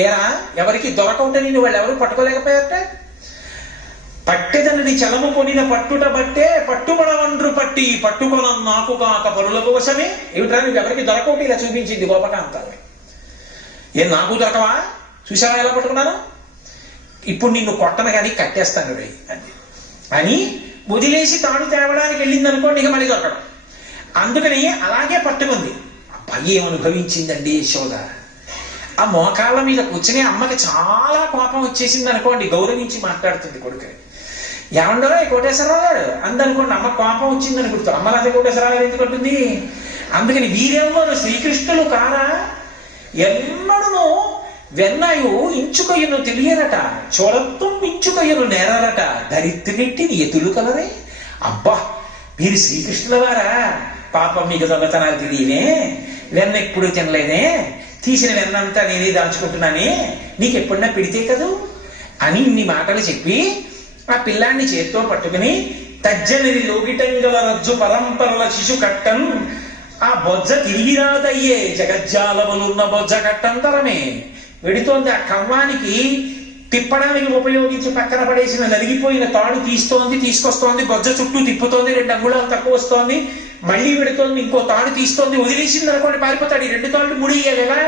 ఏరా ఎవరికి దొరకవుట నిన్ను వాళ్ళు ఎవరు పట్టుకోలేకపోయారట. పట్టెదనని చలము కొనిన పట్టుట బట్టే పట్టుబడవండ్రు పట్టి పట్టుకొన నాకు కాక పరుల కోసమే. ఏమిట్రా నువ్వు ఎవరికి దొరకవుట ఇలా చూపించింది గోపకాంతల్ని. ఏం నాకు దొరకవా, చూసావా ఎలా పట్టుకున్నాను, ఇప్పుడు నిన్ను కొట్టను కానీ కట్టేస్తాను రే అని వదిలేసి తాడు తేవడానికి వెళ్ళింది అనుకోండి, ఇక మళ్ళీ దొరకడం. అందుకని అలాగే పట్టుకుంది. అబ్బాయి ఏమనుభవించిందండి యశోద. ఆ మోకాళ్ళ మీద కూర్చుని అమ్మకి చాలా కోపం వచ్చేసింది అనుకోండి, గౌరవించి మాట్లాడుతుంది కొడుకుని. ఏమండో కోటేశ్వరరావు గారు అందనుకోండి, అమ్మ కోపం వచ్చిందని గుర్తు. అమ్మలంటే కోటేశ్వరరావు గారు ఎందుకు ఉంటుంది. అందుకని వీరెవ్వరు శ్రీకృష్ణులు కారా, ఎన్నడూ వెన్నాయు ఇంచుకొయ్యను తెలియరట, చూడత్వం ఇంచుకొయ్యను నేరరట, దరిద్రనెట్టిని ఎతులు కలరే. అబ్బా మీరు శ్రీకృష్ణుల వారా, పాపం మీకు దొంగతనాలు తెలియనే, వెన్న ఎప్పుడు తినలేనే, తీసిన వెన్నంతా నేనే దాచుకుంటున్నానే, నీకు ఎప్పుడన్నా పిడితే కదూ అని ఇన్ని మాటలు చెప్పి ఆ పిల్లాన్ని చేత్తో పట్టుకుని తజ్జనిది లోగిటంగల రజ్జు పరంపరల శిశు కట్టం ఆ బొజ్జ తిరిగిరాదయ్యే జగజ్జాలములున్న బొజ్జ కట్టంతరమే వెడుతోంది. ఆ కవ్వానికి తిప్పడానికి ఉపయోగించి పక్కన పడేసిన నలిగిపోయిన తాడు తీస్తోంది, తీసుకొస్తోంది, బొజ్జ చుట్టూ తిప్పుతోంది, 2 అంగుళాలు తక్కువ వస్తోంది, మళ్ళీ పెడుతోంది, ఇంకో తాడు తీస్తోంది, వదిలేసింది అనుకోండి పారిపోతాడు. ఈ 2 తాళ్ళు ముడియాలి కదా.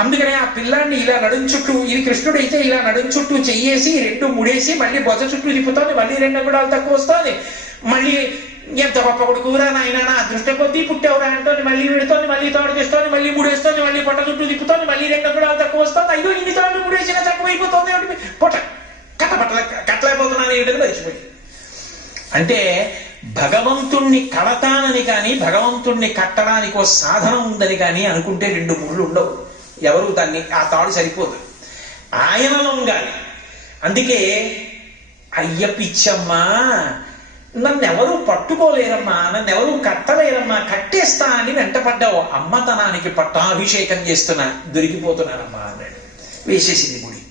అందుకని ఆ పిల్లాన్ని ఇలా నడుం చుట్టూ, ఇది కృష్ణుడు అయితే ఇలా నడుం చుట్టూ చెయ్యేసి 2 ముడేసి మళ్ళీ బొజ్జ చుట్టూ తిప్పుతోంది, మళ్ళీ 2 అంగుళాలు తక్కువ వస్తోంది, మళ్ళీ ఎంత గొప్ప కొడుకురా నాయన నా అదృష్ట కొద్దీ పుట్టేవరా అంటోంది, మళ్ళీ విడుతోంది, మళ్ళీ తాడు తెస్తోంది, మళ్ళీ ముడేస్తోంది, మళ్ళీ పొట్ట చుట్టూ తిప్పుతోంది, మళ్ళీ 2 అంగుళాలు తక్కువ వస్తుంది, 5 ఇన్ని తాళ్ళు ముడేసినా తక్కువైపోతుంది, పొట్ట కట్టలేకపోతున్నాను ఏమిటని మర్చిపోయి. అంటే భగవంతుణ్ణి కడతానని కానీ భగవంతుణ్ణి కట్టడానికి ఓ సాధనం ఉందని కానీ అనుకుంటే 2 ముళ్ళు ఉండవు. ఎవరు దాన్ని ఆ తాడు సరిపోదు, ఆయనలో ఉండాలి. అందుకే అయ్య పిచ్చమ్మా నన్నెవరూ పట్టుకోలేరమ్మా, నన్నెవరూ కట్టలేరమ్మా, కట్టేస్తా అని వెంటపడ్డావు, అమ్మతనానికి పట్టాభిషేకం చేస్తున్నా, దొరికిపోతున్నానమ్మా అన్నాడు. వేసేసింది గుడి.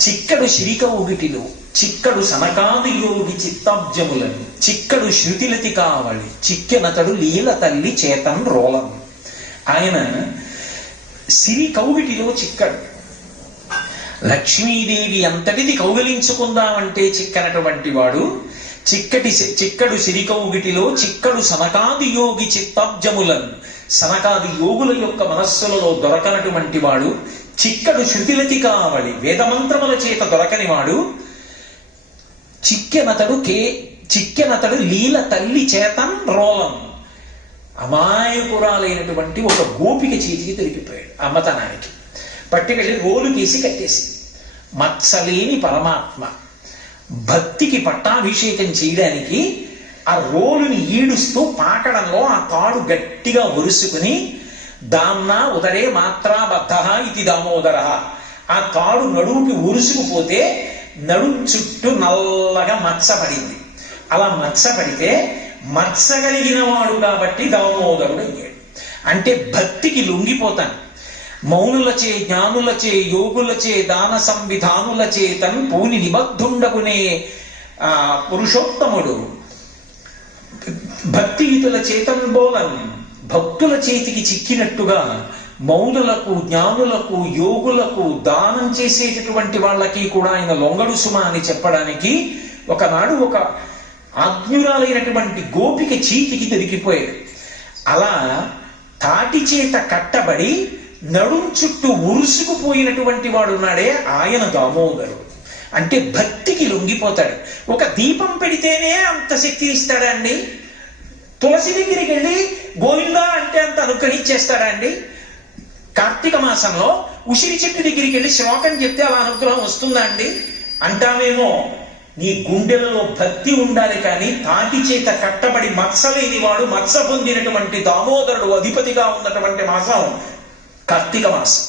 చిక్కడు శిరికౌగిటిలో చిక్కడు సనకాది యోగి చిత్తాబ్జములను చిక్కడు శృతిలతి కావళి చిక్కెనతడు లీల తల్లి చేతన్ రోలం. ఆయన సిరి కౌగిటిలో చిక్కడు. లక్ష్మీదేవి అంతటిది కౌగిలించుకుందామంటే చిక్కనటువంటి వాడు. చిక్కడు సిరికౌగిటిలో చిక్కడు సనకాది యోగి చిత్తాబ్జములను సనకాది యోగుల యొక్క మనస్సులలో దొరకనటువంటి వాడు. చిక్కడు శృతిలతి కావళి వేదమంత్రముల చేత దొరకని వాడు. చిక్కెనతడు లీల తల్లి చేతన్ రోలం. అమాయకురాలైనటువంటి ఒక గోపిక చేతికి దొరికిపోయాడు అమ్మతనానికి. పట్టుకెళ్ళి రోలు కేసి కట్టేసి. మత్సలేని పరమాత్మ భక్తికి పట్టాభిషేకం చేయడానికి ఆ రోలుని ఈడుస్తూ పాకడంలో ఆ తాడు గట్టిగా ఒరుసుకుని దామ్నా ఉదరే మాత్రా బద్ధ ఇది దామోదర. ఆ తాడు నడుముకి ఉరుసుకుపోతే నడుం చుట్టూ నల్లగా మచ్చపడింది. అలా మచ్చపడితే మచ్చగలిగిన వాడు కాబట్టి దామోదరుడు అయ్యాడు. అంటే భక్తికి లొంగిపోతాను. మౌనులచే జ్ఞానులచే యోగులచే దాన సంవిధానులచే తన్ పూని నిబద్ధుండకునే పురుషోత్తముడు భక్తియుతుల చేతన్ బోలన్. భక్తుల చేతికి చిక్కినట్టుగా మౌనులకు జ్ఞానులకు యోగులకు దానం చేసేటటువంటి వాళ్ళకి కూడా ఆయన లొంగడు సుమ అని చెప్పడానికి ఒకనాడు ఒక ఆజ్ఞురాలైనటువంటి గోపిక చేతికి దొరికిపోయాడు. అలా తాటి చేత కట్టబడి నడుం చుట్టూ ఉరుసుకుపోయినటువంటి వాడున్నాడే ఆయన దామోదరుడు. అంటే భక్తికి లొంగిపోతాడు. ఒక దీపం పెడితేనే అంత శక్తి ఇస్తాడా అండి? తులసి దగ్గరికి వెళ్ళి గోవిందా అంటే అంత అనుగ్రహించేస్తాడా అండి? కార్తీక మాసంలో ఉసిరి చెట్టు దగ్గరికి వెళ్ళి శ్లోకం చెప్తే అలా అనుగ్రహం వస్తుందా అండి? అంటామేమో. నీ గుండెలలో భక్తి ఉండాలి. కానీ తాటి చేత కట్టబడి మత్సలేని వాడు మత్స పొందినటువంటి దామోదరుడు అధిపతిగా ఉన్నటువంటి మాసం కార్తీక మాసం.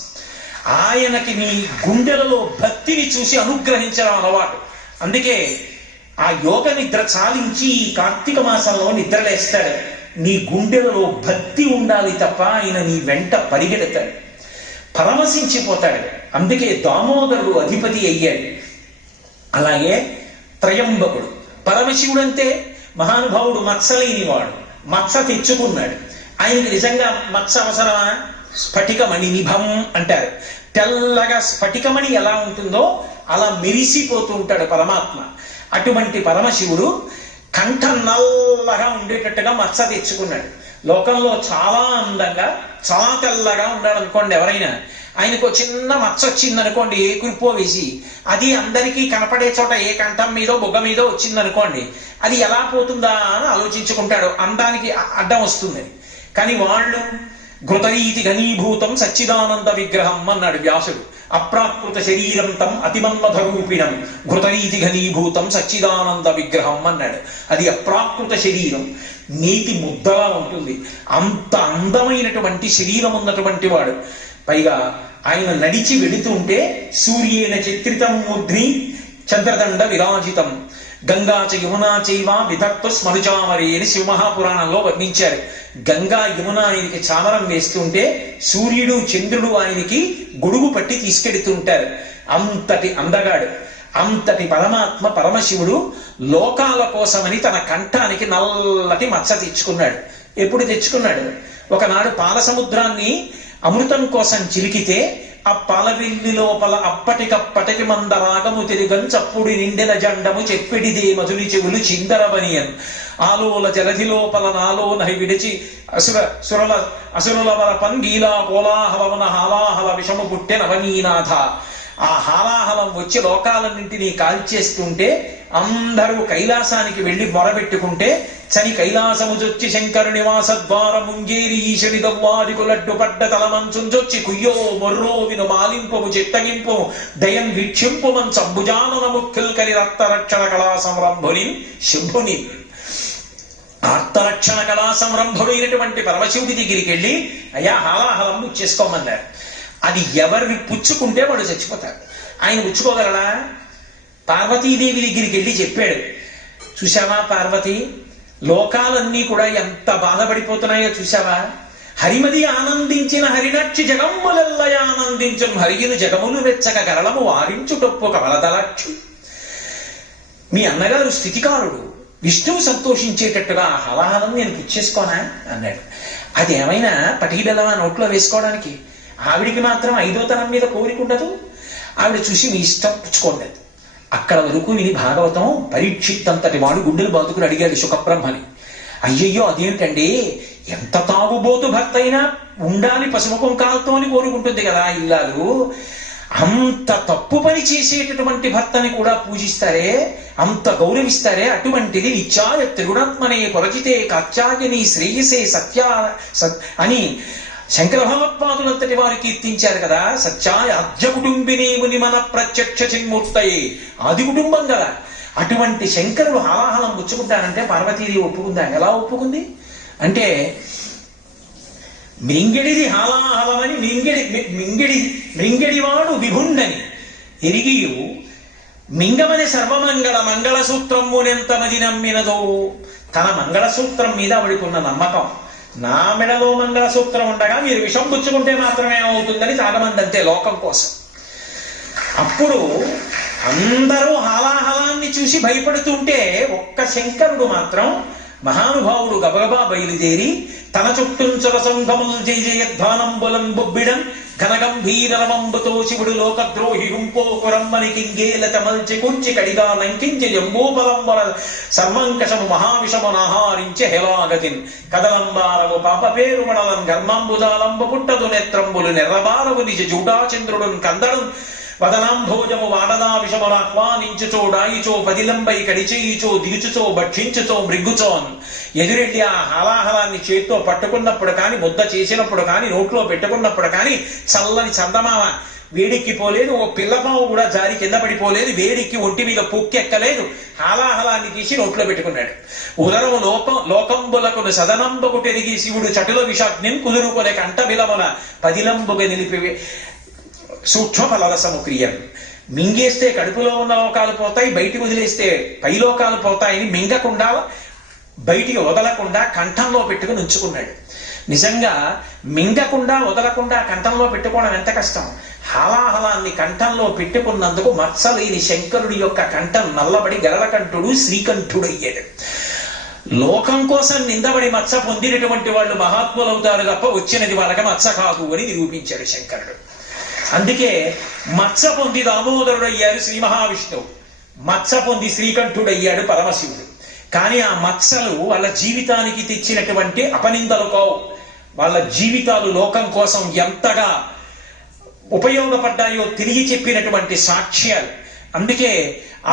ఆయనకి నీ గుండెలలో భక్తిని చూసి అనుగ్రహించడం అలవాటు. అందుకే ఆ యోగ నిద్ర చాలించి ఈ కార్తీక మాసంలో నిద్రలేస్తాడు. నీ గుండెలలో భక్తి ఉండాలి తప్ప ఆయన నీ వెంట పరిగెడతాడు, పరమశించిపోతాడు. అందుకే దామోదరుడు అధిపతి అయ్యాడు. అలాగే త్రయంబకుడు పరమశివుడు అంతే. మహానుభావుడు మత్సలేనివాడు, మత్స తెచ్చుకున్నాడు. ఆయనకి నిజంగా మత్స అవసరమా? స్ఫటికమణి నిభం అంటారు. తెల్లగా స్ఫటికమణి ఎలా ఉంటుందో అలా మెరిసిపోతూ ఉంటాడు పరమాత్మ. అటువంటి పరమశివుడు కంఠం నల్లగా ఉండేటట్టుగా మత్స తెచ్చుకున్నాడు. లోకంలో చాలా అందంగా చాలా తెల్లగా ఉన్నాడు అనుకోండి ఎవరైనా, ఆయనకు చిన్న మచ్చ వచ్చిందనుకోండి ఏ కురిపో వేసి, అది అందరికీ కనపడే చోట ఏ కంఠం మీదో బొగ్గ మీదో వచ్చిందనుకోండి, అది ఎలా పోతుందా అని ఆలోచించుకుంటాడు. అందానికి అడ్డం వస్తుంది. కానీ వాళ్ళు ఘృతరీతి ఘనీభూతం సచ్చిదానంద విగ్రహం అన్నాడు వ్యాసుడు. అప్రాకృత శరీరం తం అతిమన్మథ రూపిణం ఘృతరీతి ఘనీభూతం సచ్చిదానంద విగ్రహం అన్నాడు. అది అప్రాకృత శరీరం, నీతి ముద్దలా ఉంటుంది. అంత అందమైనటువంటి శరీరం ఉన్నటువంటి వాడు. పైగా ఆయన నడిచి వెళుతుంటే సూర్యేణ చిత్రితం మూర్ధ్ని చంద్రదండ విరాజితం గంగా చ యమునా చైవ విధక్తు స్మరుచామరే అని శివమహాపురాణంలో వర్ణించారు. గంగా యమున ఆయనకి చామరం వేస్తుంటే సూర్యుడు చంద్రుడు ఆయనకి గొడుగు పట్టి తీసుకెడుతుంటారు. అంతటి అందగాడు, అంతటి పరమాత్మ పరమశివుడు లోకాల కోసమని తన కంఠానికి నల్లటి మచ్చ తెచ్చుకున్నాడు. ఎప్పుడు తెచ్చుకున్నాడు? ఒకనాడు పాల సముద్రాన్ని అమృతం కోసం చిలికితే ఆ పాలవిల్లి లోపల అప్పటికప్పటికి మందరాగము తిరిగం చప్పుడు నిండెల జండము చెప్పిడిదే మధుని చెవులు చిందరవనియన్ ఆలోల జలధి లోపల నాలో నహి విడిచి అసురుల వర పంగీలా కోలాహలమున హాలాహల విషము పుట్టె నవనీనాథ. ఆ హాలాహలం వచ్చి లోకాలన్నింటినీ కాల్చేస్తుంటే అందరూ కైలాసానికి వెళ్లి మొరబెట్టుకుంటే చని కైలాసముజొచ్చి శంకరు నివాస ద్వారముంగేరి ఈశని దవ్వాదికులడ్డు పడ్డ తలమంచుంజొచ్చి కుయ్యో మొర్రో విను మాలింపము చిత్తగింపు దయం వీక్షింపు మంచంబుజానున ముఖ్యుల్కరి రక్తరక్షణ కళా సంరంభుని శంభుని. ఆర్తరక్షణ కళా సంరంభుడైనటువంటి పరమశివుడి దగ్గరికి వెళ్ళి అయ్యా హాలాహలం చేసుకోమన్నారు. అది ఎవరిని పుచ్చుకుంటే వాడు చచ్చిపోతాడు. ఆయన పుచ్చుకోగలడా? పార్వతీదేవి దగ్గరికి వెళ్ళి చెప్పాడు, చూసావా పార్వతి, లోకాలన్నీ కూడా ఎంత బాధపడిపోతున్నాయో చూసావా? హరిమది ఆనందించిన హరినక్షి జగమ్ములెల్లయ ఆనందించును హరియును జగములు వెచ్చక గరళము వారించుటొప్పు కమలదలక్షు. మీ అన్నగారు స్థితికారుడు, విష్ణువు సంతోషించేటట్టుగా ఆ హలాహలం నేను పుచ్చేసుకోనా అన్నాడు. అది ఏమైనా పటికి బెల్లమా నోట్లో వేసుకోవడానికి? ఆవిడికి మాత్రం 5వ తరం మీద కోరిక ఉండదు. ఆవిడ చూసి మీ ఇష్టం పుచ్చుకోండి. అక్కడ వరకు విని భాగవతం పరీక్షిత్ అంతటి వాడు గుండెలు బాదుకుని అడిగాడు శుకబ్రహ్మని. అయ్యయ్యో అదేమిటండి, ఎంత తాగుబోతు భర్త అయినా ఉండాలి పసుపు కుంకాలతో అని కోరుకుంటుంది కదా ఇల్లాలు. అంత తప్పు పని చేసేటటువంటి భర్తని కూడా పూజిస్తారే, అంత గౌరవిస్తారే. అటువంటిది నిత్యాయ త్రిగుణాత్మనే కొరచితే కాత్యాయని శ్రేయసే అని శంకర భగవత్పాదులంతటి వారు కీర్తించారు కదా. సత్యాయ ఆద్య కుటుంబినే ముని మన ప్రత్యక్ష చిన్మూర్తయే, ఆది కుటుంబం కదా. అటువంటి శంకరుడు హాలాహలం పుచ్చుకుంటారంటే పార్వతీదేవి ఒప్పుకుందా? ఎలా ఒప్పుకుంది అంటే, మింగిడిది హాలాహలమని మింగిడివాడు విభుండని ఎరిగియు మింగమని సర్వమంగళ మంగళసూత్రమునెంత మది నమ్మినదో. తన మంగళసూత్రం మీద ఆవిడకున్న నమ్మకం, నా మెడలో మంగళసూత్రం ఉండగా మీరు విషం పుచ్చుకుంటే మాత్రమే అవుతుందని చాలామంది అంతే లోకం కోసం. అప్పుడు అందరూ హాలాహలాన్ని చూసి భయపడుతుంటే ఒక్క శంకరుడు మాత్రం మహానుభావుడు గబగబా బయలుదేరి తన చుట్టూంచల సంఘములు జయ జయధ్వానంబులం బొబ్బిడం ఘనగంభీరమంబుతో శివుడు లోకద్రోహి హుంపోకురమ్మని కింగేల తమల్చి కూర్చి కడిగా లంకించి జంబూపలంబల సర్వంకషము మహావిషము నాహారించె హెలాగతిన్ కదలంబారము పాప పేరు మడలం గర్మాంబుజాలంబు పుట్టదు నేత్రంబులు నెర్రబారవు నిజ జూటాచంద్రుడున్ కందడు వదనాంభోజము వాడదా విషమును ఆహ్వానించుచో డాయిచో పదిలంబై కడిచేయిచో దిగుచుచో భక్షించుచో మృగ్గుచోన్. ఎదురెళ్ళి ఆ హాలాహలాన్ని చేత్తో పట్టుకున్నప్పుడు కానీ, ముద్ద చేసినప్పుడు కానీ, నోట్లో పెట్టుకున్నప్పుడు కానీ చల్లని చందమామ వేడెక్కిపోలేదు, ఓ పిల్లపావు కూడా జారి కింద పడిపోలేదు, వేడికి ఒంటి మీద పొక్కెక్కలేదు. హాలాహలాన్ని తీసి నోట్లో పెట్టుకున్నాడు. ఉదరము లోకంబులకు సదనంబకు తెరిగి శివుడు చటుల విషాగ్నిం కుదురుకొనే కంట బిలమున పదిలంబుగా నిలిపి సూక్ష్మ ఫలరసము క్రియం. మింగేస్తే కడుపులో ఉన్న లోకాలు పోతాయి, బయటికి వదిలేస్తే పైలోకాలు పోతాయని మింగకుండా బయటికి వదలకుండా కంఠంలో పెట్టుకుని ఉంచుకున్నాడు. నిజంగా మింగకుండా వదలకుండా కంఠంలో పెట్టుకోవడం ఎంత కష్టం. హాలాహలాన్ని కంఠంలో పెట్టుకున్నందుకు మత్సలేని శంకరుడి యొక్క కంఠం నల్లబడి గరళకంఠుడు శ్రీకంఠుడయ్యాడు. లోకం కోసం నిందబడి మత్స పొందినటువంటి వాళ్ళు మహాత్ములవుతారు తప్ప వచ్చినది వాళ్ళకి మత్స కాదు అని నిరూపించాడు శంకరుడు. అందుకే మత్స పొంది దామోదరుడు అయ్యాడు శ్రీ మహావిష్ణువు, మత్స పొంది శ్రీకంఠుడయ్యాడు పరమశివుడు. కానీ ఆ మత్సలు వాళ్ళ జీవితానికి తెచ్చినటువంటి అపనిందలు కావు. వాళ్ళ జీవితాలు లోకం కోసం ఎంతగా ఉపయోగపడ్డాయో తిరిగి చెప్పినటువంటి సాక్ష్యాలు. అందుకే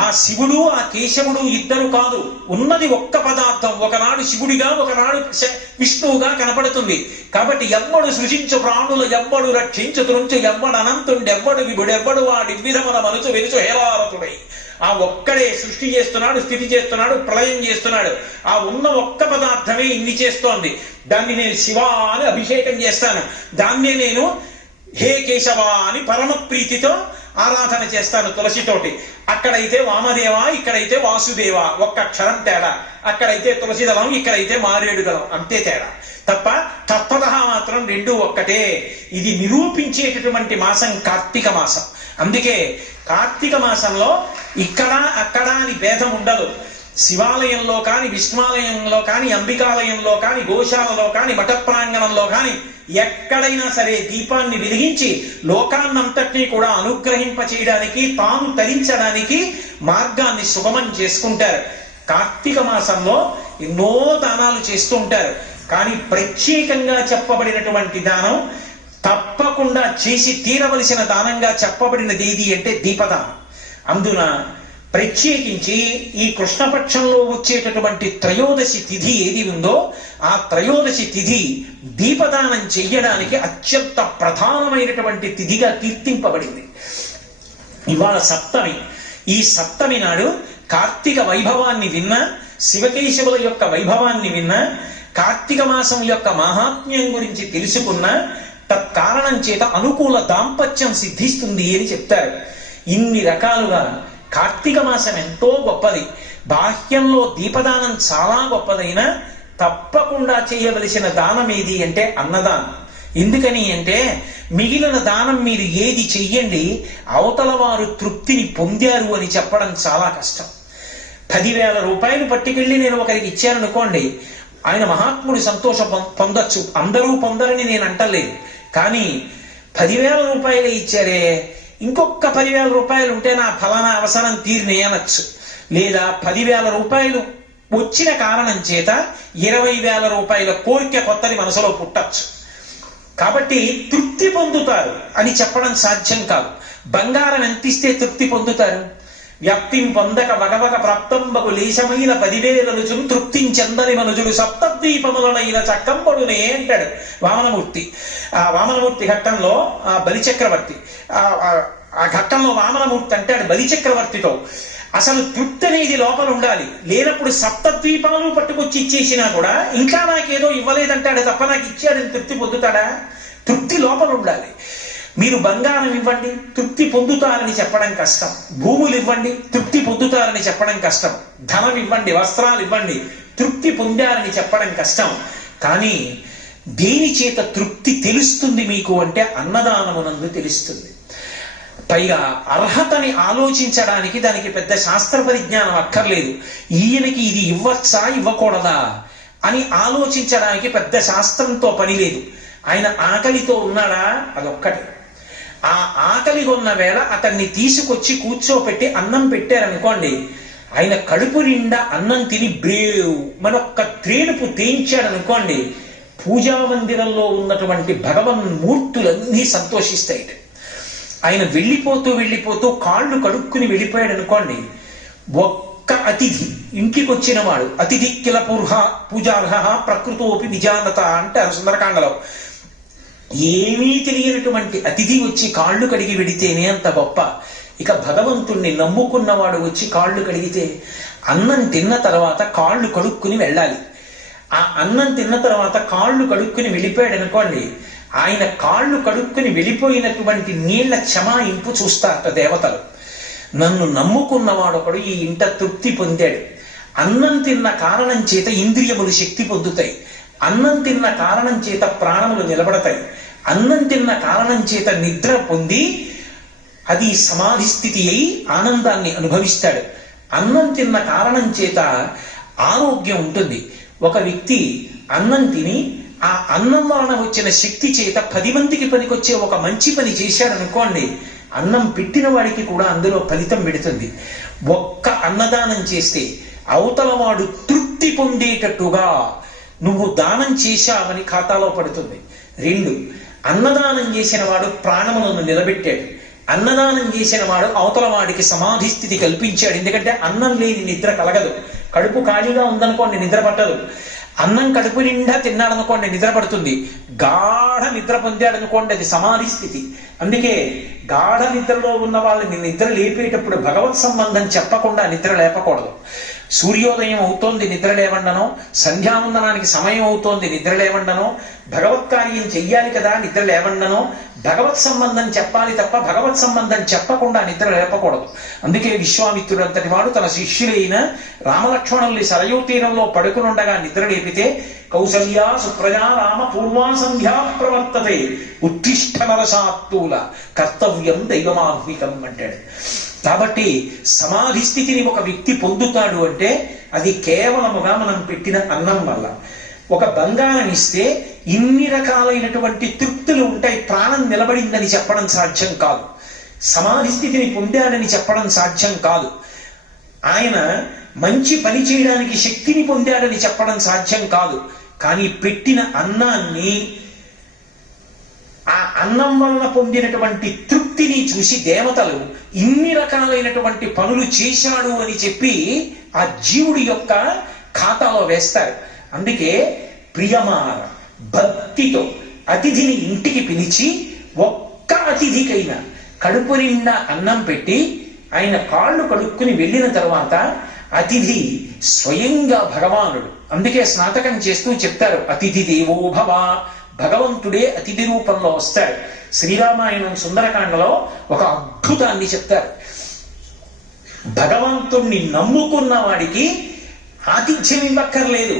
ఆ శివుడు ఆ కేశవుడు ఇద్దరు కాదు, ఉన్నది ఒక్క పదార్థం. ఒకనాడు శివుడిగా ఒకనాడు విష్ణువుగా కనపడుతుంది. కాబట్టి ఎవ్వడు సృజించు ప్రాణులు ఎవ్వడు రక్షించు త్రుంచు ఎవ్వడు అనంతుండెవ్వడు విభుడెవ్వడు వాడి విధమున మనసు వెలుచు హేలారతుడై. ఆ ఒక్కడే సృష్టి చేస్తున్నాడు, స్థితి చేస్తున్నాడు, ప్రళయం చేస్తున్నాడు. ఆ ఉన్న ఒక్క పదార్థమే ఇన్ని చేస్తోంది. దాన్ని నేను శివ అని అభిషేకం చేస్తాను, దాన్నే నేను హే కేశవ అని పరమ ప్రీతితో ఆరాధన చేస్తాను తులసితోటి. అక్కడైతే వామదేవ, ఇక్కడైతే వాసుదేవ, ఒక్క అక్షరం తేడా. అక్కడైతే తులసి దళం, ఇక్కడైతే మారేడు దళం, అంతే తేడా తప్ప తత్వత మాత్రం రెండు ఒక్కటే. ఇది నిరూపించేటటువంటి మాసం కార్తీక మాసం. అందుకే కార్తీక మాసంలో ఇక్కడ అక్కడ అని భేదం ఉండదు. శివాలయంలో కానీ, విష్ణువాలయంలో కానీ, అంబికాలయంలో కానీ, గోశాలలో కానీ, మఠ ప్రాంగణంలో కానీ ఎక్కడైనా సరే దీపాన్ని వెలిగించి లోకాన్నంతటినీ కూడా అనుగ్రహింప చేయడానికి, తాను తరించడానికి మార్గాన్ని సుగమం చేసుకుంటారు. కార్తీక మాసంలో ఎన్నో దానాలు చేస్తూ ఉంటారు. కానీ ప్రత్యేకంగా చెప్పబడినటువంటి దానం, తప్పకుండా చేసి తీరవలసిన దానంగా చెప్పబడినది ఏది అంటే దీపదానం. అందున ప్రత్యేకించి ఈ కృష్ణపక్షంలో వచ్చేటటువంటి త్రయోదశి తిథి ఏది ఉందో ఆ త్రయోదశి తిథి దీపదానం చెయ్యడానికి అత్యంత ప్రధానమైనటువంటి తిథిగా కీర్తింపబడింది. ఇవాళ సప్తమి. ఈ సప్తమి నాడు కార్తీక వైభవాన్ని విన్నా, శివకేశవుల యొక్క వైభవాన్ని విన్నా, కార్తీక మాసం యొక్క మహాత్మ్యం గురించి తెలుసుకున్నా తత్కారణం చేత అనుకూల దాంపత్యం సిద్ధిస్తుంది అని చెప్తారు. ఇన్ని రకాలుగా కార్తీక మాసం ఎంతో గొప్పది. బాహ్యంలో దీపదానం చాలా గొప్పదైనా తప్పకుండా చేయవలసిన దానం ఏది అంటే అన్నదానం. ఎందుకని అంటే మిగిలిన దానం మీరు ఏది చెయ్యండి, అవతల వారు తృప్తిని పొందారు అని చెప్పడం చాలా కష్టం. 10,000 రూపాయలు పట్టుకెళ్ళి నేను ఒకరికి ఇచ్చాననుకోండి, ఆయన మహాత్ముడు సంతోషం పొందొచ్చు, అందరూ పొందరని నేను అంటలేదు. కానీ 10,000 రూపాయలే ఇచ్చారే, ఇంకొక 10,000 రూపాయలు ఉంటే నా ఫలానా అవసరం తీరినే అనొచ్చు. లేదా 10,000 రూపాయలు వచ్చిన కారణం చేత 20,000 రూపాయల కోరిక కొత్తది మనసులో పుట్టచ్చు. కాబట్టి తృప్తి పొందుతారు అని చెప్పడం సాధ్యం కాదు. బంగారం ఎంత ఇస్తే తృప్తి పొందుతారు? వ్యాప్తిం పొందక వగవగ ప్రాప్తంబకు లేశమైన 10,000 తృప్తించెందని మనుజుడు సప్తద్వీపములనైన చక్కంబడునే అంటాడు వామనమూర్తి. ఆ వామనమూర్తి ఘట్టంలో బలిచక్రవర్తి, ఆ ఘట్టంలో వామనమూర్తి అంటాడు బలిచక్రవర్తితో, అసలు తృప్తి అనేది లోపల ఉండాలి. లేనప్పుడు 7 ద్వీపాలు పట్టుకొచ్చి ఇచ్చేసినా కూడా ఇంకా నాకేదో ఇవ్వలేదంటాడు తప్ప నాకు ఇచ్చాడని తృప్తి పొందుతాడా? తృప్తి లోపల ఉండాలి. మీరు బంగారం ఇవ్వండి, తృప్తి పొందుతారని చెప్పడం కష్టం. భూములు ఇవ్వండి, తృప్తి పొందుతారని చెప్పడం కష్టం. ధనం ఇవ్వండి, వస్త్రాలు ఇవ్వండి, తృప్తి పొందారని చెప్పడం కష్టం. కానీ దేని చేత తృప్తి తెలుస్తుంది మీకు అంటే అన్నదానమునందు తెలుస్తుంది. పైగా అర్హతని ఆలోచించడానికి దానికి పెద్ద శాస్త్ర పరిజ్ఞానం అక్కర్లేదు. ఈయనకి ఇది ఇవ్వచ్చా ఇవ్వకూడదా అని ఆలోచించడానికి పెద్ద శాస్త్రంతో పని లేదు. ఆయన ఆకలితో ఉన్నాడా అదొక్కటి. ఆ ఆకలి ఉన్న వేళ అతన్ని తీసుకొచ్చి కూర్చోపెట్టి అన్నం పెట్టారనుకోండి, ఆయన కడుపు నిండా అన్నం తిని బ్రేవ్ మనొక్క త్రేడుపు తేయించాడనుకోండి, పూజా మందిరంలో ఉన్నటువంటి భగవన్మూర్తులన్నీ సంతోషిస్తాయి. ఆయన వెళ్ళిపోతూ కాళ్ళు కడుక్కుని వెళ్ళిపోయాడు అనుకోండి, ఒక్క అతిథి ఇంటికి వచ్చిన వాడు అతిథి కిల పూజార్హ ప్రకృతోపి విజానత అంటారు సుందరకాండలో. ఏమీ తెలియనటువంటి అతిథి వచ్చి కాళ్ళు కడిగి వెడితేనే అంత గొప్ప. ఇక భగవంతుణ్ణి నమ్ముకున్నవాడు వచ్చి కాళ్ళు కడిగితే, అన్నం తిన్న తర్వాత కాళ్ళు కడుక్కుని వెళ్ళాలి. ఆ అన్నం తిన్న తర్వాత కాళ్ళు కడుక్కుని వెళ్ళిపోయాడు అనుకోండి, ఆయన కాళ్ళు కడుక్కుని వెళ్ళిపోయినటువంటి నీళ్ల క్షమాయింపు చూస్తారట దేవతలు. నన్ను నమ్ముకున్నవాడొకడు ఈ ఇంట తృప్తి పొందాడు. అన్నం తిన్న కారణం చేత ఇంద్రియములు శక్తి పొందుతాయి, అన్నం తిన్న కారణం చేత ప్రాణములు నిలబడతాయి, అన్నం తిన్న కారణం చేత నిద్ర పొంది అది సమాధి స్థితి అయి ఆనందాన్ని అనుభవిస్తాడు. అన్నం తిన్న కారణం చేత ఆరోగ్యం ఉంటుంది. ఒక వ్యక్తి అన్నం తిని ఆ అన్నం వలన వచ్చిన శక్తి చేత 10 మందికి పనికొచ్చే ఒక మంచి పని చేశాడనుకోండి, అన్నం పెట్టిన వాడికి కూడా అందులో ఫలితం పెడుతుంది. ఒక్క అన్నదానం చేస్తే అవతల వాడు తృప్తి పొందేటట్టుగా నువ్వు దానం చేశావని ఖాతాలో పడుతుంది. 2, అన్నదానం చేసిన వాడు ప్రాణములను నిలబెట్టాడు. అన్నదానం చేసిన వాడు అవతల వాడికి సమాధి స్థితి కల్పించాడు. ఎందుకంటే అన్నం లేని నిద్ర కలగదు. కడుపు ఖాళీగా ఉందనుకోండి నిద్ర పట్టదు. అన్నం కడుపు నిండా తిన్నాడనుకోండి నిద్ర పడుతుంది. గాఢ నిద్ర పొందాడనుకోండి అది సమాధి స్థితి. అందుకే గాఢ నిద్రలో ఉన్న వాళ్ళని నిద్ర లేపేటప్పుడు భగవత్ సంబంధం చెప్పకుండా నిద్ర లేపకూడదు. సూర్యోదయం అవుతోంది నిద్ర లేవండనో, సంధ్యావందనానికి సమయం అవుతోంది నిద్ర లేవండనో, భగవత్ కార్యం చెయ్యాలి కదా నిద్ర లేవండనో, భగవత్ సంబంధం చెప్పాలి తప్ప భగవత్ సంబంధం చెప్పకుండా నిద్ర లేపకూడదు. అందుకే విశ్వామిత్రుడు అంతటి వాడు తన శిష్యులైన రామలక్ష్మణుల్ని సరయూ తీరంలో పడుకునుండగా నిద్ర లేపితే, కౌసల్యా సుప్రజా రామ పూర్వా సంధ్యా ప్రవర్తతే ఉత్తిష్ట నరసాత్తూల కర్తవ్యం దైవమాహ్వికం అంటాడు. కాబట్టి సమాధి స్థితిని ఒక వ్యక్తి పొందుతాడు అంటే అది కేవలముగా మనం పెట్టిన అన్నం వల్ల. ఒక బంగారం ఇస్తే ఇన్ని రకాలైనటువంటి తృప్తులు ఉంటాయి. ప్రాణం నిలబడిందని చెప్పడం సాధ్యం కాదు, సమాధి స్థితిని పొందాడని చెప్పడం సాధ్యం కాదు, ఆయన మంచి పని చేయడానికి శక్తిని పొందాడని చెప్పడం సాధ్యం కాదు. కానీ పెట్టిన అన్నాన్ని, ఆ అన్నం వలన పొందినటువంటి తృప్తిని చూసి దేవతలు ఇన్ని రకాలైనటువంటి పనులు చేశాడు అని చెప్పి ఆ జీవుడి యొక్క ఖాతాలో వేస్తారు. అందుకే ప్రియమార భక్తితో అతిథిని ఇంటికి పిలిచి ఒక్క అతిథికైనా కడుపు నిండా అన్నం పెట్టి ఆయన కాళ్ళు కడుక్కుని వెళ్ళిన తర్వాత అతిథి స్వయంగా భగవానుడు. అందుకే స్నాతకం చేస్తూ చెప్తారు, అతిథి దేవో భవ, భగవంతుడే అతిథి రూపంలో వస్తాడు. శ్రీరామాయణం సుందరకాండలో ఒక అద్భుతాన్ని చెప్తారు. భగవంతుణ్ణి నమ్ముకున్న వాడికి ఆతిథ్యం ఇవ్వక్కర్లేదు.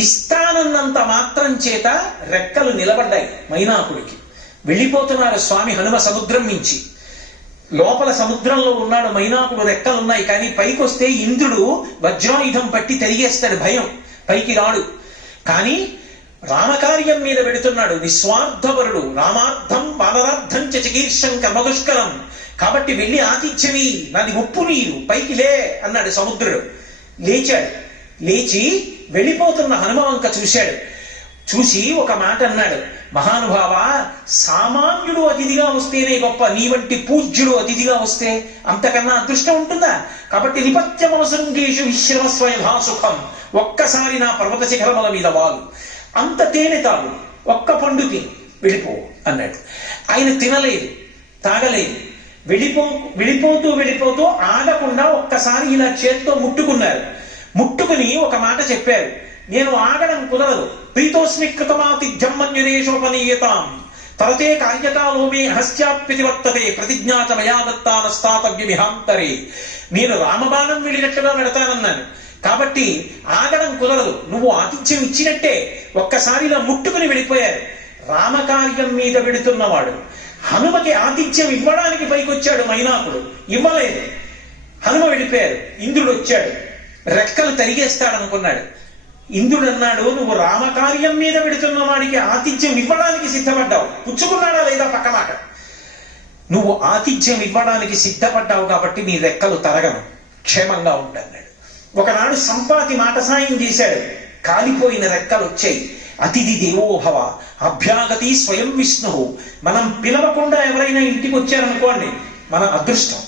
ఇస్తానన్నంత మాత్రం చేత రెక్కలు నిలబడ్డాయి మైనాకుడికి. వెళ్ళిపోతున్నారు స్వామి హనుమ సముద్రం నుంచి. లోపల సముద్రంలో ఉన్నాడు మైనాకుడు, రెక్కలున్నాయి. కానీ పైకి వస్తే ఇంద్రుడు వజ్రాయుధం పట్టి తిరిగేస్తాడు, భయం, పైకి రాడు. కానీ రామకార్యం మీద పెడుతున్నాడు, నిస్వార్థపరుడు. రామార్థం వానరార్థం చకీర్షం కర్మదుష్కరం. కాబట్టి వెళ్ళి ఆతిథ్యమి, నాది ఉప్పు నీరు, పైకి లే అన్నాడు సముద్రుడు. లేచాడు. లేచి వెళ్ళిపోతున్న హనుమ వంక చూశాడు. చూసి ఒక మాట అన్నాడు, మహానుభావ, సామాన్యుడు అతిథిగా వస్తేనే గొప్ప, నీ వంటి పూజ్యుడు అతిథిగా వస్తే అంతకన్నా అదృష్టం ఉంటుందా? కాబట్టి నిపత్యమనసంగేషు విశ్రమ స్వయభా సుఖం, ఒక్కసారి నా పర్వత శిఖరముల మీద వాలు, అంత తేనె తాగు, ఒక్క పండు తిని వెళ్ళిపో అన్నాడు. ఆయన తినలేదు, తాగలేదు. వెళ్ళిపోతూ ఆగకుండా ఒక్కసారి ఇలా చేత్తో ముట్టుకున్నారు. ముట్టుకుని ఒక మాట చెప్పారు, నేను ఆగడం కుదరదు. ప్రీతోస్మి కృతమాతిథ్యం మన్యుదేశోపనీయతాం తరతే కార్యకాలోమే హస్యాప్యతివర్తతే ప్రతిజ్ఞాచ మయా దత్తానస్తాతవ్యమిహాంతరే. నేను రామబాణం వెళ్ళినట్టుగా వెళతానన్నాను, కాబట్టి ఆగడం కుదరదు. నువ్వు ఆతిథ్యం ఇచ్చినట్టే. ఒక్కసారి ఇలా ముట్టుకుని వెళ్ళిపోయారు. రామకార్యం మీద వెడుతున్నవాడు హనుమకి ఆతిథ్యం ఇవ్వడానికి పైకొచ్చాడు మైనాకుడు, ఇవ్వలేదు. హనుమ వెళ్ళిపోయారు. ఇంద్రుడు వచ్చాడు, రెక్కలు తరిగేస్తాడనుకున్నాడు. ఇంద్రుడు అన్నాడు, నువ్వు రామకార్యం మీద పెడుతున్న వాడికి ఆతిథ్యం ఇవ్వడానికి సిద్ధపడ్డావు, పుచ్చుకున్నాడా లేదా పక్క మాట. నువ్వు ఆతిథ్యం ఇవ్వడానికి సిద్ధపడ్డావు కాబట్టి నీ రెక్కలు తరగను, క్షేమంగా ఉండన్నాడు. ఒకనాడు సంపాతి మాట సాయం చేశాడు, కాలిపోయిన రెక్కలు వచ్చాయి. అతిథి దేవోభవ అభ్యాగతి స్వయం విష్ణువు. మనం పిలవకుండా ఎవరైనా ఇంటికి వచ్చారనుకోండి, మన అదృష్టం.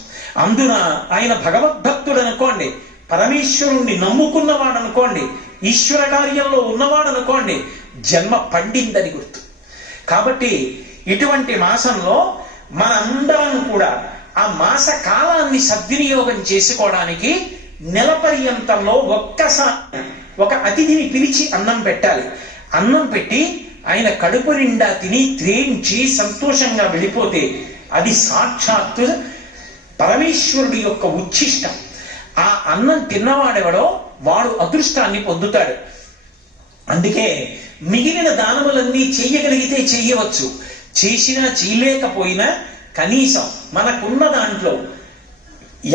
అందున ఆయన భగవద్భక్తుడు అనుకోండి, పరమేశ్వరుణ్ణి నమ్ముకున్నవాడు అనుకోండి, ఈశ్వర కార్యంలో ఉన్నవాడు అనుకోండి, జన్మ పండిందని గుర్తు. కాబట్టి ఇటువంటి మాసంలో మనందరం కూడా ఆ మాస కాలాన్ని సద్వినియోగం చేసుకోవడానికి నెల పర్యంతంలో ఒక్కసారి ఒక అతిథిని పిలిచి అన్నం పెట్టాలి. అన్నం పెట్టి ఆయన కడుపు నిండా తిని త్రేంచి సంతోషంగా వెళ్ళిపోతే అది సాక్షాత్తు పరమేశ్వరుడి యొక్క ఉచ్ఛిష్టం. ఆ అన్నం తిన్నవాడెవడో వాడు అదృష్టాన్ని పొందుతాడు. అందుకే మిగిలిన దానములన్నీ చెయ్యగలిగితే చెయ్యవచ్చు, చేసినా చేయలేకపోయినా కనీసం మనకున్న దాంట్లో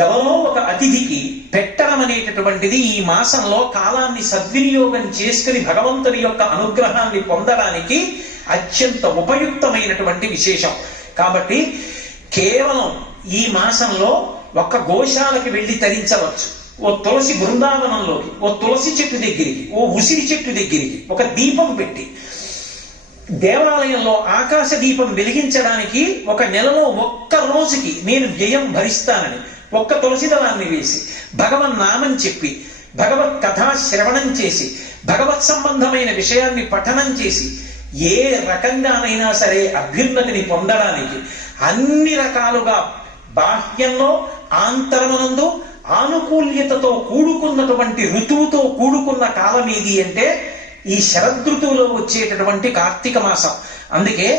ఎవరో ఒక అతిథికి పెట్టడం అనేటటువంటిది ఈ మాసంలో కాలాన్ని సద్వినియోగం చేసుకుని భగవంతుని యొక్క అనుగ్రహాన్ని పొందడానికి అత్యంత ఉపయుక్తమైనటువంటి విశేషం. కాబట్టి కేవలం ఈ మాసంలో ఒక్క గోశాలకి వెళ్ళి తరించవచ్చు, ఓ తులసి బృందావనంలోకి, ఓ తులసి చెట్టు దగ్గరికి, ఓ ఉసిరి చెట్టు దగ్గరికి ఒక దీపం పెట్టి దేవాలయంలో ఆకాశ దీపం వెలిగించడానికి ఒక నెలలో ఒక్క రోజుకి నేను వ్యయం భరిస్తానని ఒక్క తులసి దళాన్ని వేసి భగవన్ నామం చెప్పి భగవత్ కథా శ్రవణం చేసి భగవత్ సంబంధమైన విషయాన్ని పఠనం చేసి ఏ రకంగానైనా సరే అభ్యున్నతిని పొందడానికి అన్ని రకాలుగా బాహ్యంలో ఆంతరమునందు ఆనుకూల్యతతో కూడుకున్నటువంటి ఋతువుతో కూడుకున్న కాలం ఏది అంటే ఈ శరదృతువులో వచ్చేటటువంటి కార్తీక మాసం. అందుకే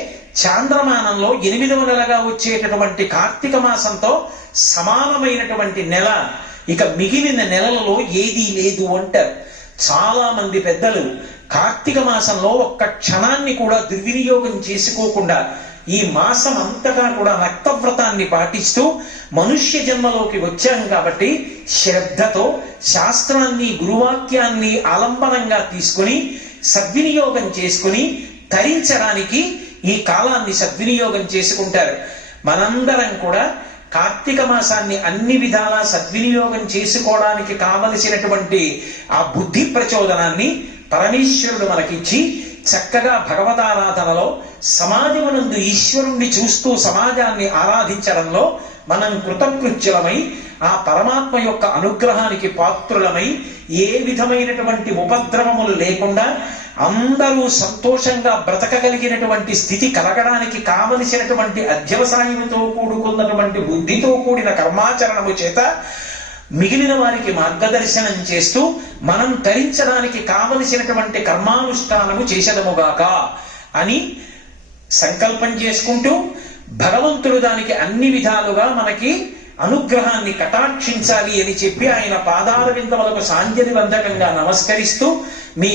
చాంద్రమానంలో 8వ నెలగా వచ్చేటటువంటి కార్తీక మాసంతో సమానమైనటువంటి నెల ఇక మిగిలిన నెలలలో ఏదీ లేదు అంటారు. చాలా మంది పెద్దలు కార్తీక మాసంలో ఒక్క క్షణాన్ని కూడా దుర్వినియోగం చేసుకోకుండా ఈ మాసం అంతటా కూడా రక్తవ్రతాన్ని పాటిస్తూ మనుష్య జన్మలోకి వచ్చాం కాబట్టి శ్రద్ధతో శాస్త్రాన్ని గురువాక్యాన్ని ఆలంబనంగా తీసుకుని సద్వినియోగం చేసుకుని తరించడానికి ఈ కాలాన్ని సద్వినియోగం చేసుకుంటారు. మనందరం కూడా కార్తీక మాసాన్ని అన్ని విధాలా సద్వినియోగం చేసుకోవడానికి కావలసినటువంటి ఆ బుద్ధి ప్రచోదనాన్ని పరమేశ్వరుడు మనకిచ్చి చక్కగా భగవదారాధనలో సమాజమునందు ఈశ్వరుణ్ణి చూస్తూ సమాజాన్ని ఆరాధించడంలో మనం కృతకృత్యులమై ఆ పరమాత్మ యొక్క అనుగ్రహానికి పాత్రులమై ఏ విధమైనటువంటి ఉపద్రవములు లేకుండా అందరూ సంతోషంగా బ్రతకగలిగినటువంటి స్థితి కలగడానికి కావలసినటువంటి అధ్యవసాయముతో కూడుకున్నటువంటి బుద్ధితో కూడిన కర్మాచరణము చేత మిగిలిన వారికి మార్గదర్శనం చేస్తూ మనం తరించడానికి కావలసినటువంటి కర్మానుష్ఠానము చేసదముగాక అని సంకల్పం చేసుకుంటూ భగవంతుడు దానికి అన్ని విధాలుగా మనకి అనుగ్రహాన్ని కటాక్షించాలి అని చెప్పి ఆయన పాదాల విందములకు సాంజలి వందకంగా నమస్కరిస్తూ మీ